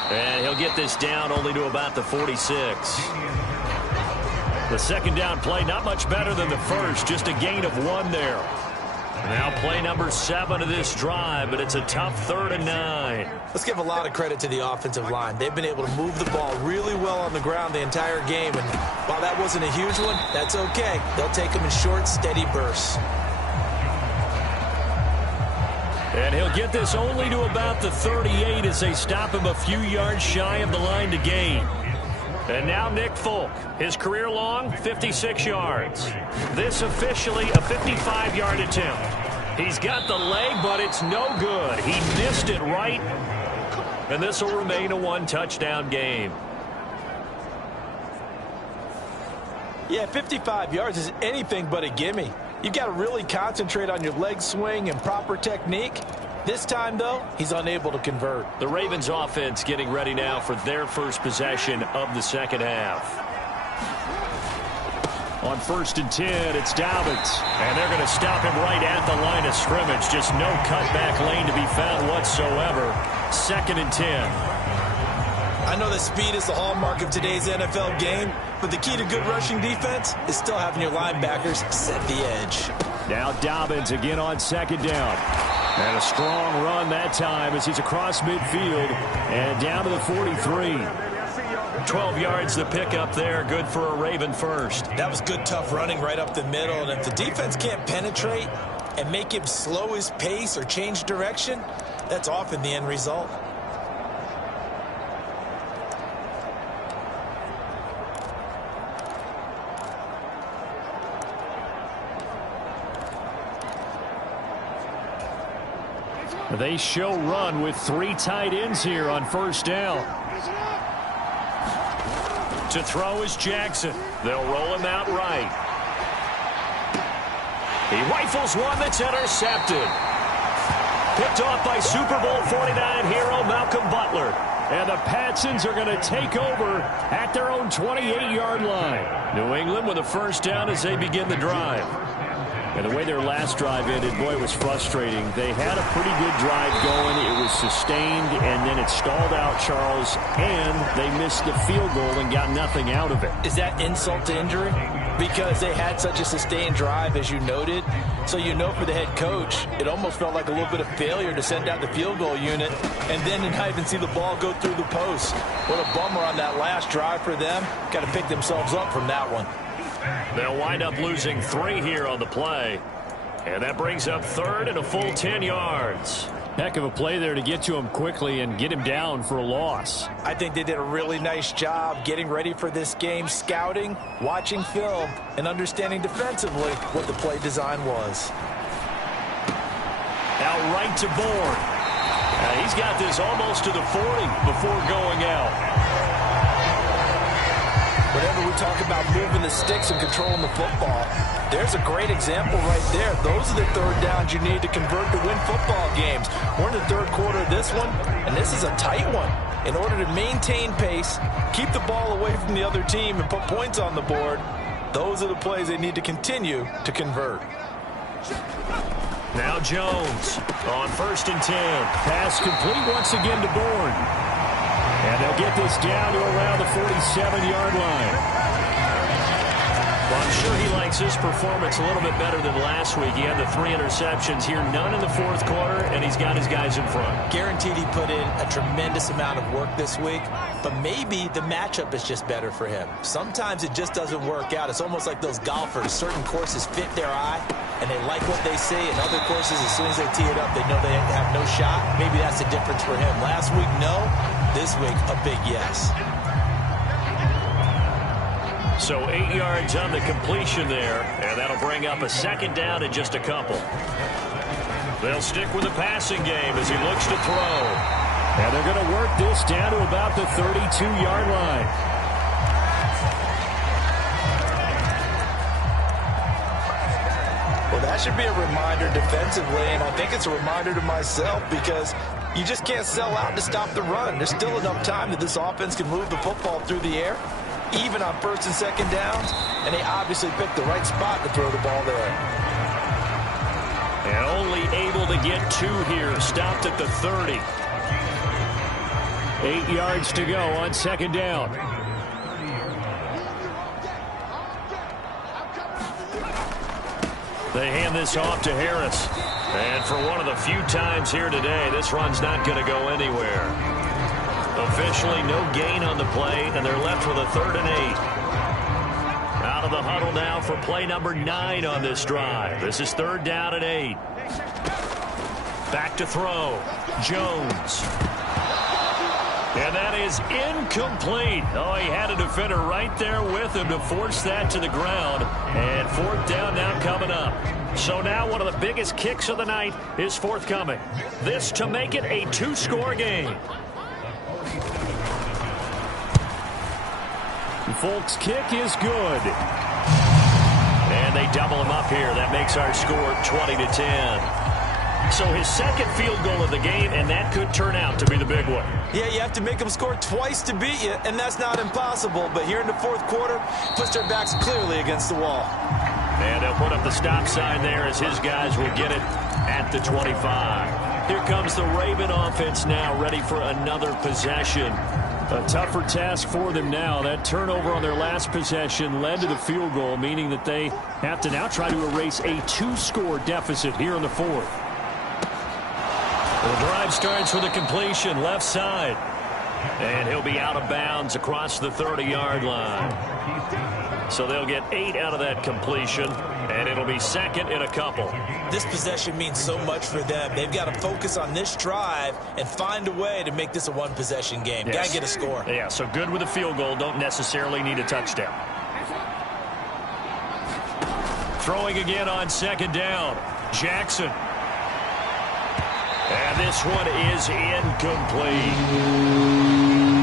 And he'll get this down only to about the 46. The 2nd down play, not much better than the 1st, just a gain of 1 there. Now play number 7 of this drive, but it's a tough 3rd and 9. Let's give a lot of credit to the offensive line. They've been able to move the ball really well on the ground the entire game. And while that wasn't a huge one, that's okay. They'll take them in short, steady bursts. And he'll get this only to about the 38 as they stop him a few yards shy of the line to gain. And now Nick Folk, his career long, 56 yards. This officially a 55-yard attempt. He's got the leg, but it's no good. He missed it right. And this will remain a 1-touchdown game. Yeah, 55 yards is anything but a gimme. You've got to really concentrate on your leg swing and proper technique. This time, though, he's unable to convert. The Ravens offense getting ready now for their first possession of the 2nd half. On 1st and 10, it's Dobbins. And they're going to stop him right at the line of scrimmage. Just no cutback lane to be found whatsoever. 2nd and 10. I know that speed is the hallmark of today's NFL game, but the key to good rushing defense is still having your linebackers set the edge. Now Dobbins again on 2nd down. And a strong run that time as he's across midfield and down to the 43. 12 yards the pickup there. Good for a Raven first. That was good, tough running right up the middle. And if the defense can't penetrate and make him slow his pace or change direction, that's often the end result. They show run with 3 tight ends here on 1st down. To throw is Jackson. They'll roll him out right. He rifles one that's intercepted. Picked off by Super Bowl 49 hero Malcolm Butler. And the Patsons are going to take over at their own 28-yard line. New England with a first down as they begin the drive. And the way their last drive ended, boy, it was frustrating. They had a pretty good drive going. It was sustained, and then it stalled out, Charles, and they missed the field goal and got nothing out of it. Is that insult to injury? Because they had such a sustained drive, as you noted. So you know for the head coach, it almost felt like a little bit of failure to send out the field goal unit and then not even see the ball go through the post. What a bummer on that last drive for them. Got to pick themselves up from that one. They'll wind up losing 3 here on the play. And that brings up third and a full 10 yards. Heck of a play there to get to him quickly and get him down for a loss. I think they did a really nice job getting ready for this game, scouting, watching film, and understanding defensively what the play design was. Out right to Bourne. He's got this almost to the 40 before going out. Whenever we talk about moving the sticks and controlling the football, there's a great example right there. Those are the third downs you need to convert to win football games. We're in the third quarter of this one, and this is a tight one. In order to maintain pace, keep the ball away from the other team, and put points on the board, those are the plays they need to continue to convert. Now Jones on 1st and 10. Pass complete once again to Bourne. And they'll get this down to around the 47-yard line. Well, I'm sure he likes his performance a little bit better than last week. He had the 3 interceptions here, none in the fourth quarter, and he's got his guys in front. Guaranteed he put in a tremendous amount of work this week, but maybe the matchup is just better for him. Sometimes it just doesn't work out. It's almost like those golfers. Certain courses fit their eye, and they like what they see. And other courses, as soon as they tee it up, they know they have no shot. Maybe that's the difference for him. Last week, no. This week, a big yes. So 8 yards on the completion there, and that'll bring up a second down in just a couple. They'll stick with the passing game as he looks to throw. And they're going to work this down to about the 32-yard line. Well, that should be a reminder defensively, and I think it's a reminder to myself because you just can't sell out to stop the run. There's still enough time that this offense can move the football through the air, even on 1st and 2nd downs, and they obviously picked the right spot to throw the ball there. And only able to get 2 here, stopped at the 30. 8 yards to go on 2nd down. They hand this off to Harris. And for one of the few times here today, this run's not going to go anywhere. Officially no gain on the play, and they're left with a 3rd and 8. Out of the huddle now for play number 9 on this drive. This is 3rd down and 8. Back to throw. Jones. And that is incomplete. Oh, he had a defender right there with him to force that to the ground. And 4th down now coming up. So now one of the biggest kicks of the night is forthcoming. This to make it a 2-score game. Folk's kick is good. And they double him up here. That makes our score 20-10. So his 2nd field goal of the game, and that could turn out to be the big one. Yeah, you have to make them score twice to beat you, and that's not impossible. But here in the 4th quarter, puts their backs clearly against the wall. And they'll put up the stop sign there as his guys will get it at the 25. Here comes the Raven offense now, ready for another possession. A tougher task for them now. That turnover on their last possession led to the field goal, meaning that they have to now try to erase a 2-score deficit here in the 4th. The drive starts with a completion left side. And he'll be out of bounds across the 30-yard line. So they'll get 8 out of that completion, and it'll be 2nd in a couple. This possession means so much for them. They've got to focus on this drive and find a way to make this a 1-possession game. Yes. Got to get a score. Yeah, so good with a field goal. Don't necessarily need a touchdown. Throwing again on 2nd down. Jackson. And this one is incomplete.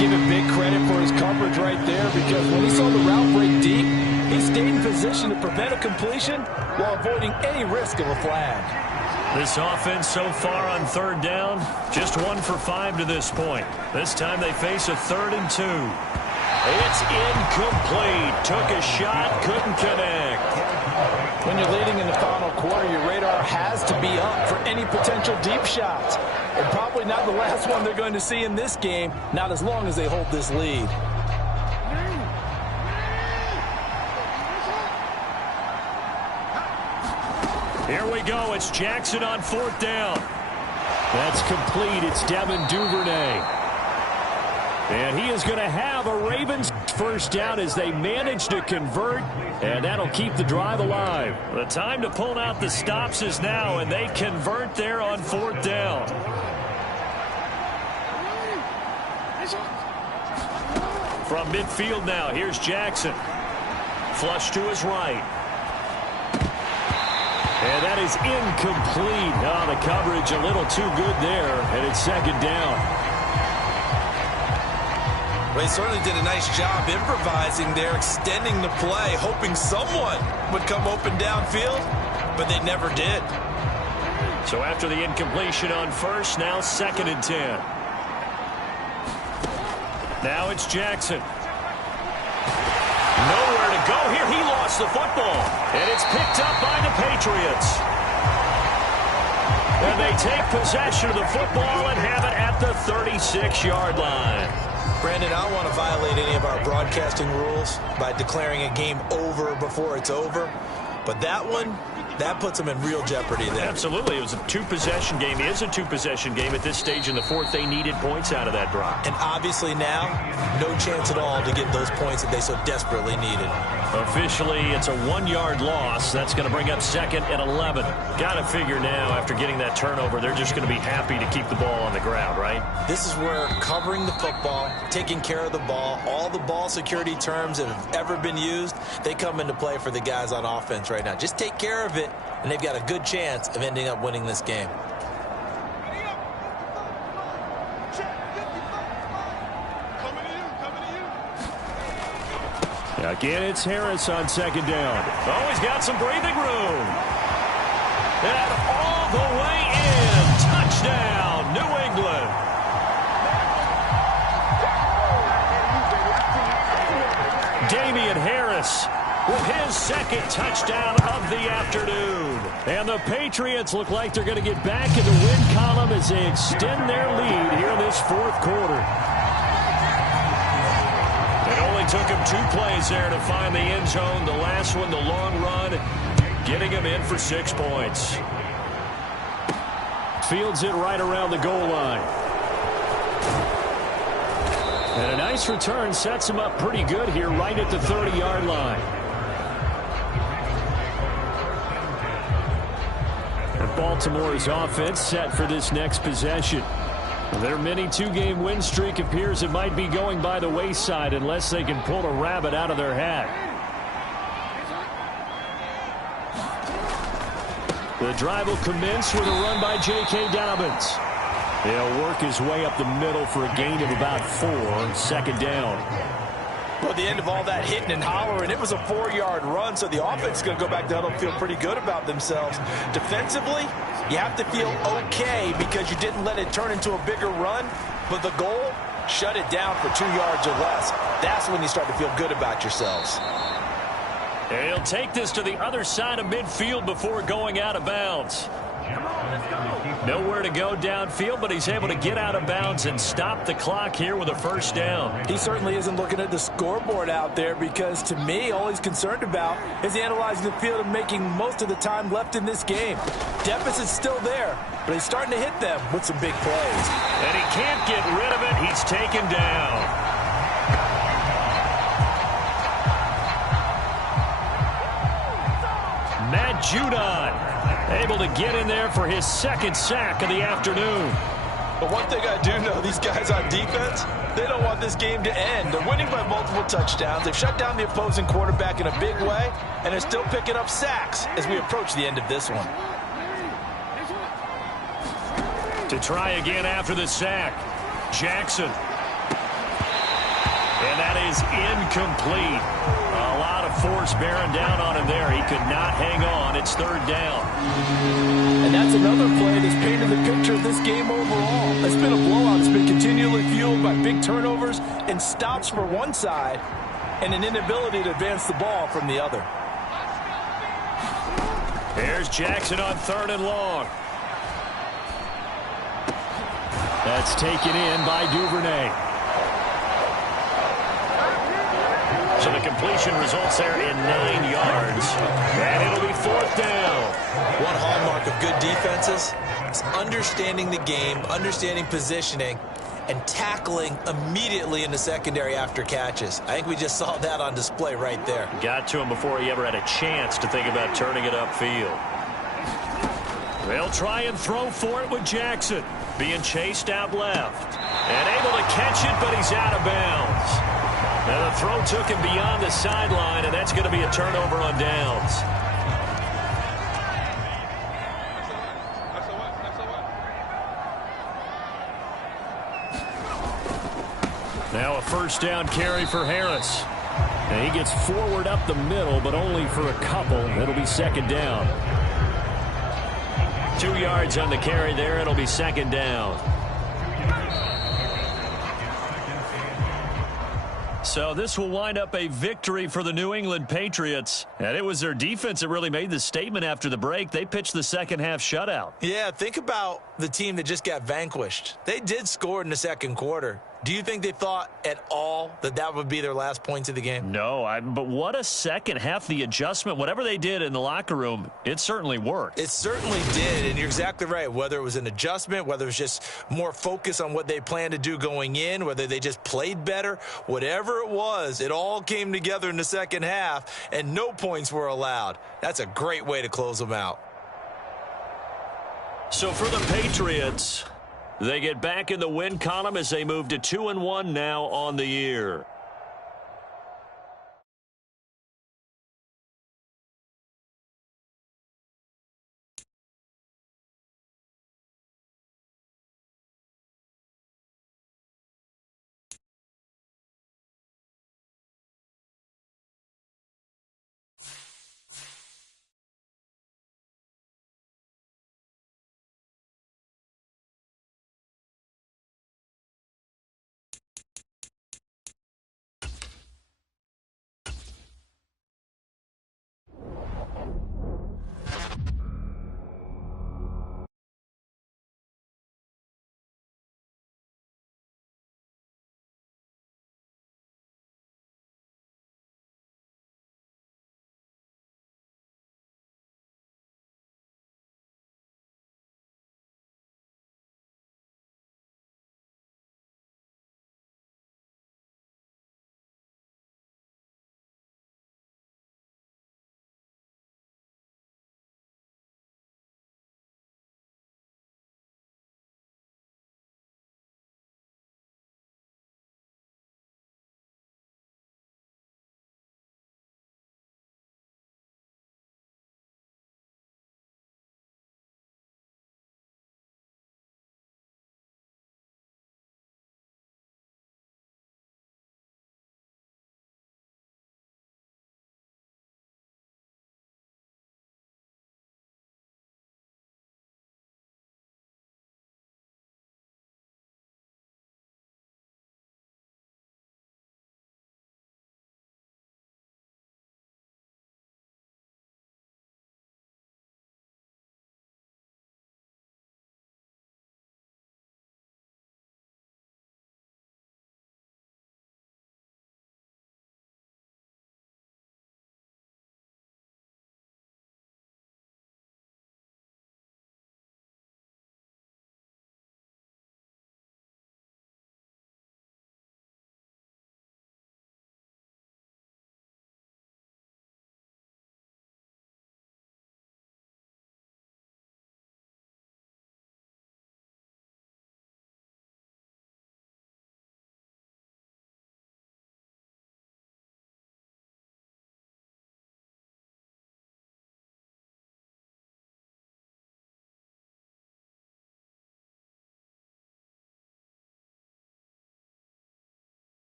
Give him big credit for his coverage right there, because when he saw the route break deep, he stayed in position to prevent a completion while avoiding any risk of a flag. This offense so far on third down, just 1 for 5 to this point. This time they face a 3rd and 2. It's incomplete. Took a shot, couldn't connect. When you're leading in the final quarter, your radar has to be up for any potential deep shots. And probably not the last one they're going to see in this game, not as long as they hold this lead. Here we go. It's Jackson on 4th down. That's complete. It's Devin Duvernay. And he is going to have a Ravens first down as they manage to convert, and that'll keep the drive alive. The time to pull out the stops is now, and they convert there on 4th down. From midfield now, here's Jackson. Flush to his right. And that is incomplete. Oh, the coverage a little too good there, and it's 2nd down. Well, he certainly did a nice job improvising there, extending the play, hoping someone would come open downfield, but they never did. So after the incompletion on 1st, now 2nd and 10. Now it's Jackson. Nowhere to go here. He lost the football. And it's picked up by the Patriots. And they take possession of the football and have it at the 36-yard line. Brandon, I don't want to violate any of our broadcasting rules by declaring a game over before it's over. But that one, that puts them in real jeopardy there. Absolutely. It was a 2-possession game. It is a 2-possession game at this stage in the 4th. They needed points out of that drive. And obviously now, no chance at all to get those points that they so desperately needed. Officially, it's a 1-yard loss. That's going to bring up 2nd and 11. Got to figure now, after getting that turnover, they're just going to be happy to keep the ball on the ground, right? This is where covering the football, taking care of the ball, all the ball security terms that have ever been used, they come into play for the guys on offense right now. Just take care of it, and they've got a good chance of ending up winning this game. Again, it's Harris on 2nd down. Oh, he's got some breathing room. And all the way in. Touchdown, New England. Damian Harris with his 2nd touchdown of the afternoon. And the Patriots look like they're going to get back in the win column as they extend their lead here in this 4th quarter. It only took him 2 plays there to find the end zone. The last one, the long run, getting him in for 6 points. Fields it right around the goal line. And a nice return sets him up pretty good here right at the 30-yard line. And Baltimore's offense set for this next possession. Their mini 2-game win streak appears it might be going by the wayside unless they can pull a rabbit out of their hat. The drive will commence with a run by J.K. Dobbins. He'll work his way up the middle for a gain of about 4, 2nd down. Well, at the end of all that hitting and hollering, it was a 4-yard run, so the offense is going to go back down and feel pretty good about themselves. Defensively, you have to feel okay because you didn't let it turn into a bigger run, but the goal, shut it down for 2 yards or less. That's when you start to feel good about yourselves. And he'll take this to the other side of midfield before going out of bounds. Nowhere to go downfield, but he's able to get out of bounds and stop the clock here with a 1st down. He certainly isn't looking at the scoreboard out there because, to me, all he's concerned about is analyzing the field and making most of the time left in this game. Deficit's still there, but he's starting to hit them with some big plays. And he can't get rid of it. He's taken down. Matt Judon able to get in there for his 2nd sack of the afternoon. But one thing I do know, these guys on defense, they don't want this game to end. They're winning by multiple touchdowns. They've shut down the opposing quarterback in a big way, and they're still picking up sacks as we approach the end of this one. To try again after the sack. Jackson. And that is incomplete. A lot of force bearing down on him there. He could not hang on. It's third down. And that's another play that's painted the picture of this game overall. It's been a blowout. It's been continually fueled by big turnovers and stops for one side and an inability to advance the ball from the other. Here's Jackson on 3rd and long. That's taken in by Duvernay. So the completion results there in 9 yards. And it'll be 4th down. One hallmark of good defenses is understanding the game, understanding positioning, and tackling immediately in the secondary after catches. I think we just saw that on display right there. Got to him before he ever had a chance to think about turning it upfield. They'll try and throw for it with Jackson. Being chased out left. And able to catch it, but he's out of bounds. Now the throw took him beyond the sideline, and that's going to be a turnover on downs. Now a 1st down carry for Harris. And he gets forward up the middle, but only for a couple. It'll be 2nd down. 2 yards on the carry there. It'll be 2nd down. So this will wind up a victory for the New England Patriots. And it was their defense that really made the statement after the break. They pitched the second half shutout. Yeah, think about the team that just got vanquished. They did score in the second quarter. Do you think they thought at all that that would be their last points of the game? No, but what a second half. The adjustment, whatever they did in the locker room, it certainly worked. It certainly did, and you're exactly right. Whether it was an adjustment, whether it was just more focus on what they planned to do going in, whether they just played better, whatever it was, it all came together in the second half, and no points were allowed. That's a great way to close them out. So for the Patriots, they get back in the win column as they move to 2-1 now on the year.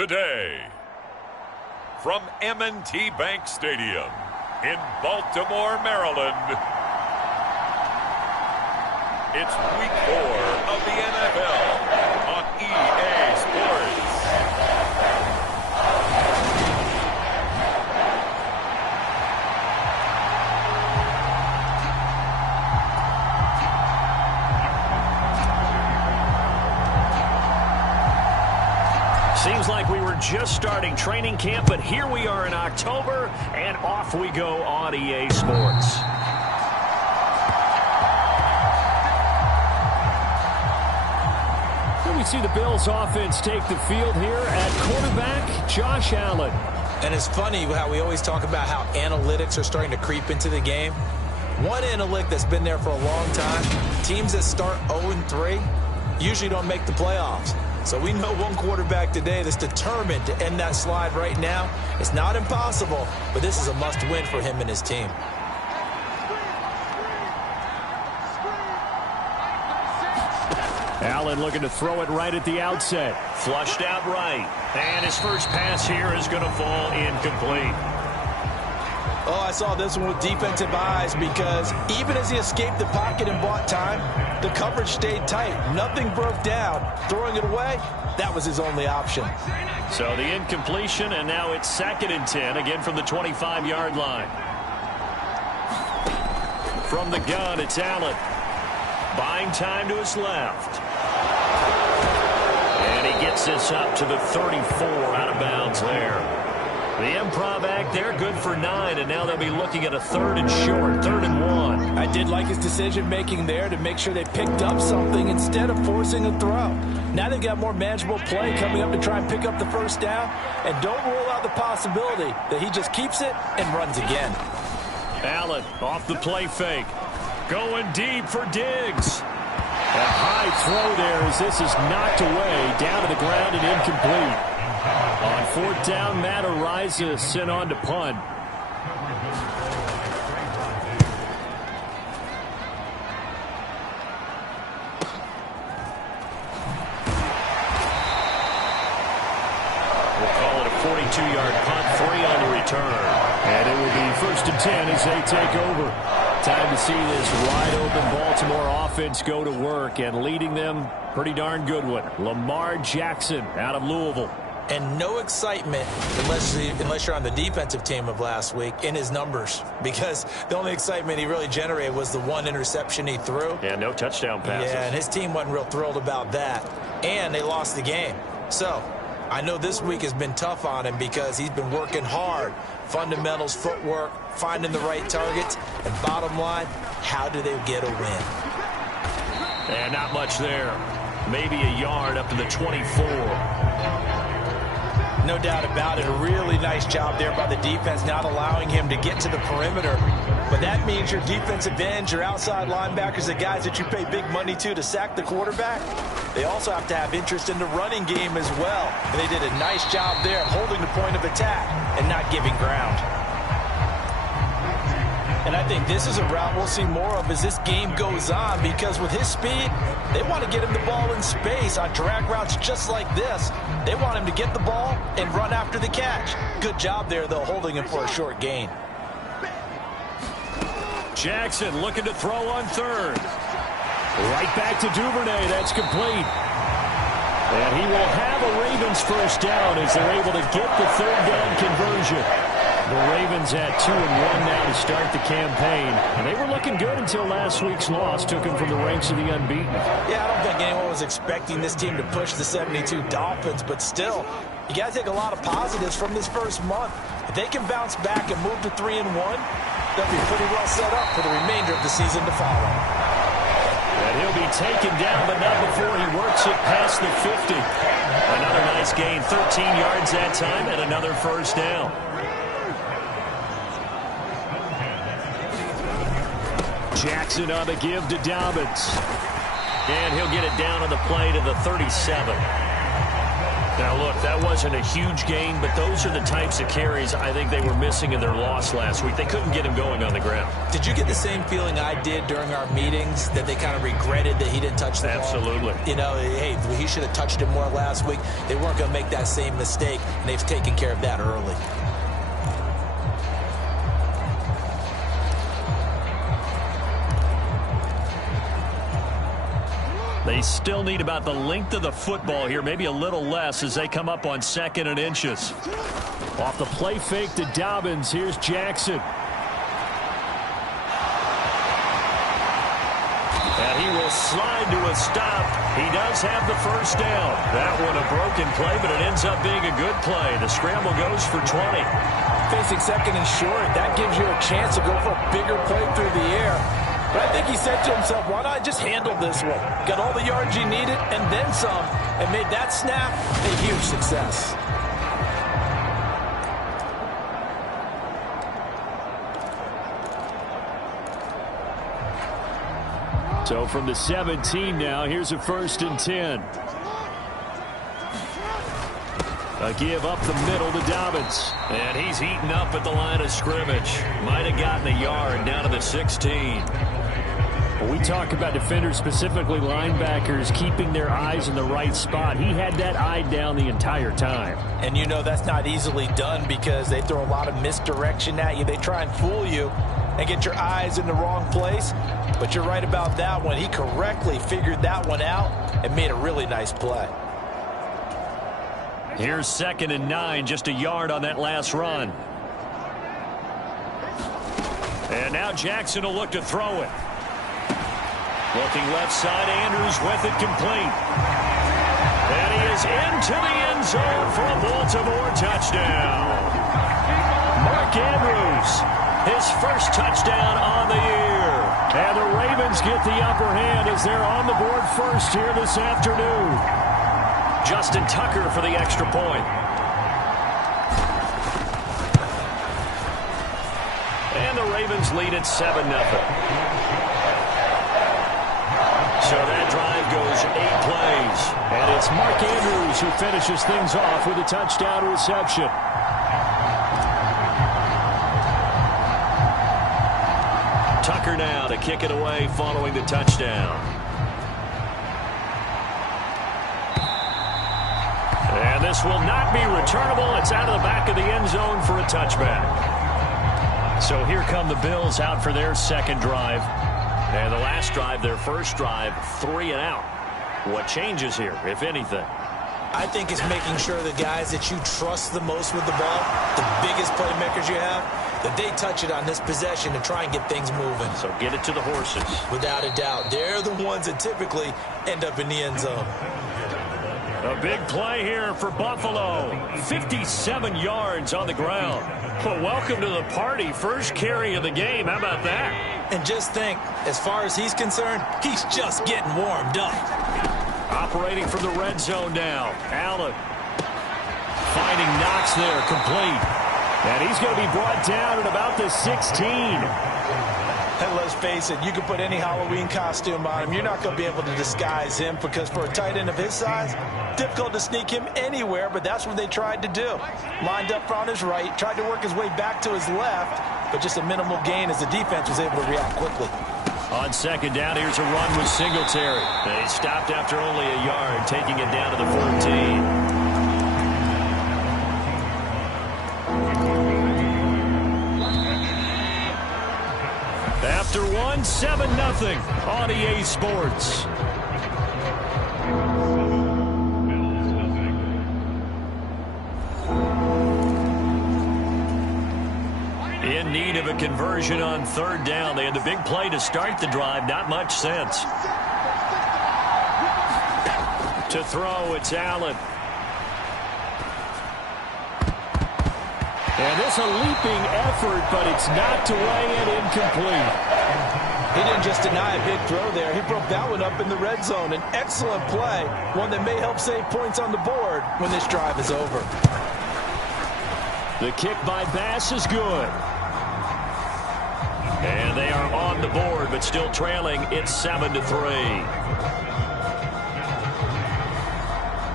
today. From M&T Bank Stadium in Baltimore, Maryland, it's Week 4 of the NFL on EA Sports. Seems like we were just starting training camp, but here we are in October, and off we go on EA Sports. Here we see the Bills offense take the field here at quarterback, Josh Allen. And it's funny how we always talk about how analytics are starting to creep into the game. One analytic that's been there for a long time, teams that start 0-3 usually don't make the playoffs. So we know one quarterback today that's determined to end that slide right now. It's not impossible, but this is a must-win for him and his team. Allen looking to throw it right at the outset. Flushed out right. And his first pass here is going to fall incomplete. Oh, I saw this one with defensive eyes because even as he escaped the pocket and bought time, the coverage stayed tight. Nothing broke down. Throwing it away, that was his only option. So the incompletion, and now it's 2nd and 10, again from the 25-yard line. From the gun, it's Allen. Buying time to his left. And he gets this up to the 34, out of bounds there. The improv act there, good for 9, and now they'll be looking at a 3rd and short, 3rd and 1. I did like his decision-making there to make sure they picked up something instead of forcing a throw. Now they've got more manageable play coming up to try and pick up the first down, and don't rule out the possibility that he just keeps it and runs again. Allen off the play fake. Going deep for Diggs. A high throw there as this is knocked away, down to the ground and incomplete. On 4th down, Matt Ariza sent on to punt. We'll call it a 42-yard punt, 3 on the return. And it will be 1st and 10 as they take over. Time to see this wide-open Baltimore offense go to work, and leading them, pretty darn good one, Lamar Jackson out of Louisville. And no excitement unless you're on the defensive team of last week in his numbers, because the only excitement he really generated was the 1 interception he threw. Yeah, no touchdown passes. Yeah, and his team wasn't real thrilled about that. And they lost the game. So I know this week has been tough on him because he's been working hard. Fundamentals, footwork, finding the right targets. And bottom line, how do they get a win? And not much there. Maybe a yard up to the 24. No doubt about it. A really nice job there by the defense, not allowing him to get to the perimeter. But that means your defensive ends, your outside linebackers, the guys that you pay big money to sack the quarterback, they also have to have interest in the running game as well. And they did a nice job there holding the point of attack and not giving ground. And I think this is a route we'll see more of as this game goes on, because with his speed, they want to get him the ball in space on drag routes just like this. They want him to get the ball and run after the catch. Good job there, though, holding him for a short gain. Jackson looking to throw on 3rd. Right back to Duvernay. That's complete. And he will have a Ravens first down as they're able to get the 3rd down conversion. The Ravens at 2-1 now to start the campaign. And they were looking good until last week's loss took them from the ranks of the unbeaten. Yeah, I don't think anyone was expecting this team to push the 72 Dolphins, but still, you got to take a lot of positives from this first month. If they can bounce back and move to 3-1, they'll be pretty well set up for the remainder of the season to follow. And he'll be taken down, but not before he works it past the 50. Another nice gain, 13 yards that time, and another first down. Jackson on the give to Dobbins. And he'll get it down on the play to the 37. Now, look, that wasn't a huge gain, but those are the types of carries I think they were missing in their loss last week. They couldn't get him going on the ground. Did you get the same feeling I did during our meetings, that they kind of regretted that he didn't touch the ball? Absolutely. You know, hey, he should have touched it more last week. They weren't going to make that same mistake, and they've taken care of that early. They still need about the length of the football here, maybe a little less as they come up on 2nd and inches. Off the play fake to Dobbins, here's Jackson. And he will slide to a stop. He does have the first down. That one a broken play, but it ends up being a good play. The scramble goes for 20. Facing 2nd and short, that gives you a chance to go for a bigger play through the air. But I think he said to himself, why not just handle this one? Got all the yards you needed and then some, and made that snap a huge success. So from the 17 now, here's a 1st and 10. A give up the middle to Dobbins. And he's eaten up at the line of scrimmage. Might have gotten a yard down to the 16. When we talk about defenders, specifically linebackers, keeping their eyes in the right spot, he had that eye down the entire time. And you know that's not easily done because they throw a lot of misdirection at you. They try and fool you and get your eyes in the wrong place. But you're right about that one. He correctly figured that one out and made a really nice play. Here's 2nd and 9, just a yard on that last run. And now Jackson will look to throw it. Looking left side, Andrews with it complete. And he is into the end zone for a Baltimore touchdown. Mark Andrews, his first touchdown on the year. And the Ravens get the upper hand as they're on the board first here this afternoon. Justin Tucker for the extra point. And the Ravens lead at 7-0. So that drive goes 8 plays. And it's Mark Andrews who finishes things off with a touchdown reception. Tucker now to kick it away following the touchdown. And this will not be returnable. It's out of the back of the end zone for a touchback. So here come the Bills out for their second drive. And the last drive, their first drive, 3 and out. What changes here, if anything? I think it's making sure the guys that you trust the most with the ball, the biggest playmakers you have, that they touch it on this possession to try and get things moving. So get it to the horses. Without a doubt. They're the ones that typically end up in the end zone. A big play here for Buffalo. 57 yards on the ground. Well, welcome to the party. First carry of the game. How about that? And just think, as far as he's concerned, he's just getting warmed up. Operating from the red zone now. Allen finding Knox there, complete. And he's going to be brought down at about the 16. And let's face it, you can put any Halloween costume on him. You're not going to be able to disguise him because for a tight end of his size, difficult to sneak him anywhere, but that's what they tried to do. Lined up on his right, tried to work his way back to his left, but just a minimal gain as the defense was able to react quickly. On second down, here's a run with Singletary. They stopped after only a yard, taking it down to the 14. After one, 7-0 on EA Sports. In need of a conversion on third down. They had the big play to start the drive. Not much sense. To throw, it's Allen. And this a leaping effort, but it's knocked away and incomplete. He didn't just deny a big throw there. He broke that one up in the red zone. An excellent play, one that may help save points on the board when this drive is over. The kick by Bass is good. And they are on the board, but still trailing. It's 7-3.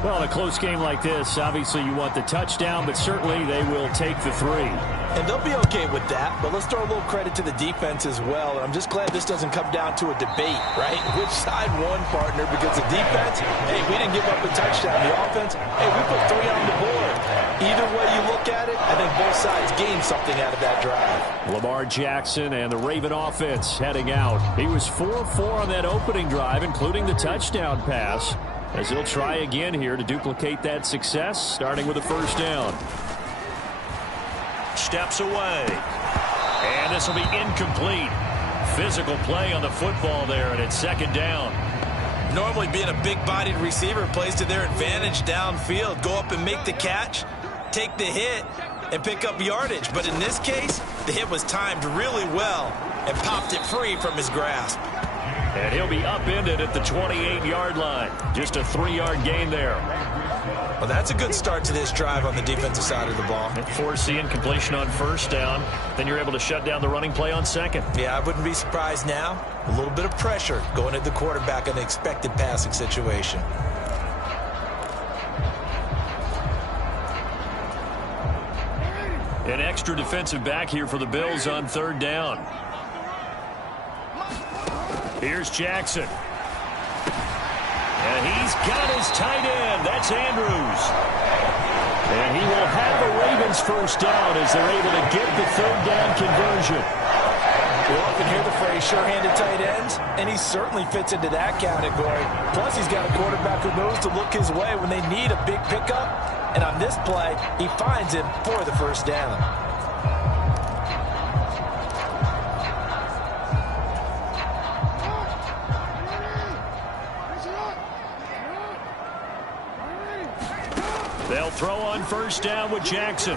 Well, in a close game like this, obviously you want the touchdown, but certainly they will take the 3. And they'll be okay with that, but let's throw a little credit to the defense as well. And I'm just glad this doesn't come down to a debate, right? Which side won, partner? Because the defense, hey, we didn't give up a touchdown. The offense, hey, we put 3 on the board. Either way you look at it, I think both sides gained something out of that drive. Lamar Jackson and the Raven offense heading out. He was 4-4 on that opening drive, including the touchdown pass, as he'll try again here to duplicate that success, starting with a first down. Steps away. And this will be incomplete. Physical play on the football there, and it's second down. Normally being a big-bodied receiver plays to their advantage downfield. Go up and make the catch, take the hit, and pick up yardage. But in this case, the hit was timed really well and popped it free from his grasp. And he'll be upended at the 28-yard line. Just a 3-yard gain there. Well, that's a good start to this drive on the defensive side of the ball. Force the incompletion on first down. Then you're able to shut down the running play on second. Yeah, I wouldn't be surprised now. A little bit of pressure going at the quarterback in an expected passing situation. An extra defensive back here for the Bills on third down. Here's Jackson. And he's got his tight end. That's Andrews. And he will have the Ravens first down as they're able to get the third down conversion. We often hear the phrase sure-handed tight ends, and he certainly fits into that category. Plus, he's got a quarterback who knows to look his way when they need a big pickup. And on this play, he finds him for the first down. They'll throw on first down with Jackson.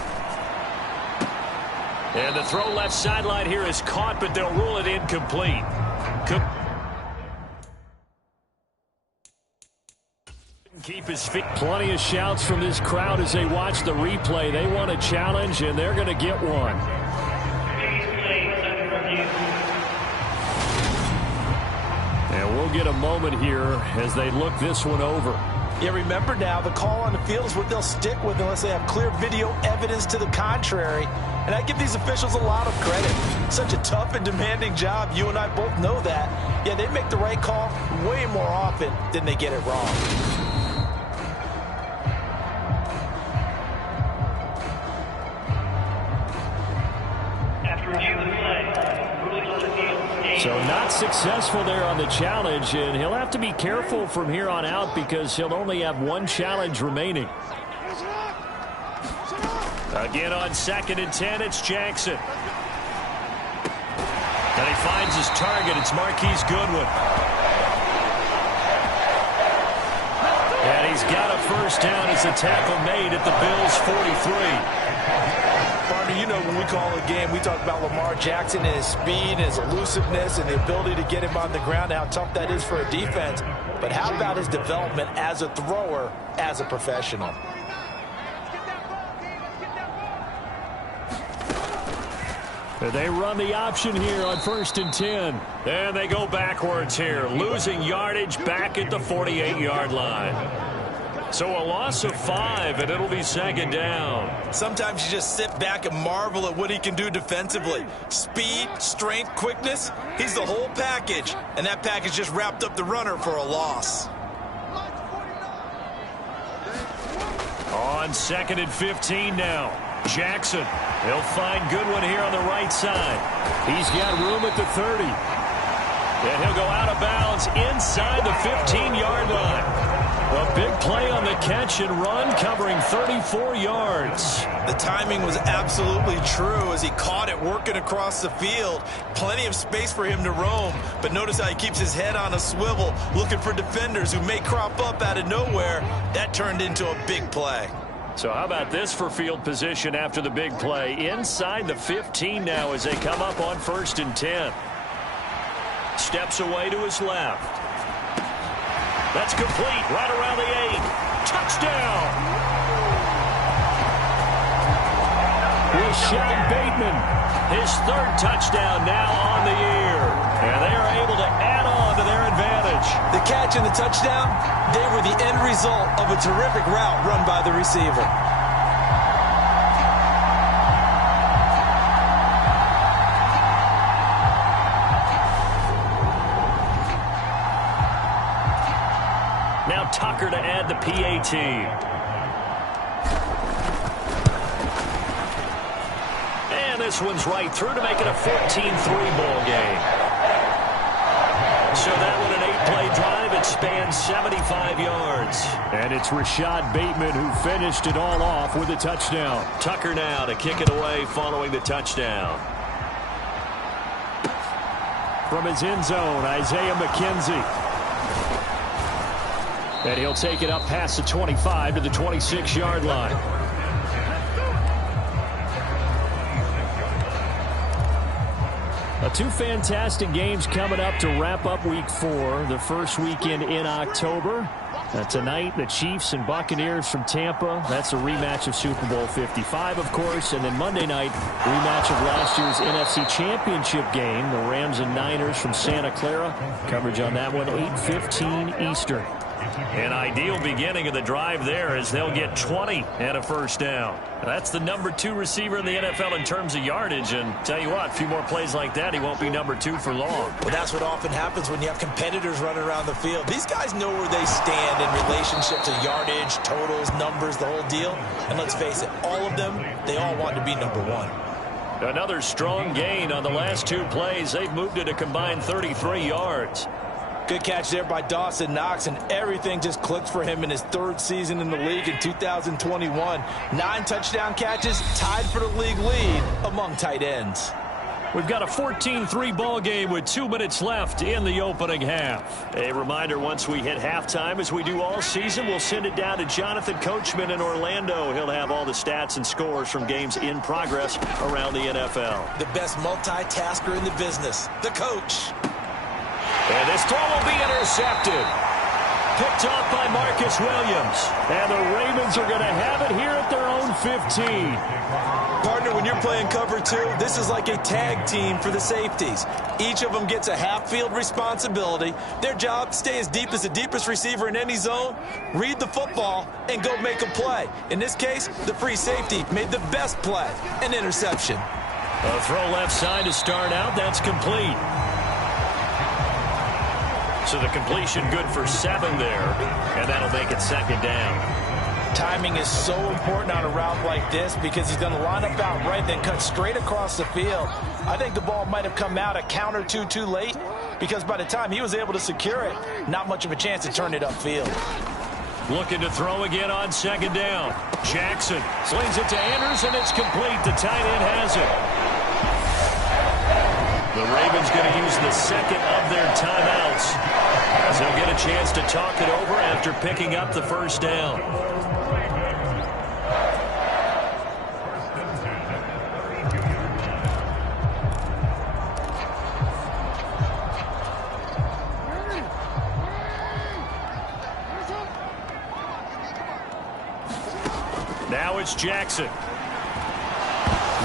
And the throw left sideline here is caught, but they'll rule it incomplete. Keep his feet. Plenty of shouts from this crowd as they watch the replay. They want a challenge, and they're going to get one. And we'll get a moment here as they look this one over. Yeah, remember now, the call on the field is what they'll stick with unless they have clear video evidence to the contrary. And I give these officials a lot of credit. Such a tough and demanding job. You and I both know that. Yeah, they make the right call way more often than they get it wrong. So not successful there on the challenge, and he'll have to be careful from here on out because he'll only have one challenge remaining. Again on 2nd and 10, it's Jackson. And he finds his target. It's Marquise Goodwin. And he's got a first down as a tackle made at the Bills' 43. Partner, you know when we call a game, we talk about Lamar Jackson and his speed and his elusiveness and the ability to get him on the ground, how tough that is for a defense. But how about his development as a thrower, as a professional? They run the option here on 1st and 10. And they go backwards here, losing yardage back at the 48-yard line. So a loss of 5, and it'll be 2nd down. Sometimes you just sit back and marvel at what he can do defensively. Speed, strength, quickness, he's the whole package. And that package just wrapped up the runner for a loss. On 2nd and 15 now. Jackson, he'll find Goodwin here on the right side. He's got room at the 30. And he'll go out of bounds inside the 15-yard line. A big play on the catch and run, covering 34 yards. The timing was absolutely true as he caught it working across the field. Plenty of space for him to roam, but notice how he keeps his head on a swivel, looking for defenders who may crop up out of nowhere. That turned into a big play. So how about this for field position after the big play? Inside the 15 now as they come up on 1st and 10. Steps away to his left. That's complete right around the 8. Touchdown! Rashad Bateman. His 3rd touchdown now on the year. And they are able to add on to their advantage. The catch catch and the touchdown, they were the end result of a terrific route run by the receiver. Now Tucker to add the PAT. And this one's right through to make it a 14-3 ball game. So that one, an 8-play drive. It spans 75 yards. And it's Rashad Bateman who finished it all off with a touchdown. Tucker now to kick it away following the touchdown. From his end zone, Isaiah McKenzie. And he'll take it up past the 25 to the 26-yard line. Two fantastic games coming up to wrap up Week 4, the first weekend in October. Tonight, the Chiefs and Buccaneers from Tampa. That's a rematch of Super Bowl 55, of course. And then Monday night, rematch of last year's NFC Championship game, the Rams and Niners from Santa Clara. Coverage on that one, 8:15 Eastern. An ideal beginning of the drive there as they'll get 20 and a first down. That's the number 2 receiver in the NFL in terms of yardage. And tell you what, a few more plays like that, he won't be number 2 for long. Well, that's what often happens when you have competitors running around the field. These guys know where they stand in relationship to yardage, totals, numbers, the whole deal. And let's face it, all of them, they all want to be number 1. Another strong gain on the last 2 plays. They've moved it a combined 33 yards. Good catch there by Dawson Knox, and everything just clicked for him in his 3rd season in the league in 2021. 9 touchdown catches, tied for the league lead among tight ends. We've got a 14-3 ball game with 2 minutes left in the opening half. A reminder, once we hit halftime, as we do all season, we'll send it down to Jonathan Coachman in Orlando. He'll have all the stats and scores from games in progress around the NFL. The best multitasker in the business, the coach. And this throw will be intercepted. Picked off by Marcus Williams. And the Ravens are going to have it here at their own 15. Partner, when you're playing cover 2, this is like a tag team for the safeties. Each of them gets a half-field responsibility. Their job, stay as deep as the deepest receiver in any zone, read the football, and go make a play. In this case, the free safety made the best play, an interception. A throw left side to start out. That's complete. So the completion good for 7 there, and that'll make it 2nd down. Timing is so important on a route like this because he's going to line up out right, then cut straight across the field. I think the ball might have come out a count or two too late because by the time he was able to secure it, not much of a chance to turn it upfield. Looking to throw again on 2nd down. Jackson slings it to Anders, and it's complete. The tight end has it. The Ravens going to use the 2nd of their timeouts as they'll get a chance to talk it over after picking up the first down. Now it's Jackson.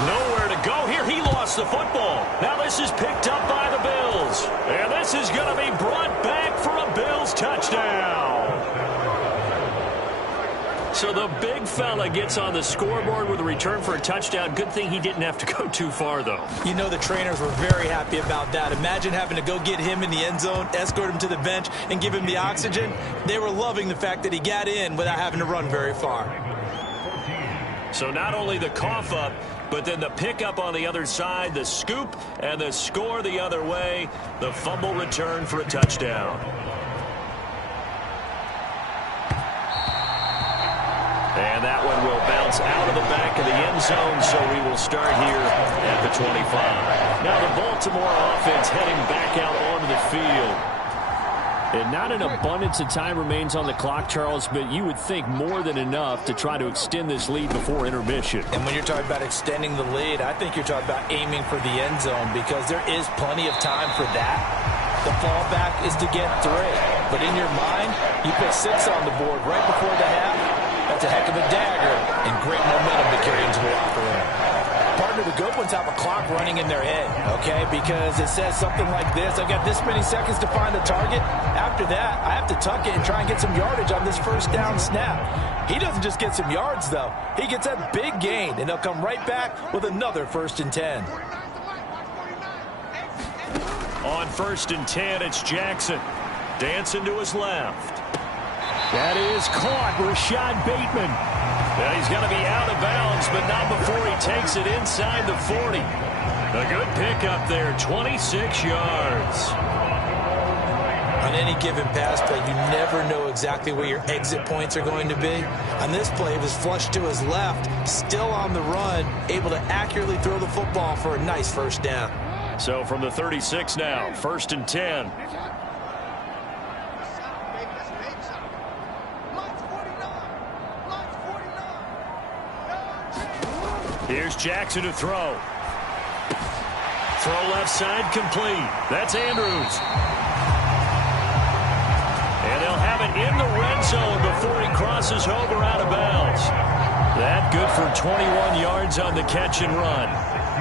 Nowhere to go here. He lost the football. Now this is picked up by the Bills. And this is going to be brought back for a Bills touchdown. So the big fella gets on the scoreboard with a return for a touchdown. Good thing he didn't have to go too far, though. You know the trainers were very happy about that. Imagine having to go get him in the end zone, escort him to the bench, and give him the oxygen. They were loving the fact that he got in without having to run very far. So not only the cough up, but then the pickup on the other side, the scoop, and the score the other way. The fumble return for a touchdown. And that one will bounce out of the back of the end zone, so we will start here at the 25. Now the Baltimore offense heading back out onto the field. And not an abundance of time remains on the clock, Charles, but you would think more than enough to try to extend this lead before intermission. And when you're talking about extending the lead, I think you're talking about aiming for the end zone because there is plenty of time for that. The fallback is to get 3. But in your mind, you put 6 on the board right before the half. That's a heck of a dagger and great momentum to carry into the locker room. wonder the good ones have a clock running in their head, okay? Because it says something like this: I've got this many seconds to find a target. After that, I have to tuck it and try and get some yardage on this first down snap. He doesn't just get some yards, though. He gets a big gain, and he'll come right back with another 1st and 10. On 1st and 10, it's Jackson. Dancing to his left. That is caught. Rashad Bateman. And he's going to be out of bounds, but not before he takes it inside the 40. A good pickup there, 26 yards. On any given pass play, you never know exactly where your exit points are going to be. On this play, it was flushed to his left, still on the run, able to accurately throw the football for a nice 1st down. So from the 36 now, 1st and 10. Here's Jackson to throw. Throw left side complete. That's Andrews. And they'll have it in the red zone before he crosses over out of bounds. That good for 21 yards on the catch and run.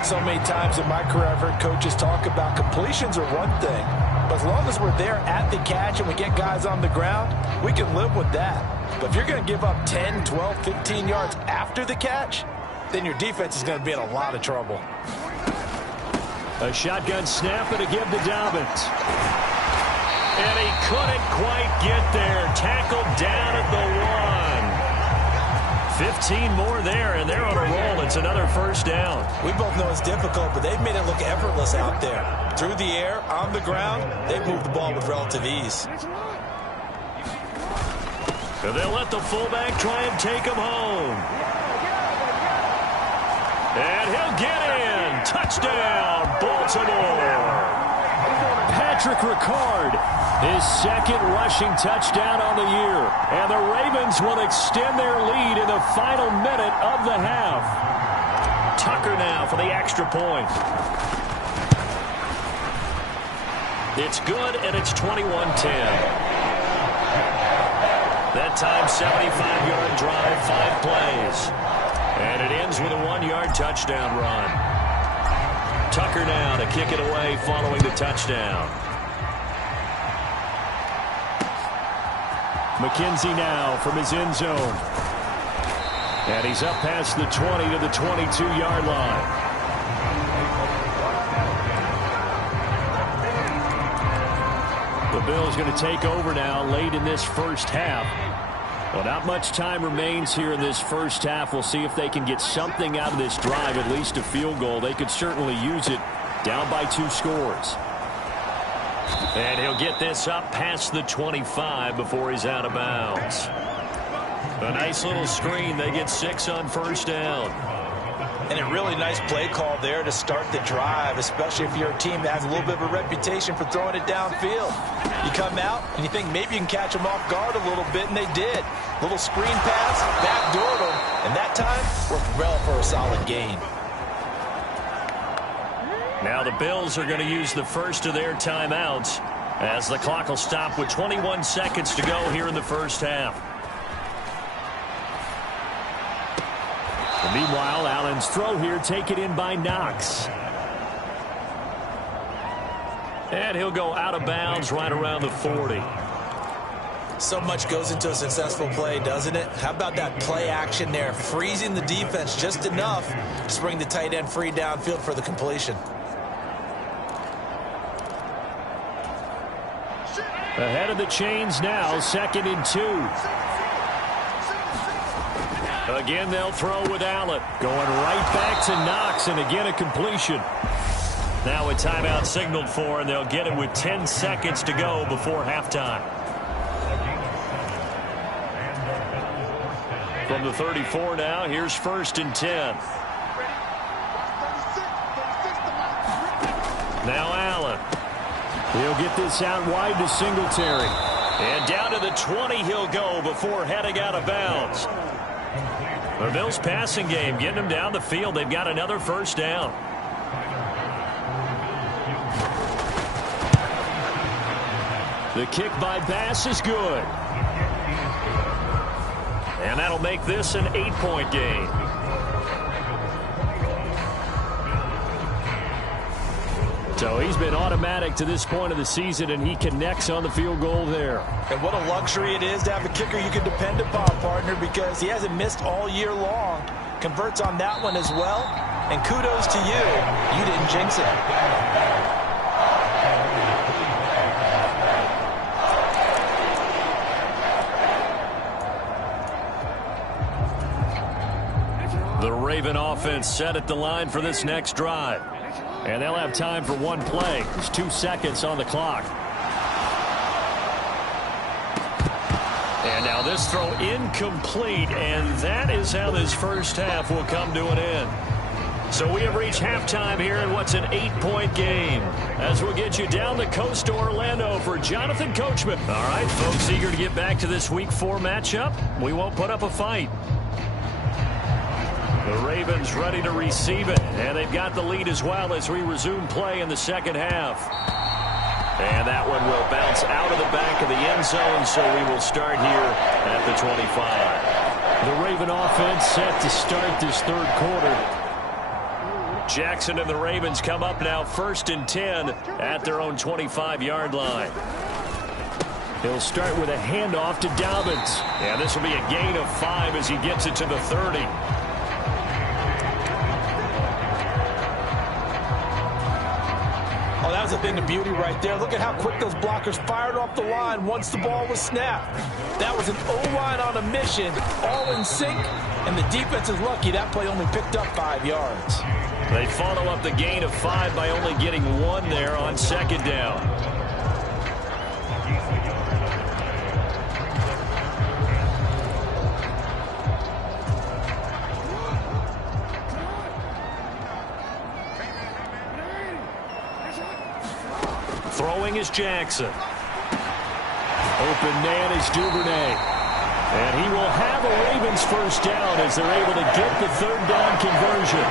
So many times in my career I've heard coaches talk about completions are one thing, but as long as we're there at the catch and we get guys on the ground, we can live with that. But if you're going to give up 10, 12, 15 yards after the catch, then your defense is going to be in a lot of trouble. A shotgun snap and a give to Dobbins. And he couldn't quite get there. Tackled down at the 1. 15 more there, and they're on a roll. It's another 1st down. We both know it's difficult, but they've made it look effortless out there. Through the air, on the ground, they've moved the ball with relative ease. And they'll let the fullback try and take him home. And he'll get in. Touchdown, Baltimore. Patrick Ricard, his 2nd rushing touchdown on the year. And the Ravens will extend their lead in the final minute of the half. Tucker now for the extra point. It's good, and it's 21-10. That time, 75-yard drive, 5 plays. And it ends with a 1-yard touchdown run. Tucker now to kick it away following the touchdown. McKenzie now from his end zone. And he's up past the 20 to the 22-yard line. The Bills going to take over now late in this 1st half. Well, not much time remains here in this 1st half. We'll see if they can get something out of this drive, at least a field goal. They could certainly use it, down by 2 scores. And he'll get this up past the 25 before he's out of bounds. A nice little screen. They get 6 on 1st down. And a really nice play call there to start the drive, especially if you're a team that has a little bit of a reputation for throwing it downfield. You come out and you think maybe you can catch them off guard a little bit, and they did. Little screen pass, backdoored them, and that time worked well for a solid gain. Now the Bills are going to use the first of their timeouts as the clock will stop with 21 seconds to go here in the 1st half. And meanwhile, Allen's throw here taken in by Knox. And he'll go out of bounds right around the 40. So much goes into a successful play, doesn't it? How about that play action there, freezing the defense just enough to bring the tight end free downfield for the completion. Ahead of the chains now, 2nd and 2. Again, they'll throw with Allen. Going right back to Knox, and again a completion. Now a timeout signaled for, and they'll get it with 10 seconds to go before halftime. From the 34 now, here's 1st and 10. Now Allen. He'll get this out wide to Singletary. And down to the 20 he'll go before heading out of bounds. The Bills passing game, getting them down the field. They've got another 1st down. The kick by Bass is good. And that'll make this an 8-point game. So he's been automatic to this point of the season, and he connects on the field goal there. And what a luxury it is to have a kicker you can depend upon, partner, because he hasn't missed all year long. Converts on that one as well. And kudos to you. You didn't jinx it. The Raven offense set at the line for this next drive. And they'll have time for one play. There's 2 seconds on the clock. And now this throw incomplete, and that is how this first half will come to an end. So we have reached halftime here in what's an 8-point game. As we'll get you down the coast to Orlando for Jonathan Coachman. All right, folks, eager to get back to this Week 4 matchup. We won't put up a fight. The Ravens ready to receive it, and they've got the lead as well as we resume play in the second half. And that one will bounce out of the back of the end zone, so we will start here at the 25. The Raven offense set to start this third quarter. Jackson and the Ravens come up now 1st and 10 at their own 25-yard line. He'll start with a handoff to Dobbins. Yeah, this will be a gain of 5 as he gets it to the 30. Oh, that was a thing of beauty right there. Look at how quick those blockers fired off the line once the ball was snapped. That was an O-line on a mission, all in sync, and the defense is lucky that play only picked up 5 yards. They follow up the gain of 5 by only getting 1 there on 2nd down. Throwing is Jackson. Open man is Duvernay. And he will have a Ravens first down as they're able to get the 3rd down conversion.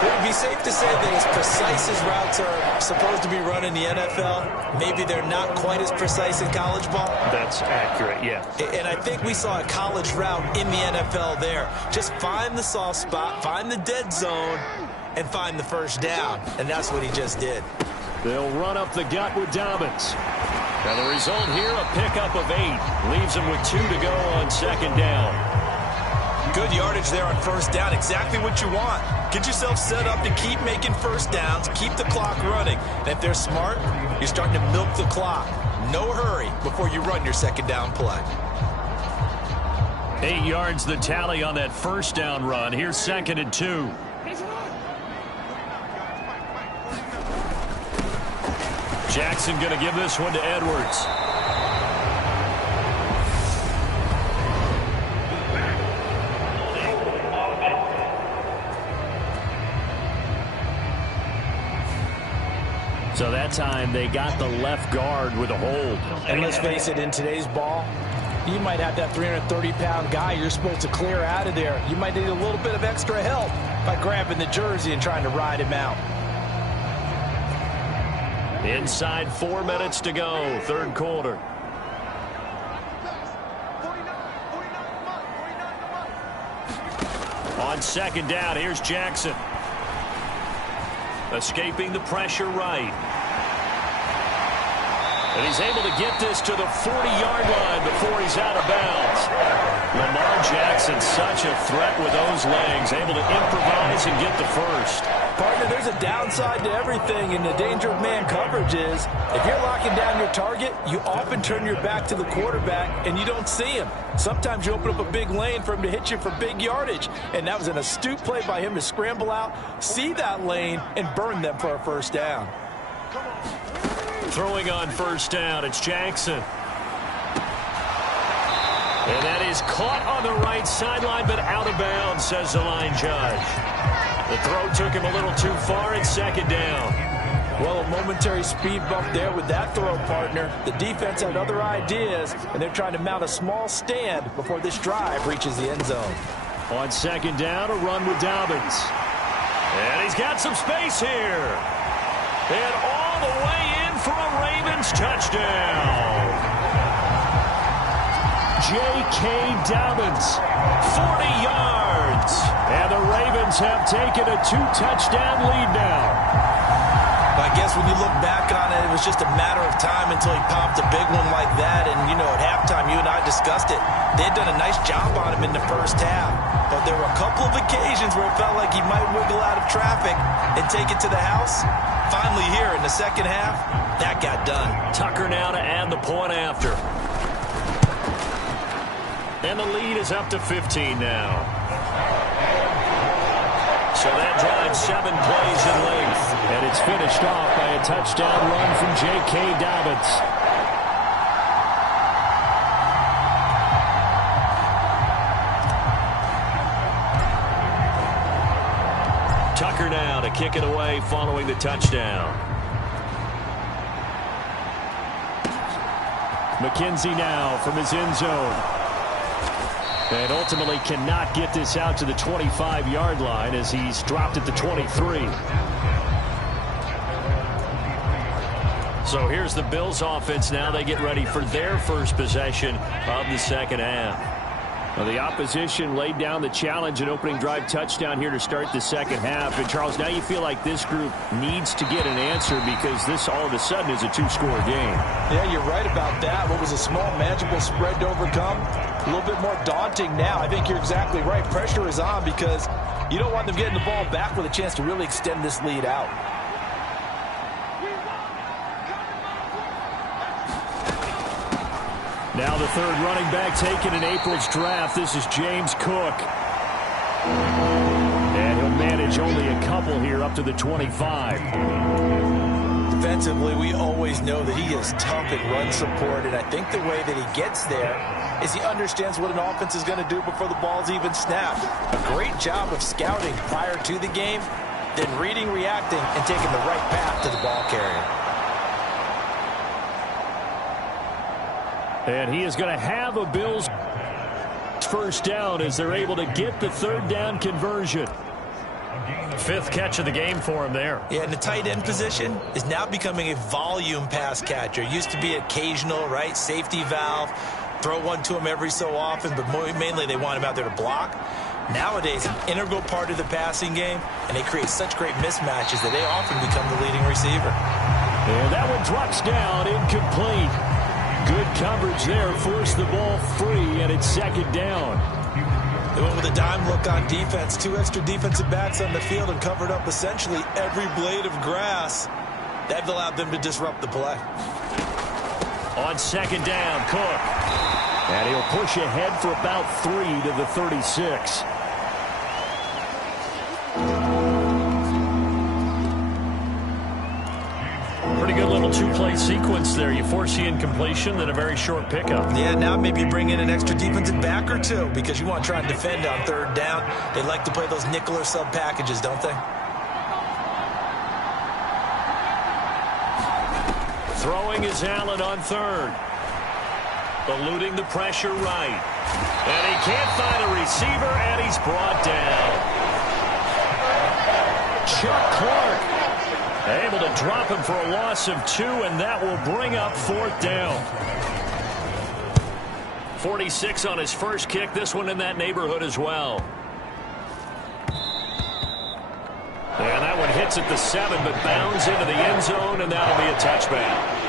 It would be safe to say that as precise as routes are supposed to be run in the NFL, maybe they're not quite as precise in college ball. That's accurate, yeah. And I think we saw a college route in the NFL there. Just find the soft spot, find the dead zone, and find the first down. And that's what he just did. They'll run up the gut with Dobbins. Now the result here, a pickup of 8. Leaves him with 2 to go on 2nd down. Good yardage there on 1st down. Exactly what you want. Get yourself set up to keep making first downs, keep the clock running. And if they're smart, you're starting to milk the clock. No hurry before you run your 2nd down play. 8 yards the tally on that 1st down run. Here's 2nd and 2. Jackson going to give this one to Edwards. So that time they got the left guard with a hold. And let's face it, in today's ball, you might have that 330-pound guy you're supposed to clear out of there. You might need a little bit of extra help by grabbing the jersey and trying to ride him out. Inside 4 minutes to go, 3rd quarter. On 2nd down, here's Jackson. Escaping the pressure right. And he's able to get this to the 40-yard line before he's out of bounds. Lamar Jackson, such a threat with those legs, able to improvise and get the first. Partner, there's a downside to everything, and the danger of man coverage is if you're locking down your target, you often turn your back to the quarterback and you don't see him. Sometimes you open up a big lane for him to hit you for big yardage, and that was an astute play by him to scramble out, see that lane, and burn them for a first down. Throwing on 1st down, it's Jackson. And that is caught on the right sideline, but out of bounds, says the line judge. The throw took him a little too far at 2nd down. Well, a momentary speed bump there with that throw, partner. The defense had other ideas, and they're trying to mount a small stand before this drive reaches the end zone. On 2nd down, a run with Dobbins. And he's got some space here. And all the way in for a Ravens touchdown. J.K. Dobbins, 40 yards. And the Ravens have taken a 2-touchdown lead now. By I guess when you look back on it, it was just a matter of time until he popped a big one like that. And, you know, at halftime, you and I discussed it. They had done a nice job on him in the first half. But there were a couple of occasions where it felt like he might wiggle out of traffic and take it to the house. Finally here in the second half, that got done. Tucker now to add the point after. And the lead is up to 15 now. So that drives 7 plays in length. And it's finished off by a touchdown run from J.K. Dobbins. Tucker now to kick it away following the touchdown. McKenzie now from his end zone. And ultimately cannot get this out to the 25-yard line as he's dropped at the 23. So here's the Bills offense now. They get ready for their first possession of the second half. Well, the opposition laid down the challenge and opening drive touchdown here to start the second half. And, Charles, now you feel like this group needs to get an answer because this all of a sudden is a 2-score game. Yeah, you're right about that. What was a small, manageable spread to overcome, a little bit more daunting now. I think you're exactly right. Pressure is on because you don't want them getting the ball back with a chance to really extend this lead out. Now the third running back taken in April's draft. This is James Cook. And he'll manage only a couple here up to the 25. Defensively, we always know that he is tough at run support, and I think the way that he gets there is he understands what an offense is going to do before the ball's even snapped. A great job of scouting prior to the game, then reading, reacting, and taking the right path to the ball carrier. And he is going to have a Bills first down as they're able to get the third down conversion. 5th catch of the game for him there. Yeah, and the tight end position is now becoming a volume pass catcher. Used to be occasional, right? Safety valve. Throw one to him every so often, but mainly they want him out there to block. Nowadays, an integral part of the passing game, and they create such great mismatches that they often become the leading receiver. And that one drops down, incomplete. Good coverage there, forced the ball free, and it's second down. They went with a dime look on defense. 2 extra defensive backs on the field and covered up essentially every blade of grass. That allowed them to disrupt the play. On second down, Cook. And he'll push ahead for about 3 to the 36. Pretty good little 2-play sequence there. You force the incompletion, then a very short pickup. Yeah, now maybe bring in an extra defensive back or 2 because you want to try and defend on third down. They like to play those nickel or sub packages, don't they? Throwing is Allen on third. Eluding the pressure right. And he can't find a receiver, and he's brought down. Chuck Clark able to drop him for a loss of 2, and that will bring up 4th down. 46 on his first kick. This one in that neighborhood as well. And that one hits at the 7, but bounds into the end zone, and that'll be a touchback.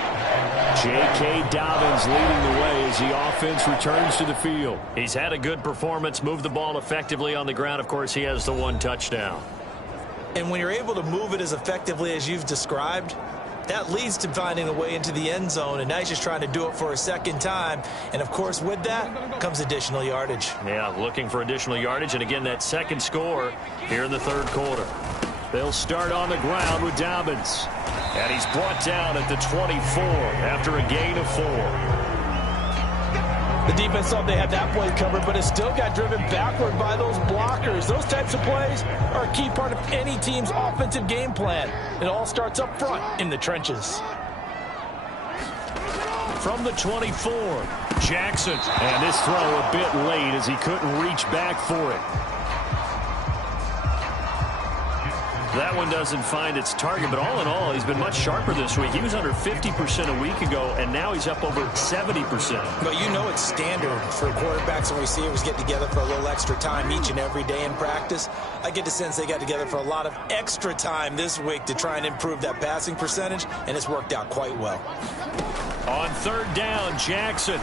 J.K. Dobbins leading the way as the offense returns to the field. He's had a good performance, moved the ball effectively on the ground. Of course, he has the 1 touchdown. And when you're able to move it as effectively as you've described, that leads to finding a way into the end zone, and now he's just trying to do it for a second time. And, of course, with that comes additional yardage. Yeah, looking for additional yardage, and again, that second score here in the third quarter. They'll start on the ground with Dobbins. And he's brought down at the 24 after a gain of 4. The defense thought they had that play covered, but it still got driven backward by those blockers. Those types of plays are a key part of any team's offensive game plan. It all starts up front in the trenches. From the 24, Jackson. And this throw a bit late as he couldn't reach back for it. That one doesn't find its target, but all in all, he's been much sharper this week. He was under 50% a week ago, and now he's up over 70%. But you know it's standard for quarterbacks and receivers get together for a little extra time each and every day in practice. I get the sense they got together for a lot of extra time this week to try and improve that passing percentage, and it's worked out quite well. On third down, Jackson.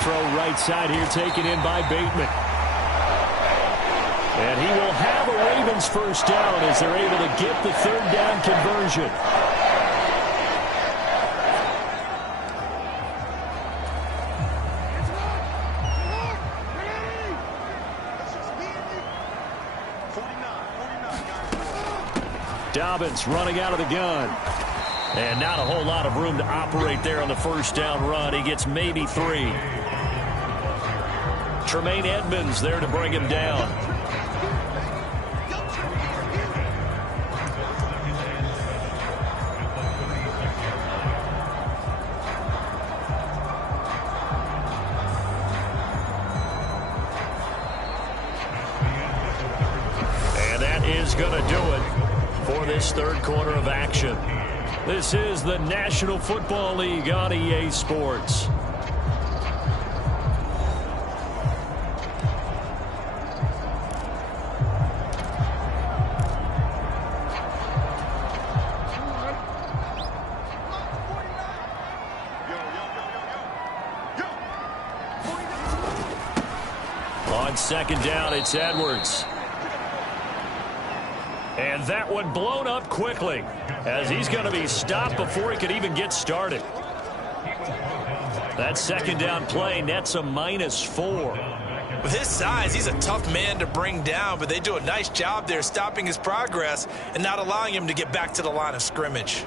Throw right side here, taken in by Bateman. And he will have a Ravens first down as they're able to get the third down conversion. Dobbins running out of the gun. And not a whole lot of room to operate there on the first down run. He gets maybe 3. Tremaine Edmonds there to bring him down. And that is going to do it for this third quarter of action. This is the National Football League on EA Sports. On second down, it's Edwards. And that one blown up quickly as he's going to be stopped before he could even get started. That second down play nets a -4. With his size, he's a tough man to bring down, but they do a nice job there stopping his progress and not allowing him to get back to the line of scrimmage.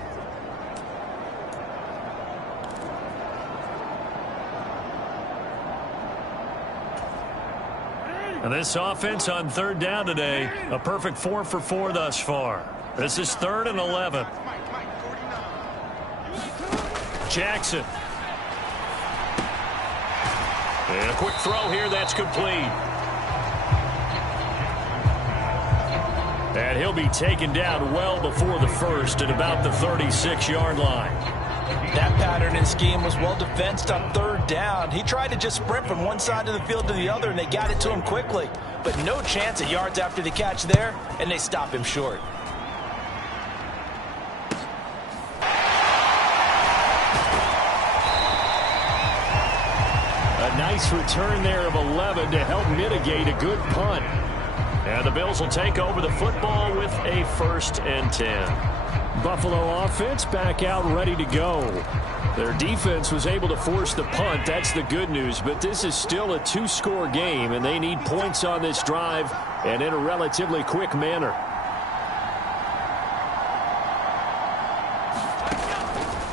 And this offense on third down today, a perfect 4 for 4 thus far. This is 3rd and 11. Jackson. And a quick throw here that's complete. And he'll be taken down well before the first at about the 36-yard line. That pattern and scheme was well defensed on third down. He tried to just sprint from one side of the field to the other, and they got it to him quickly. But no chance at yards after the catch there, and they stop him short. A nice return there of 11 to help mitigate a good punt. And the Bills will take over the football with a 1st and 10. Buffalo offense back out ready to go. Their defense was able to force the punt. That's the good news. But this is still a 2-score game, and they need points on this drive and in a relatively quick manner.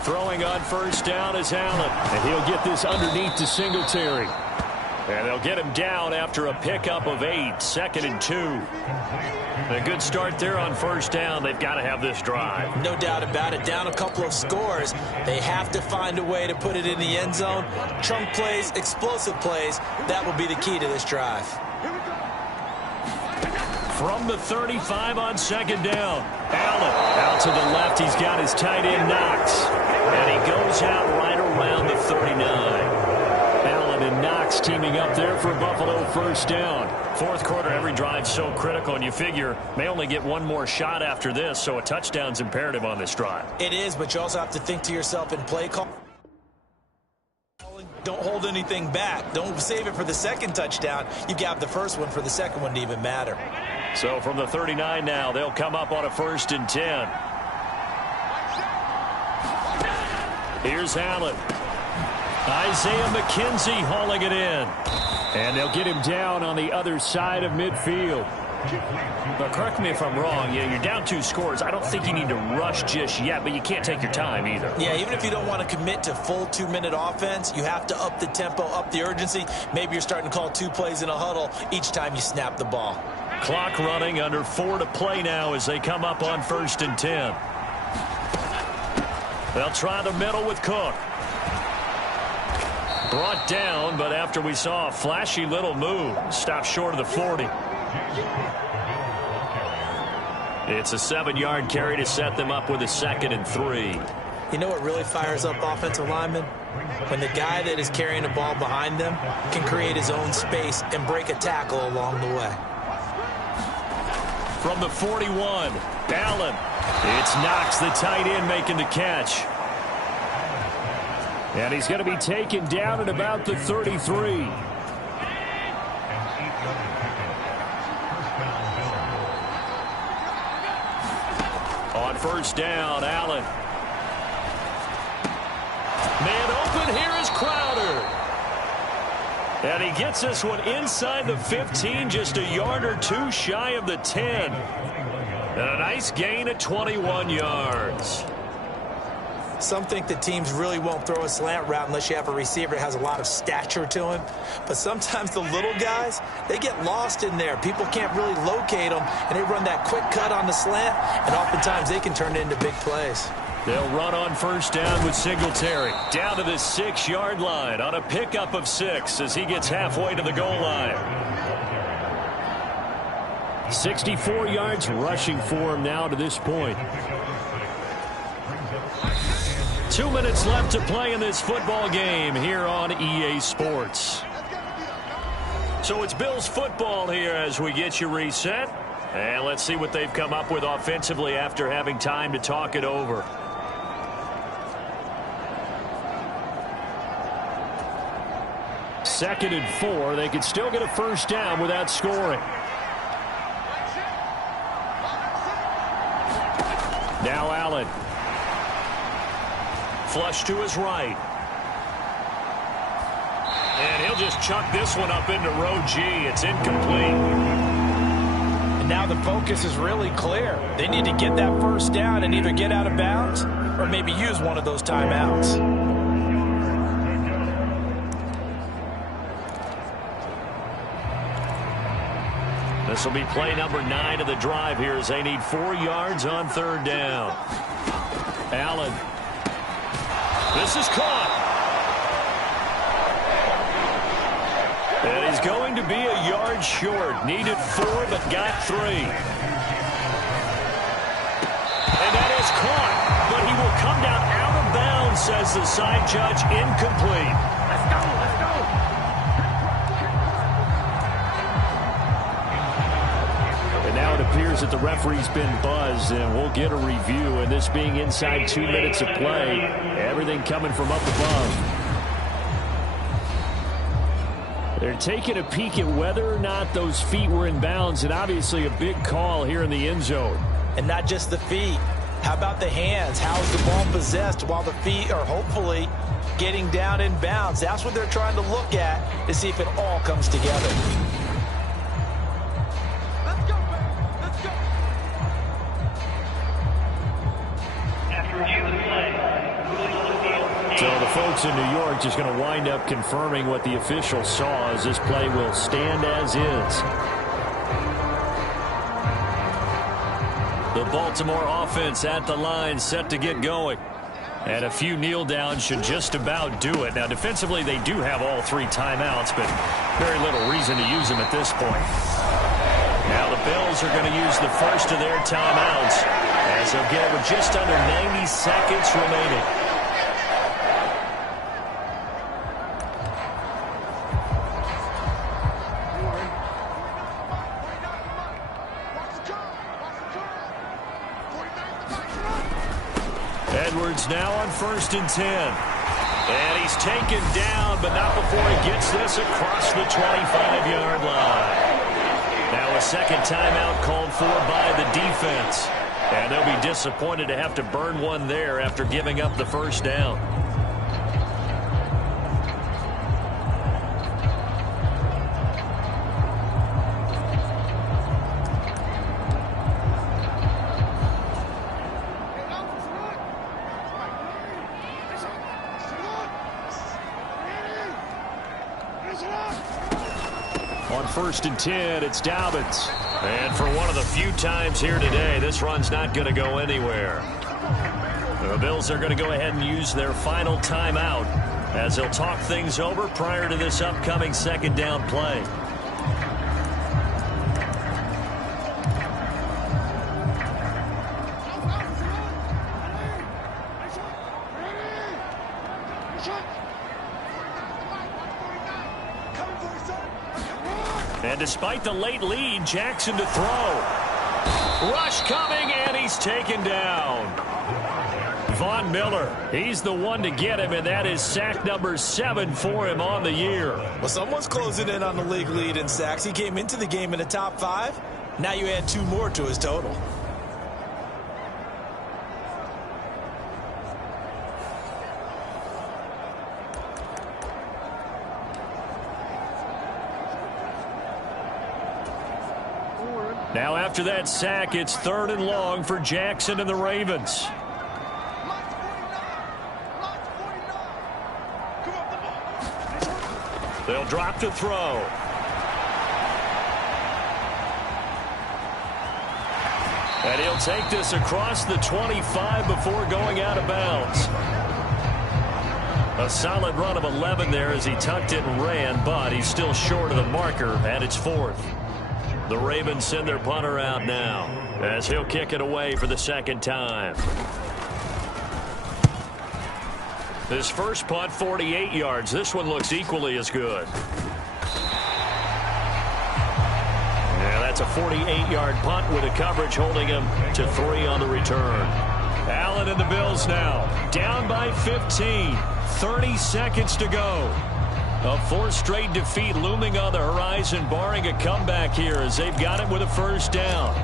Throwing on first down is Allen. And he'll get this underneath to Singletary. And they'll get him down after a pickup of 8, 2nd and 2. A good start there on first down. They've got to have this drive. No doubt about it. Down a couple of scores. They have to find a way to put it in the end zone. Chunk plays, explosive plays. That will be the key to this drive. From the 35 on second down. Allen out to the left. He's got his tight end Knox. And he goes out right around the 39. And Knox teaming up there for Buffalo first down. Fourth quarter, every drive so critical, and you figure may only get one more shot after this, so a touchdown's imperative on this drive. It is, but you also have to think to yourself in play call. Don't hold anything back. Don't save it for the second touchdown. You got the first one for the second one to even matter. So from the 39 now, they'll come up on a 1st and 10. Here's Allen. Isaiah McKenzie hauling it in. And they'll get him down on the other side of midfield. But correct me if I'm wrong, you're down 2 scores. I don't think you need to rush just yet, but you can't take your time either. Yeah, even if you don't want to commit to full 2-minute offense, you have to up the tempo, up the urgency. Maybe you're starting to call 2 plays in a huddle each time you snap the ball. Clock running, under 4 to play now as they come up on 1st and 10. They'll try the middle with Cook. Brought down, but after we saw a flashy little move, stopped short of the 40. It's a 7-yard carry to set them up with a 2nd and 3. You know what really fires up offensive linemen? When the guy that is carrying the ball behind them can create his own space and break a tackle along the way. From the 41, Allen. It's Knox, the tight end, making the catch. And he's going to be taken down at about the 33. On first down, Allen. Man open, here is Crowder. And he gets this one inside the 15, just a yard or two shy of the 10. And a nice gain at 21 yards. Some think that teams really won't throw a slant route unless you have a receiver that has a lot of stature to him. But sometimes the little guys, they get lost in there. People can't really locate them, and they run that quick cut on the slant, and oftentimes they can turn it into big plays. They'll run on first down with Singletary. Down to the 6-yard line on a pickup of 6 as he gets halfway to the goal line. 64 yards rushing for him now to this point. 2 minutes left to play in this football game here on EA Sports. So it's Bills football here as we get you reset. And let's see what they've come up with offensively after having time to talk it over. Second and 4. They could still get a first down without scoring. Now Allen. Flush to his right. And he'll just chuck this one up into row G. It's incomplete. And now the focus is really clear. They need to get that first down and either get out of bounds or maybe use one of those timeouts. This will be play number 9 of the drive here as they need 4 yards on third down. Allen. This is caught. And he's going to be a yard short. Needed 4, but got 3. And that is caught, but he will come down out of bounds, says the side judge. Incomplete. Let's go, let's go. And now it appears that the referee's been buzzed, and we'll get a review. And this being inside 2 minutes of play, everything coming from up above. They're taking a peek at whether or not those feet were in bounds, and obviously a big call here in the end zone. And not just the feet. How about the hands? How is the ball possessed while the feet are hopefully getting down in bounds? That's what they're trying to look at to see if it all comes together. Let's go, man. Let's go. After review of the play, so the folks in New York just going to wind up confirming what the official saw as this play will stand as is. The Baltimore offense at the line set to get going. And a few kneel downs should just about do it. Now defensively they do have all 3 timeouts, but very little reason to use them at this point. Now the Bills are going to use the first of their timeouts as they'll get it with just under 90 seconds remaining. Edwards now on 1st and 10. And he's taken down, but not before he gets this across the 25-yard line. Now a second timeout called for by the defense. And they'll be disappointed to have to burn one there after giving up the first down. On 1st and 10, it's Dobbins. And for one of the few times here today, this run's not going to go anywhere. The Bills are going to go ahead and use their final timeout as they'll talk things over prior to this upcoming second down play. And despite the late lead, Jackson to throw. Rush coming, and he's taken down. Von Miller, he's the one to get him, and that is sack number 7 for him on the year. Well, someone's closing in on the league lead in sacks. He came into the game in the top 5. Now you add 2 more to his total. Now after that sack, it's 3rd and long for Jackson and the Ravens. They'll drop to throw. And he'll take this across the 25 before going out of bounds. A solid run of 11 there as he tucked it and ran, but he's still short of the marker, and it's 4th. The Ravens send their punter out now as he'll kick it away for the 2nd time. His first punt, 48 yards. This one looks equally as good. Yeah, that's a 48-yard punt with a coverage holding him to 3 on the return. Allen and the Bills now down by 15. 30 seconds to go. A 4th straight defeat looming on the horizon, barring a comeback here as they've got it with a 1st down.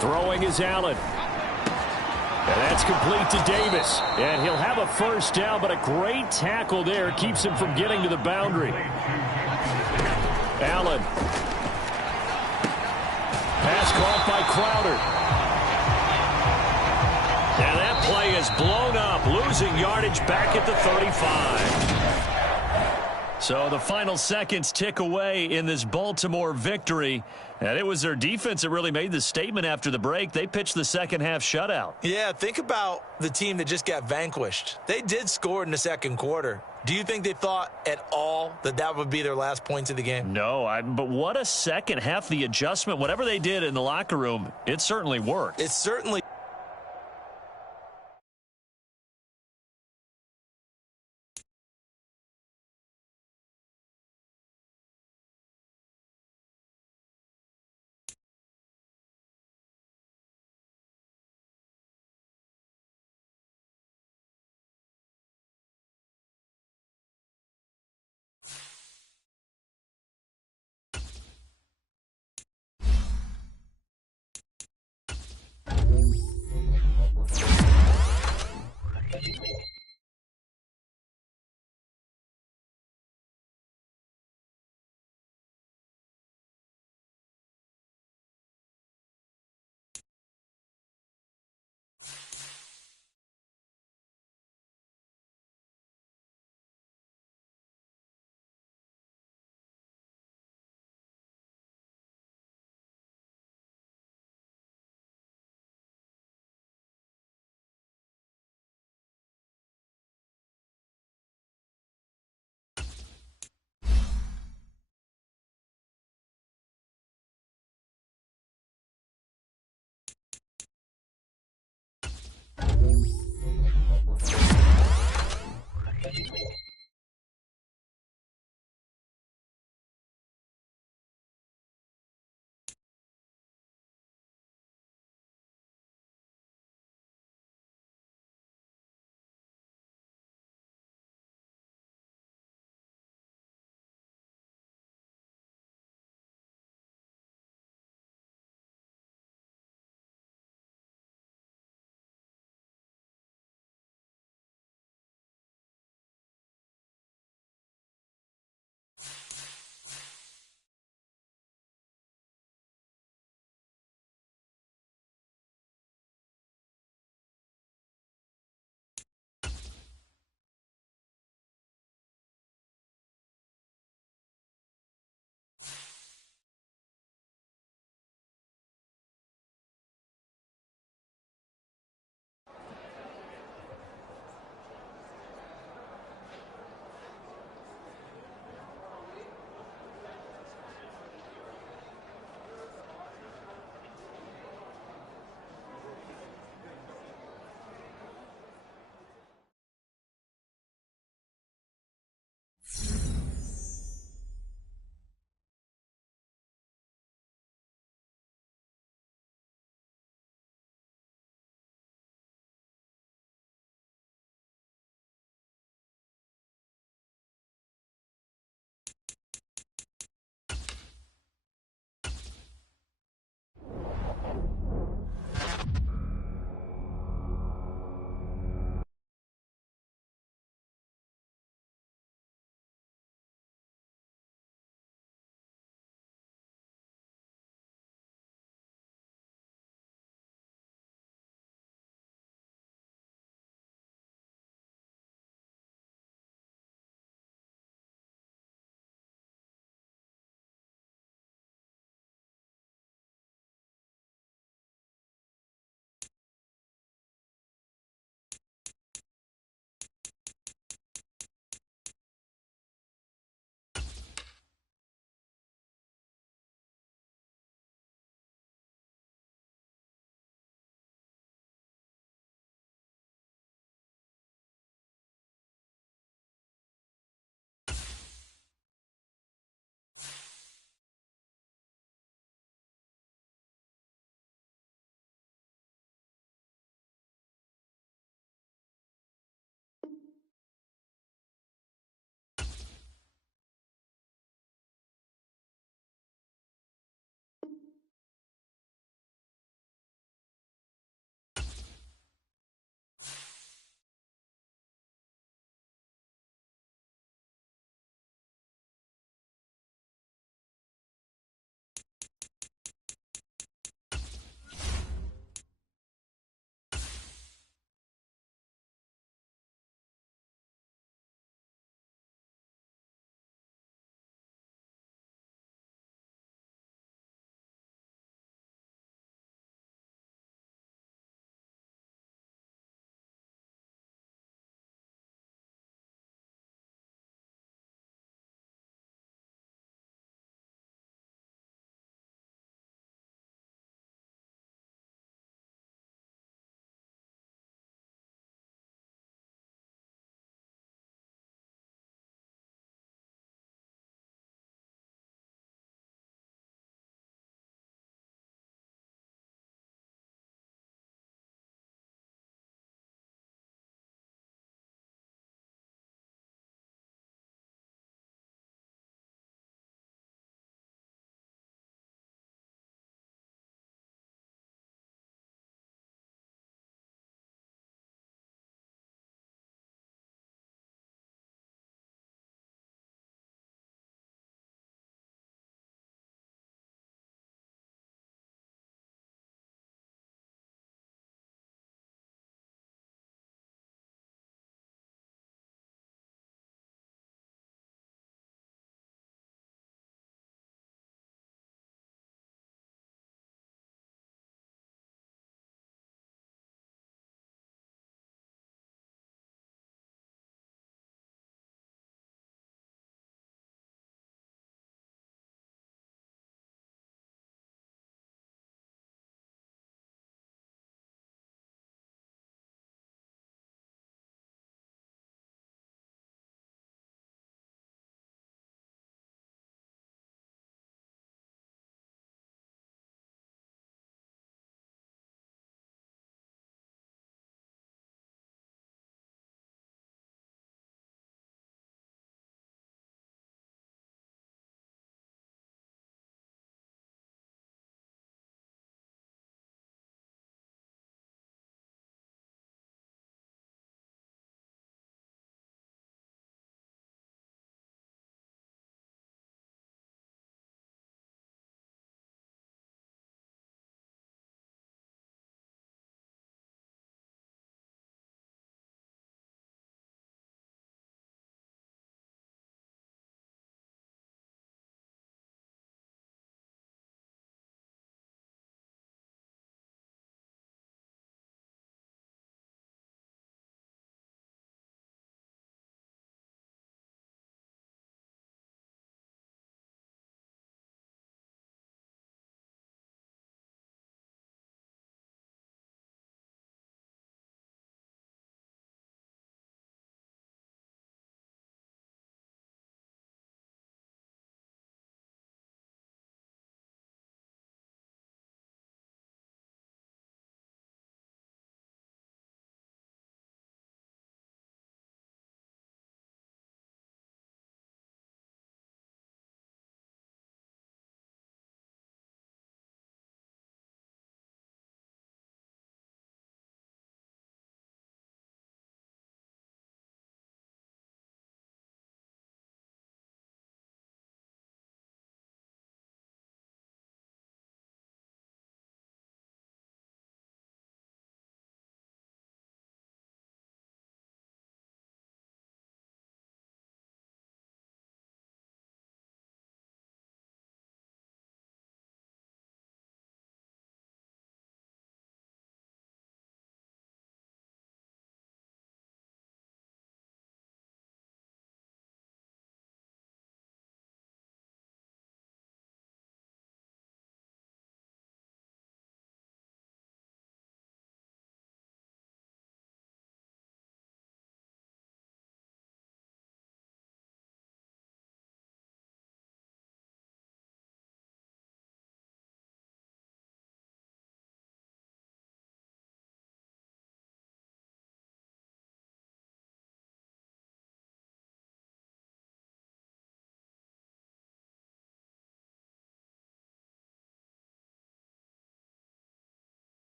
Throwing is Allen. And that's complete to Davis. And he'll have a 1st down, but a great tackle there keeps him from getting to the boundary. Allen. Pass caught by Crowder. And that play is blown up, losing yardage back at the 35. So the final seconds tick away in this Baltimore victory. And it was their defense that really made the statement after the break. They pitched the second-half shutout. Yeah, think about the team that just got vanquished. They did score in the 2nd quarter. Do you think they thought at all that that would be their last points of the game? No, but what a second half. The adjustment, whatever they did in the locker room, it certainly worked. It certainly